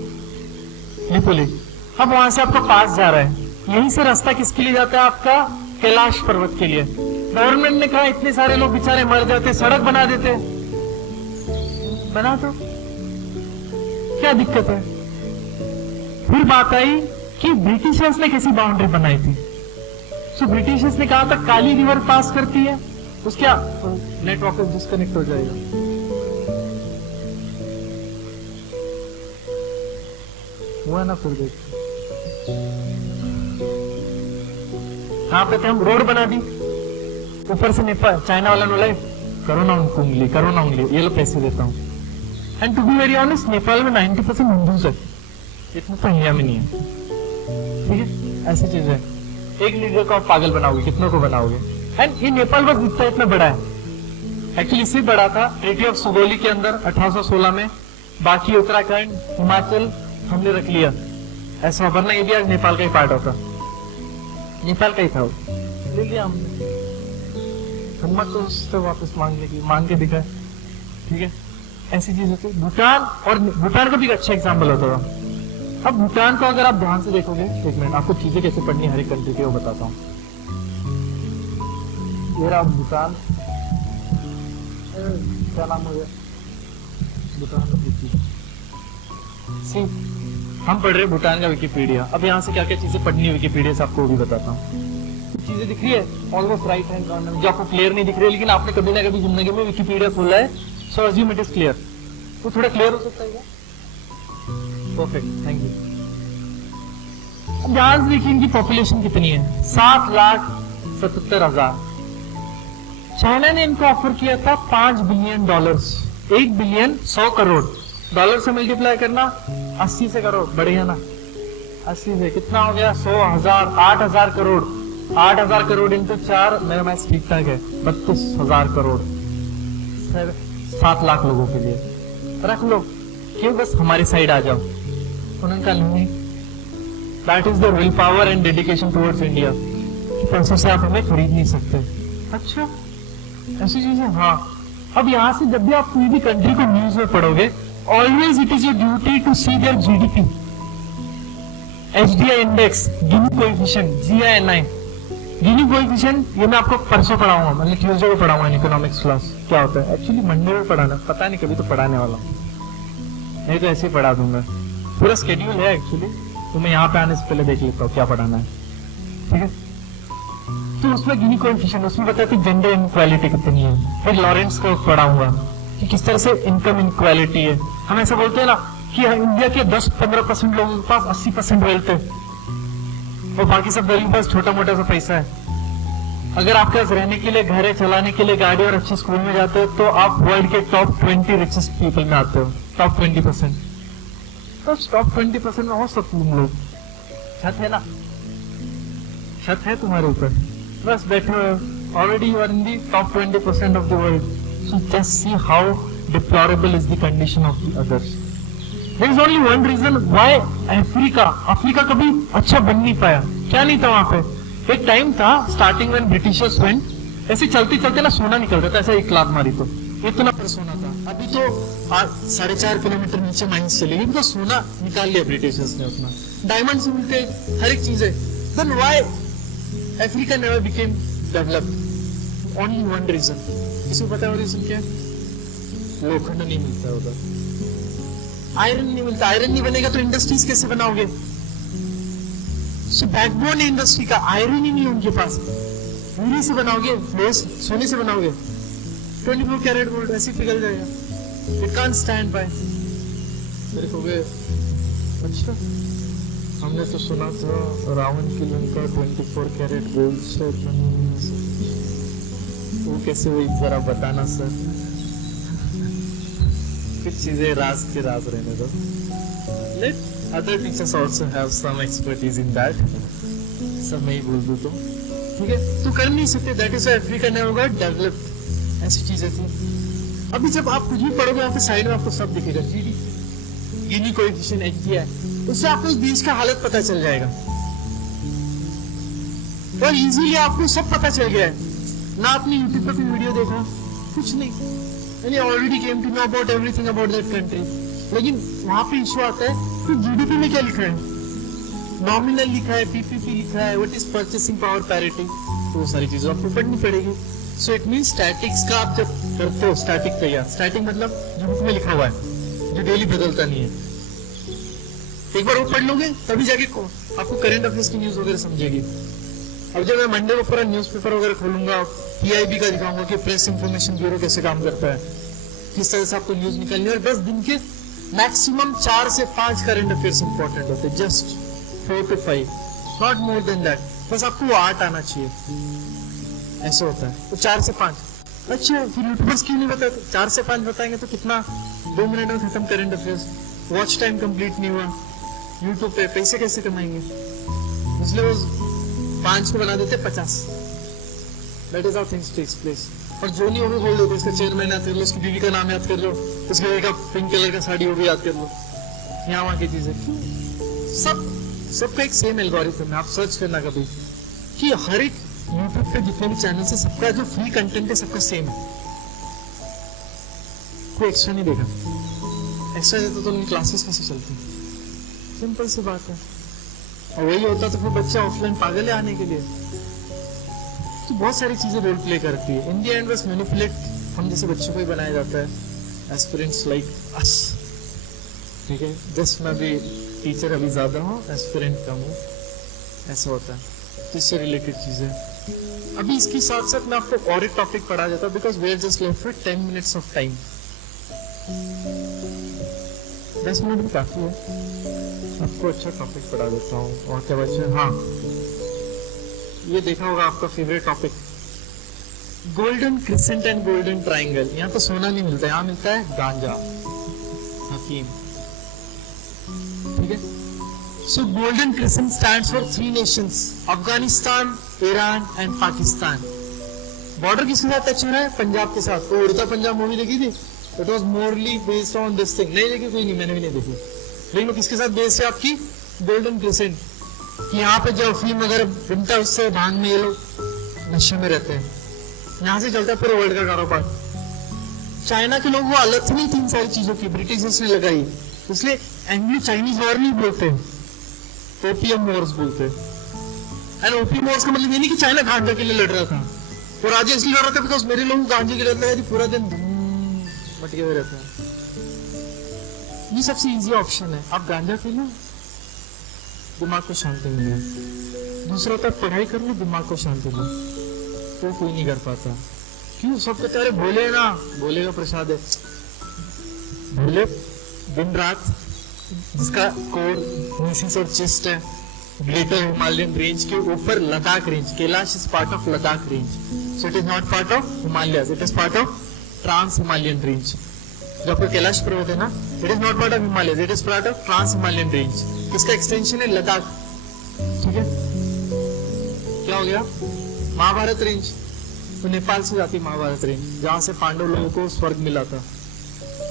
लिपू लेक। अब वहां से आपका पास जा रहा है, यहीं से रास्ता किसके लिए जाता है? आपका कैलाश पर्वत के लिए। गवर्नमेंट ने कहा इतने सारे लोग बेचारे मर जाते, सड़क बना देते। बना दो, क्या दिक्कत है? फिर बात आई कि ब्रिटिशर्स ने कैसी बाउंड्री बनाई थी। सो ब्रिटिशर्स ने कहा था काली रिवर पास करती है, उसके नेटवर्क डिस्कनेक्ट हो जाएगा। हुआ ना फिर देख, कहां पे थे हम, रोड बना दी, ऊपर से नेपाल चाइना वाला बोला करो ना उनको उंगली, करो ना उंगली, ये लो पैसे देता हूँ। And to be very honest, Nepal में 90% हिंदूज है, इतना तो इंडिया में नहीं है। ठीक है, ऐसी चीज है। एक लीडर को आप पागल बनाओगे, कितनों को बनाओगे। एंड ये नेपाल बस इतना बड़ा है, एक्चुअली इससे बड़ा था ट्रीटी ऑफ सुगोली के अंदर 1816 में। बाकी उत्तराखंड, हिमाचल हमने रख लिया ऐसा, वरना ये भी आज नेपाल का ही पार्ट होता, नेपाल का ही था वो, ले लिया हमने। हिम्मत तो उससे वापस मांग के दिखा। ठीक है, ऐसी चीज होती है। भूटान, और भूटान का भी एक अच्छा एग्जाम्पल होता था। अब भूटान को अगर आप ध्यान से देखोगे, एक मिनट, आपको चीजें कैसे पढ़नी है हर एक कंट्री की वो बताता हूँ। ये रहा भूटान, क्या नाम हो गया भूटान, सी हम पढ़ रहे हैं भूटान का विकिपीडिया। अब यहाँ से क्या क्या चीजें पढ़नी है विकिपीडिया से आपको वो भी बताता हूँ। चीजें दिख रही है ऑलमोस्ट राइट हैंड कॉर्नर में, जो आपको क्लियर नहीं दिख रही है, लेकिन आपने कभी ना कभी जिंदगी में विकिपीडिया खोला है, सो अज्यूम इट इज क्लियर। तो थोड़ा क्लियर हो सकता है क्या? Perfect, thank you. अब ध्यान से देखिए इनकी पॉपुलेशन कितनी है, 7,77,000। चाइना ने इनको ऑफर किया था $5 बिलियन, 1 बिलियन 100 करोड़। डॉलर से मल्टीप्लाई करना 80 से करो, बढ़िया ना, 80 से कितना हो गया, 100,000, 8,000 करोड़। 8,000 करोड़ इंटू 4, मेरा मैथ ठीक ठाक है, 32,000 करोड़, 7 लाख लोगों के लिए रख लो, क्यों बस हमारी साइड आ जाओ। उन्होंने कहा नहीं, that is the will power and dedication towards India, पैसों से आप हमें खरीद नहीं सकते। अच्छा, ऐसी चीज है। हाँ, अब यहाँ से जब भी आप कोई भी कंट्री को न्यूज में पढ़ोगे, always it is your duty to see their GDP, HDI index, Gini coefficient, GINI। Gini coefficient ये मैं आपको परसों पढ़ाऊंगा, मतलब ट्यूसडे को पढ़ाऊंगा इन इकोनॉमिक्स क्लास। क्या होता है एक्चुअली मंडे में पढ़ाना, पता नहीं कभी तो पढ़ाने वाला हूँ, नहीं तो ऐसे ही पढ़ा दूंगा। पूरा स्केड्यूल है एक्चुअली, तो मैं यहाँ पे आने से पहले देख लेता हूँ क्या पढ़ाना है। ठीक है, तो उसमें गिनी कोएफिशिएंट, उसमें बताती जेंडर इनइक्वालिटी कितनी है। फिर लॉरेंस को पढ़ाऊंगा कि किस तरह से इनकम इनइक्वालिटी है। हम ऐसा बोलते हैं ना कि इंडिया के 10-15% लोगों के पास 80% वेल्थ है, और बाकी सब गरीब बस छोटा मोटा सा पैसा है। अगर आपके पास रहने के लिए घर है, चलाने के लिए गाड़ी और अच्छे स्कूल में जाते हो, तो आप वर्ल्ड के टॉप 20 रिचेस्ट पीपल में आते हो, टॉप 20%। तो टॉप 20% में हो सकते तुम लोग। छत है ना, छत है तुम्हारे ऊपर, बस बैठे हो, already you are in the top 20% of the world. So just see how deplorable is the condition of the others. There is only one reason why Africa कभी अच्छा बन नहीं पाया। क्या नहीं था वहां पे? एक टाइम था स्टार्टिंग में ब्रिटिशर्स वेंट, ऐसे चलते चलते ना सोना निकलता था, ऐसा एक लात मारी तो इतना पर सोना था। अभी तो 4.5 किलोमीटर नीचे माइंस चली गई, तो सोना निकाल लिया ब्रिटिशर्स ने अपना, डायमंड से मिलते हर एक चीज है। Then why Africa never became developed? Only one reason. किसी को पता है वो रीजन क्या है? लोखंड नहीं मिलता उधर, आयरन नहीं मिलता। आयरन नहीं बनेगा तो इंडस्ट्रीज कैसे बनाओगे? सो बैकबोन इंडस्ट्री का आयरन ही नहीं है उनके पास। हीरे से बनाओगे, सोने से बनाओगे, 24 कैरेट गोल्ड ऐसे पिघल जाएगा। It can't stand by. देखोगे, अच्छा हमने तो सुना था रावण की लंका 24 कैरेट गोल्ड से बनी, वो कैसे हुई जरा बताना सर। कुछ चीजें राज के राज रहने दो। Let other teachers also have some expertise in that. सब मैं ही बोल दूं तो ठीक है, तो कर नहीं सकते। That is why Africa never got developed. ऐसी चीजें थी। अभी जब आप कुछ भी पढ़ोगे, आपके साइड में आपको सब दिखेगा, गिनी कोएफिशिएंट, HDI, उससे आपको उस देश का हालत पता चल जाएगा। और इजीली आपको सब पता चल गया है ना। आपने यूट्यूब पर कोई वीडियो देखा, कुछ नहीं, and you already came to know about everything about that country. लेकिन वहां पे इशू आता है कि जीडीपी में क्या लिखा है, नॉमिनल लिखा है, पीपीपी लिखा है, what is purchasing power parity, तो वो सारी चीजें आपको पढ़नी पड़ेगी। सो इट मींस स्टैटिक्स का आप जब करते हो, स्टैटिक तैयार, स्टैटिक मतलब जो बुक में लिखा हुआ है, जो डेली बदलता नहीं है, एक बार वो पढ़ लोगे तभी जाके आपको करंट अफेयर्स की न्यूज वगैरह समझेगी। अब जब मैं मंडे को पूरा न्यूज़पेपर वगैरह खोलूंगा, पीआईबी का दिखाऊंगा कि प्रेस इंफॉर्मेशन ब्यूरो कैसे काम करता है, किस तरह से आपको न्यूज निकालनी है। और बस दिन के मैक्सिमम 4 से 5 करंट अफेयर्स इंपॉर्टेंट होते हैं, just 4 to 5, not more than that. बस आपको वो 8 आना चाहिए, ऐसा होता है। तो 4 से 5। अच्छा, फिर यूट्यूबर्स क्यों नहीं बताते? 4 से 5 बताएंगे तो कितना, 2 मिनट में खत्म current affairs, watch time complete नहीं हुआ। यूट्यूब पे पैसे कैसे कमाएंगे? इसलिए वो 5 को बना देते 50। That is how things takes place. और जो नहीं वो भी बोल देते, इसका चेयरमैन याद कर लो, उसकी बीवी का नाम याद कर लो, उसके बीवी का पिंक कलर का साड़ी वो भी याद कर लो, यहाँ वहाँ की चीजें। सबका एक सेम एल्गोरिथम है। आप सर्च करना कभी कि हर एक यूट्यूब पे जितने भी चैनल है, सबका जो फ्री कंटेंट है सबका सेम है, कोई एक्स्ट्रा नहीं देखा। एक्स्ट्रा देता तो उनकी क्लासेस कैसे चलती? सिंपल सी बात है। और वही होता तो फिर बच्चा ऑफलाइन पागल है आने के लिए। तो बहुत सारी चीजें रोल प्ले करती है। इन द एंड बस मैनिपुलेट हम जैसे बच्चों को ही बनाया जाता है, एस्पिरेंट्स लाइक अस। ठीक है, जस्ट मैं भी टीचर अभी ज्यादा हूँ, एस्पिरेंट कम हूँ, ऐसा होता है। तो इससे रिलेटेड चीजें। अभी इसके साथ साथ मैं आपको और एक टॉपिक पढ़ा जाता है, because we are just left with 10 minutes of time. 10 minute भी काफी है। आपको अच्छा टॉपिक पढ़ा देता हूँ। और क्या बच्चे, हाँ ये देखा होगा आपका favourite topic, golden crescent and golden triangle. यहाँ तो सोना नहीं मिलता, यहाँ मिलता है गांजा, हकीम। ठीक है। सो golden crescent stands for 3 Nations, Afghanistan, Iran and Pakistan. Border किसके साथ टच हो रहा है? पंजाब के साथ। तो उड़ता पंजाब मूवी देखी थी? It was morally based on this thing. नहीं देखी? कोई नहीं, मैंने भी नहीं देखी। लेकिन वो किसके साथ बेस्ड है? आपकी गोल्डन क्रिसेंट। कि यहाँ पे जो अफीम वगैरह बनता है उससे भांग में ये लोग नशे में रहते हैं। यहाँ से चलता है पूरे वर्ल्ड का कारोबार। चाइना के लोग वो अलग नहीं, 3 सारी चीजों की ब्रिटिशर्स ने लगाई, इसलिए एंग्लो चाइनीज वॉर नहीं बोलते, ओपियम वॉर्स बोलते। एंड ओपियम वॉर्स का मतलब ये नहीं कि चाइना गांजा के लिए लड़ रहा था, वो राजा इसलिए लड़ रहा था बिकॉज मेरे लोग गांजे की लड़ रहे थे, पूरा दिन मटके हुए रहते हैं। ये सबसे इजी ऑप्शन है, आप गांजा पी लो, दिमाग को शांति मिले। दूसरा होता है पढ़ाई कर लो, दिमाग को शांति दो। तो कोई नहीं कर पाता। क्यों? सब कहते अरे भोले ना, भोले का प्रसाद है। भोले दिन रात, जिसका कोर नीसिस और चेस्ट है, ग्रेटर हिमालयन रेंज के ऊपर Ladakh range, Kailash is part of Ladakh range, so it is not part of Himalaya, it is part of trans Himalayan range. जो आपका कैलाश पर्वत है ना, it is not part of Himalaya, it is part of trans Himalayan range. इसका extension है लद्दाख। ठीक है, क्या हो गया? महाभारत रेंज, तो नेपाल से जाती महाभारत रेंज, जहां से पांडव लोगों को स्वर्ग मिला था।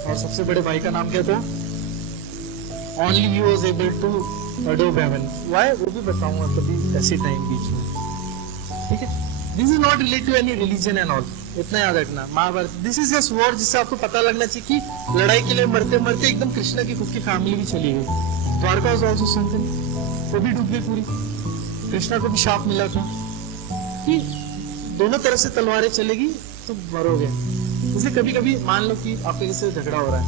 और सबसे बड़े भाई का नाम क्या था? ओनली ही वाज एबल टू अडोब हेवन। व्हाई? वो भी बताऊंगा कभी ऐसे टाइम बीच में। ठीक है, this is not related to any religion and all, इतना याद रखना। Mahabharata this is just war, जिससे आपको पता लगना चाहिए कि लड़ाई के लिए मरते मरते एकदम कृष्णा की खुद की फैमिली भी चली गई। द्वारका वाज आल्सो समथिंग, वो भी डूब गई पूरी। कृष्णा को भी शाप मिला था कि दोनों तरफ से तलवारें चलेगी तो मरोगे। इसलिए कभी कभी मान लो कि आपके किसी से झगड़ा हो रहा है,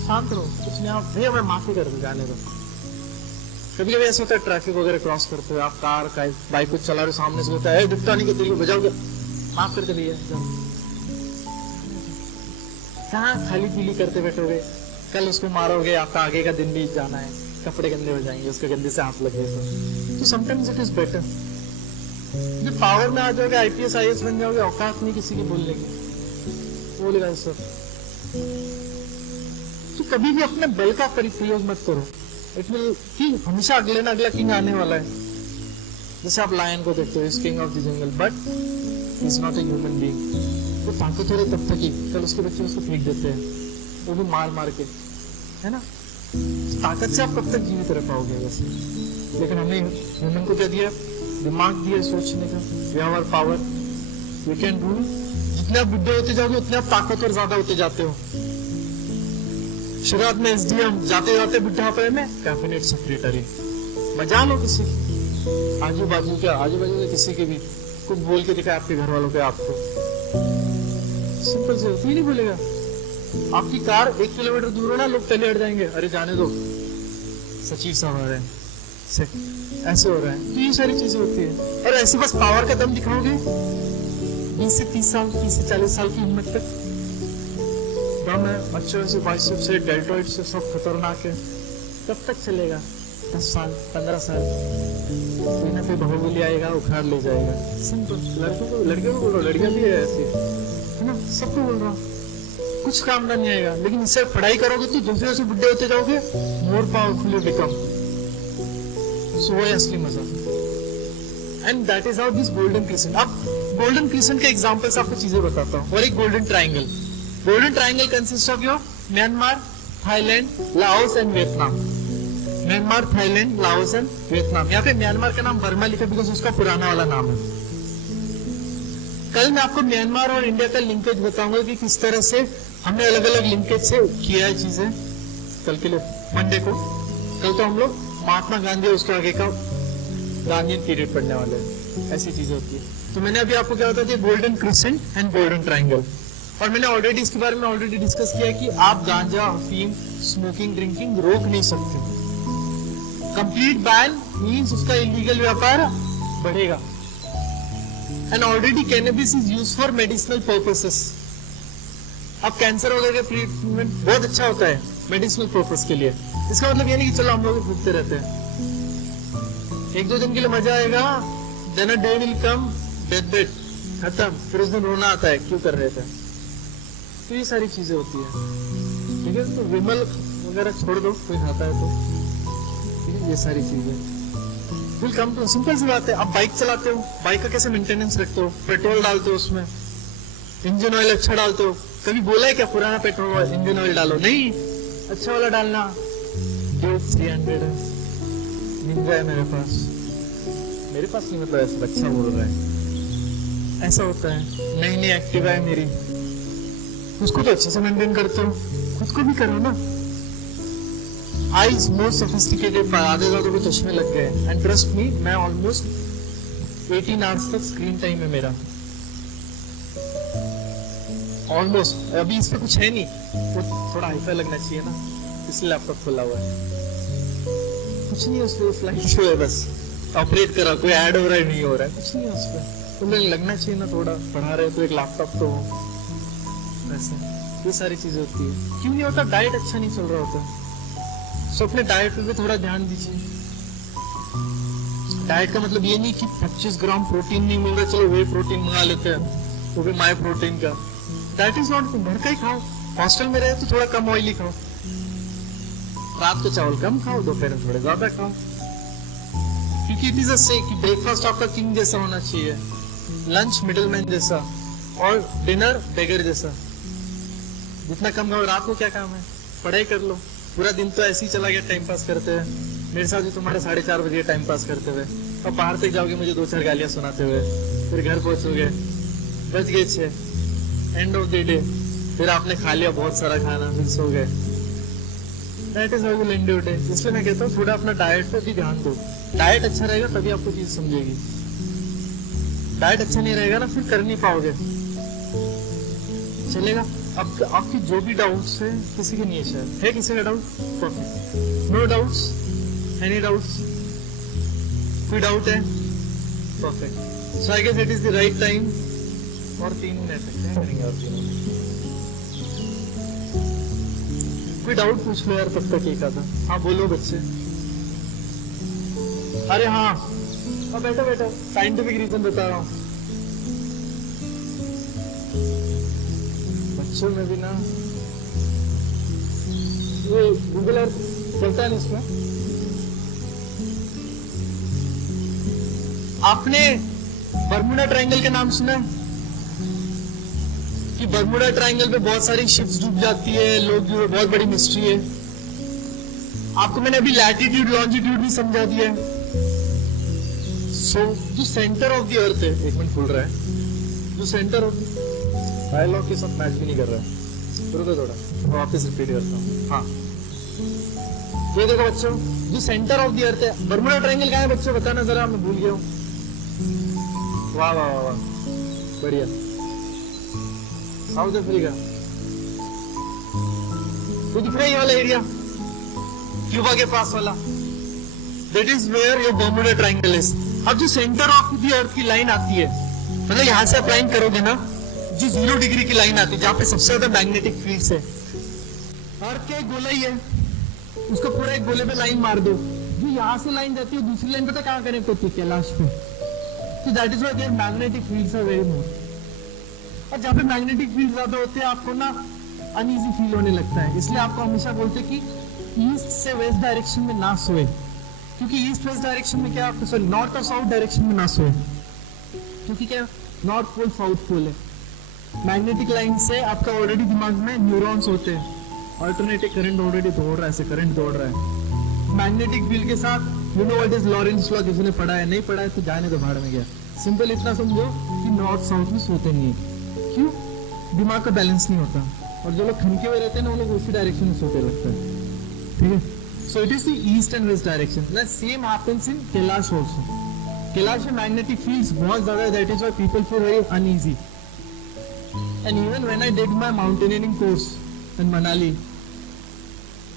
शांत रहो, कुछ नहीं, आप भैया मैं माफी कर दूं, जाने दो। कभी कभी ऐसा होता है ट्रैफिक वगैरह क्रॉस करते हो, आप कार का बाइक को चला रहे, सामने से होता है दिखता नहीं कि तेरे को बजाओगे, माफ करके भैया। कहाँ खाली पीली करते बैठोगे? कल उसको मारोगे, आपका आगे का दिन भी जाना है, कपड़े गंदे हो जाएंगे, उसके गंदे से हाथ लगे तो समटाइम्स इट इज बेटर। जब पावर में आ जाओगे, आईपीएस आईएएस बन जाओगे, औकात नहीं किसी की बोलने की, बोलेगा इस सब। तो कभी भी अपने बल का प्रयोग मत करो। इट विल कि हमेशा अगले ना अगला किंग आने वाला है। जैसे आप लायन को देखते हो, is king of the jungle, but is not a human being. वो ताकतवर है तब तक ही, कल उसके बच्चे उसको फेंक देते हैं, वो भी मार मार के, है ना। ताकत से आप कब तक जीवित रह पाओगे वैसे? लेकिन हमने ह्यूमन को क्या दिया? दिमाग दिया सोचने का, we have our power, we can rule. जितने आप बुढ़े होते जाओगे उतने आप ताकतवर ज्यादा होते जाते हो। शुरुआत में एसडीएम, जाते जाते बुढ़ापे में कैबिनेट सेक्रेटरी, मजा लो किसी की, आजू बाजू के किसी के भी कुछ बोल के दिखाए आपके घर वालों पे, आपको सिंपल से कोई नहीं बोलेगा। आपकी कार 1 किलोमीटर दूर है ना, लोग पहले हट जाएंगे, अरे जाने दो, सचिव साहब आ रहे हैं, ऐसे हो रहा है। तो ये सारी चीजें होती है। और ऐसे बस पावर का दम दिखाओगे 20 से 30 साल, 30 से 40 साल की उम्र तक दम है, अच्छे से बाइसेप से डेल्टॉइड से सब खतरनाक है, कब तक चलेगा? 10 साल, 15 साल, कोई ना कोई बाहुबली आएगा, उखाड़ ले जाएगा। सिंपल। लड़कियों को बोल रहा हूँ, लड़कियां भी है ऐसी, है ना, सबको बोल रहा हूँ, कुछ काम नहीं आएगा। लेकिन इससे पढ़ाई करोगे तो जैसे जैसे बुढ़े होते जाओगे, मोर पावरफुल यू बिकम। सो वो है असली मजा। And that is how this golden crescent. अब गोल्डन क्रिसेंट के एग्जांपल्स आपको चीजें बताता हूँ। और एक golden triangle. Golden triangle consist of your Myanmar, Thailand, Laos and Vietnam. Myanmar, Thailand, Laos and Vietnam. यहाँ पे म्यांमार का नाम बर्मा लिखा बिकॉज उसका पुराना वाला नाम है। कल मैं आपको म्यांमार और इंडिया का लिंकेज बताऊंगा कि किस तरह से हमने अलग अलग लिंकेज से किया है चीजें। कल के लिए मंडे को, कल तो हम लोग महात्मा गांधी और उसके आगे का गांधीयन पीरियड पढ़ने वाले हैं। ऐसी चीजें होती है। तो मैंने अभी आपको क्या बता दिया, golden crescent and golden triangle. और मैंने ऑलरेडी इसके बारे में ऑलरेडी डिस्कस किया कि आप गांजा, अफीम, स्मोकिंग, ड्रिंकिंग रोक नहीं सकते। कंप्लीट बैन मींस उसका इलीगल व्यापार बढ़ेगा। And already cannabis is used for medicinal purposes. अब कैंसर वगैरह का ट्रीटमेंट बहुत अच्छा होता है मेडिसिनल पर्पस के लिए। इसका मतलब ये नहीं कि चलो हम लोग घूमते रहते हैं, 1-2 दिन के लिए मजा आएगा, then a day will come, death bed खत्म, फिर उस दिन रोना आता है क्यों कर रहे थे। तो ये सारी चीजें होती है, ठीक है। तो विमल वगैरह छोड़ दो, कोई खाता है तो, ठीक है। ये सारी चीजें विल कम टू, सिंपल सी बात है। आप बाइक चलाते हो, बाइक का कैसे मेंटेनेंस रखते हो? पेट्रोल डालते हो उसमें, इंजन ऑयल अच्छा डालते हो। कभी बोला है क्या पुराना पेट्रोल इंजन ऑयल डालो? नहीं, अच्छा वाला डालना। 300 निंजा है मेरे पास नहीं, मतलब ऐसा अच्छा बोल रहा है, ऐसा होता है। नई नई एक्टिवा है मेरी, उसको तो अच्छे से मेंटेन करते हो, खुद को भी करो ना। आईज मोर सोफिस्टिकेटेड, आधे ज्यादा को चश्मे लग गए। एंड ट्रस्ट मी, मैं ऑलमोस्ट 18 आवर्स तक स्क्रीन टाइम है मेरा, ऑलमोस्ट। अभी इस पे कुछ है नहीं, वो थोड़ा हाईफाई लगना चाहिए ना, इसलिए लैपटॉप खुला हुआ है। कुछ नहीं है उसपे, फ्लाइट जो है बस ऑपरेट करा, कोई ऐड हो रहा है नहीं हो रहा है, कुछ नहीं है उसपे। तो मुझे लगना चाहिए ना, थोड़ा पढ़ा रहे तो एक लैपटॉप तो हो, वैसे ये सारी चीजें होती है। क्यों नहीं होता? डाइट अच्छा नहीं चल रहा होता। सो अपने डाइट पे भी थोड़ा ध्यान दीजिए। डाइट का मतलब ये नहीं कि 25 ग्राम प्रोटीन नहीं मिल रहा, चलो वे प्रोटीन मंगा लेते हैं, वो भी माई प्रोटीन का। दैट इज नॉट, घर का ही खाओ। हॉस्टल में रहे तो थोड़ा कम ऑयली खाओ, रात को चावल कम खाओ, दोपहर में थोड़े ज्यादा खाओ, क्योंकि इट इज अ से कि ब्रेकफास्ट आपका किंग जैसा होना चाहिए, लंच मिडिलमैन जैसा, और डिनर बेगर जैसा। जितना कम खाओ। रात को क्या काम है? पढ़ाई कर लो। पूरा दिन तो ऐसे ही चला गया टाइम पास करते हैं। मेरे साथ भी तुम्हारा 4:30 बजे टाइम पास करते हुए, और बाहर तक जाओगे मुझे 2-4 गालियां सुनाते हुए, फिर घर पहुंचोगे, बज गए 6, एंड ऑफ द डे, फिर आपने खा लिया बहुत सारा खाना, फिर सो गए। That is how you and your day. इसलिए मैं कहता हूँ थोड़ा अपना डाइट पे भी ध्यान दो। डाइट अच्छा रहेगा तभी आपको चीज समझेगी। डाइट अच्छा नहीं रहेगा ना, फिर कर नहीं पाओगे, चलेगा। अब आपकी जो भी डाउट्स है, किसी के नहीं है शायद, है किसी का doubt? Perfect, no doubts, any doubts? कोई डाउट है? Perfect. So I guess it is the right time. और 3 मिनट करेंगे, और 3 मिनट। कोई डाउट पूछ लो यार तब तक एक आधा। हाँ बोलो बच्चे। अरे हाँ, बैठो बैठो, साइंटिफिक रीजन बता रहा हूँ। बच्चों में भी ना ये गूगल अर्थ चलता है इसमें। आपने बर्मुडा ट्रायंगल के नाम सुना है कि बर्मुडा ट्रायंगल पे बहुत सारी शिप्स डूब जाती है, लोग जो बहुत बड़ी मिस्ट्री है। आपको मैंने अभी लैटिट्यूड लॉन्जिट्यूड भी समझा दिया है। सो जो सेंटर ऑफ द अर्थ है, 1 मिनट खुल रहा है, जो सेंटर ऑफ डायलॉग के साथ मैच भी नहीं कर रहा है, रुको थोड़ा वापस रिपीट करता हूँ। हाँ, ये देखो बच्चों, जो सेंटर ऑफ द अर्थ है, बर्मुडा ट्रायंगल कहाँ है बच्चों? बताना जरा, मैं भूल गया हूँ। वाह वाह वाह वाह, बढ़िया। साउथ अफ्रीका, तो दिख रहा है ये वाला एरिया, क्यूबा के पास वाला। That is where your Bermuda triangle is. अब जो सेंटर ऑफ द अर्थ की लाइन आती है, मतलब यहाँ से आप लाइन करोगे ना, जो 0 डिग्री की लाइन आती है जहाँ पे सबसे ज्यादा मैग्नेटिक फील्ड्स है, अर्थ का एक गोला ही है, उसको पूरा एक गोले पे लाइन मार दो, जो यहाँ से लाइन जाती है दूसरी लाइन पता कहाँ कनेक्ट होती है, कैलाश पे। तो that is why there magnetic fields are very more. और जहाँ पे मैग्नेटिक फील्ड ज्यादा होते हैं आपको ना अनईजी फील होने लगता है, इसलिए आपको हमेशा बोलते हैं कि ईस्ट से वेस्ट डायरेक्शन में ना सोए, क्योंकि ईस्ट वेस्ट डायरेक्शन में क्या आपको, सॉरी नॉर्थ और साउथ डायरेक्शन में ना सोए, क्योंकि क्या नॉर्थ पोल साउथ पोल है। मैग्नेटिक लाइन से आपका ऑलरेडी दिमाग में न्यूरॉन्स होते हैं, अल्टरनेटिव करंट ऑलरेडी दौड़ रहा है, ऐसे करंट दौड़ रहा है मैग्नेटिक फील्ड के साथ। You know what is Lawrence law, किसी ने पढ़ा है, नहीं पढ़ा है तो जाने तो भाड़ में गया। सिंपल इतना समझो कि नॉर्थ साउथ में सोते नहीं है, क्यों, दिमाग का बैलेंस नहीं होता, और जो लोग खनके हुए रहते हैं ना वो लोग उसी डायरेक्शन में सोते लगता है, ठीक है। So it is the east and west direction. The same happens in Kailash also. Kailash में मैग्नेटिक फील्ड्स बहुत ज्यादा है, that is why people feel very uneasy. And even when I did my mountaineering course in Manali,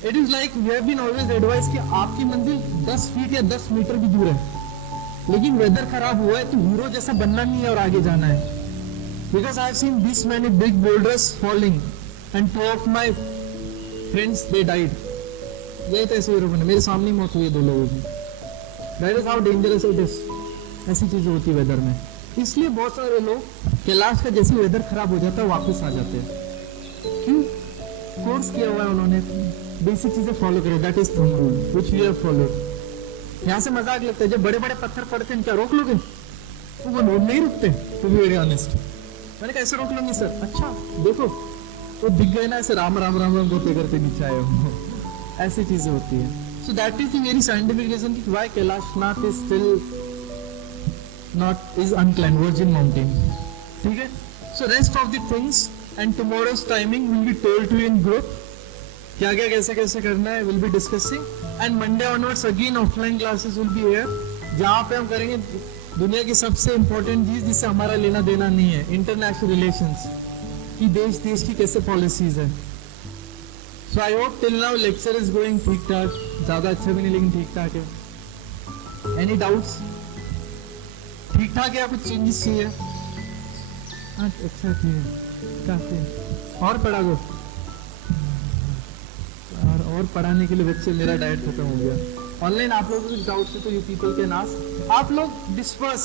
it is like we have been always advise कि आपकी मंजिल 10 feet या 10 metre भी दूर है, लेकिन वेदर खराब हुआ है तो हीरो जैसा बनना नहीं है और आगे जाना है। Because I have seen this many big boulders falling and 2 of my friends they died. ये तो ऐसे हीरो बने, मेरे सामने मौत हुई है 2 लोगों की। That is how dangerous it is. ऐसी चीजें होती है वेदर में, इसलिए बहुत सारे लोग कैलाश का जैसे वेदर खराब हो जाता है वापस आ जाते हैं। क्यों, कोर्स किया हुआ है उन्होंने, बेसिक चीजें फॉलो करें, that is thumb rule which we have followed. यहाँ से मजाक लगता है, जब बड़े बड़े पत्थर पड़ते हैं क्या रोक लोगे, वो नहीं रुकते, टू बी वेरी ऑनेस्ट। मैंने कैसे रोक लूंगी सर, अच्छा देखो वो दिख गए ना, ऐसे राम राम राम राम करते करते नीचे आए हो, ऐसी चीजें होती है। So that is the very scientific reason कि why Kailashnath is still not is unclimbed virgin mountain, ठीक है। So rest of the things and tomorrow's timing will be told to in group, क्या क्या कैसे कैसे करना है will be discussing. And Monday onwards again offline classes will be here, जहाँ पे हम करेंगे दुनिया की सबसे इंपॉर्टेंट चीज जिससे हमारा लेना देना नहीं है, इंटरनेशनल रिलेशंस कि देश देश की कैसे पॉलिसीज है। So I hope till now lecture is going ठीक ठाक, ज्यादा अच्छा भी नहीं लेकिन ठीक ठाक है। एनी डाउट्स, ठीक ठाक है या कुछ चेंजेस चाहिए? अच्छा ठीक है, काफी और पढ़ा दो, और पढ़ाने के लिए बच्चे, मेरा डाइट खत्म हो गया। ऑनलाइन आप लोगों को कुछ डाउट है तो यू पीपल कैन आस्क, आप लोग डिस्पर्स,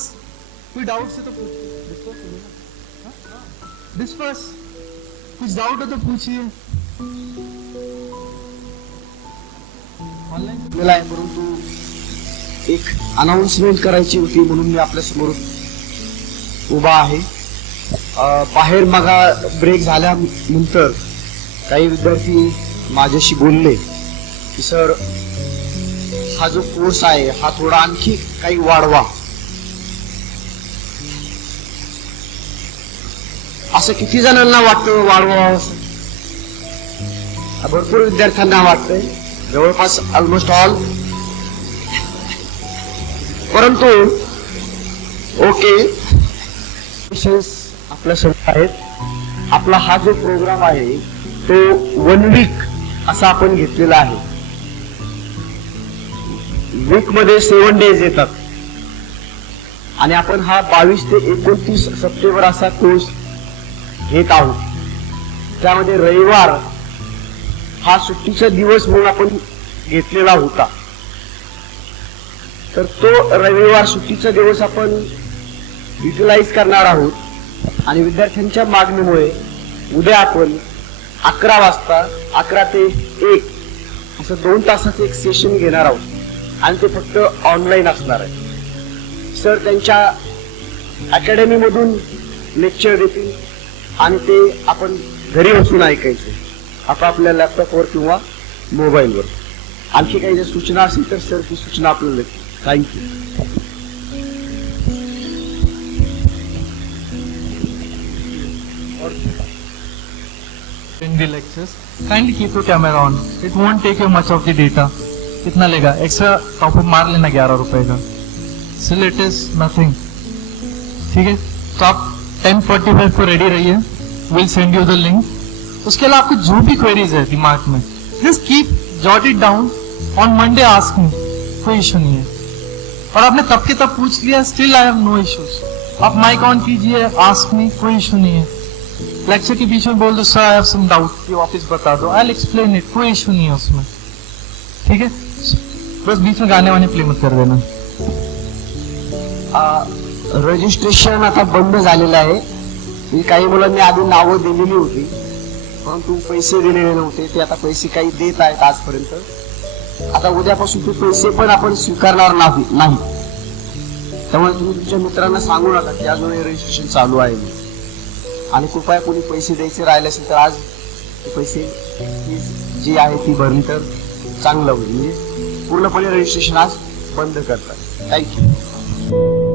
कोई डाउट है तो पूछिए, डिस्पर्स, कुछ डाउट हो तो पूछिए ऑनलाइन। मला आहे परंतु एक अनाउन्समेंट करायची होती म्हणून मी आपल्या समोर उभा आहे। बाहेर मगा ब्रेक झाल्यानंतर काही विद्यार्थी माझ्याशी बोलले की सर हा जो कोर्स आहे हा थोडा आणखी काही वाढवा, असं किती जणांना वाटतं वाढवा, भरपूर विद्यार्थ्यांना वाटतंय, जवळपास ऑलमोस्ट ऑल। परंतु ओके आपल्या समोर आहेत। आपला हा जो प्रोग्राम आहे तो 1 वीक असा आपण घेतलेला आहे, वीक मध्ये 7 डेज येतात आणि आपण हा 22 ते 29 सप्टेंबर असा कोर्स घेत आहोत। त्यामध्ये रविवार हा सुट्टीचा दिवस म्हणून आपण घेतलेला होता, तर तो रविवार सुट्टीचा दिवस आपण युटिलाइज करणार आहोत आणि विद्यार्थ्यांच्या मागणीमुळे उद्या आपण 11 वाजता 11 ते 1 असं 2 तासाचं एक सेशन घेणार आहोत आणि ते फक्त ऑनलाईन असणार आहे। सर त्यांच्या अकॅडमी मधून लेक्चर देतील आणि ते आपण घरी बसून ऐकायचे आपापल्या लॅपटॉपवर किंवा मोबाईलवर। आणखी काही जर सूचना असेल तर सर ती सूचना आपल्याला thank you. In the lectures, kindly keep your camera on. It won't take you much of the data. कितना लेगा? एक्स्ट्रा टॉपिक मार लेना 11 रुपए का। Still it is nothing. ठीक है? तो आप 10:45 को रेडी रहिए। We'll send you the link. उसके अलावा आपको जो भी क्वेरीज है दिमाग में, just keep jot it down. On Monday ask me. कोई इशू नहीं है। और आपने तब के तब पूछ लिया, still I have no issues. आप माइक ऑन कीजिए, आस्क मी, कोई इशू नहीं है। लेक्चर के बीच में बोल दो sir I have some doubt, ये वापस बता दो, आई विल एक्सप्लेन इट, कोई इशू नहीं है उसमें, ठीक है। बस बीच में गाने वाने प्ले मत कर देना। रजिस्ट्रेशन आता बंद झालेलं आहे। ही काही मुलांनी आधी नावं दिलेली होती, परंतु पैसे दिलेले नव्हते, ते आता पैसे काही देत आहेत आजपर्यंत। आता उद्यापासून ते पैसे पण आपण स्वीकारणार नाही। त्यामुळे तुम्ही तुमच्या मित्रांना सांगू नका की अजून रजिस्ट्रेशन चालू आहे म्हणून। आणि कृपया कोणी पैसे द्यायचे राहिले असेल तर आज ते पैसे जी आहे ती भरली तर चांगलं होईल। म्हणजे पूर्णपणे रजिस्ट्रेशन आज बंद करतात। थँक्यू।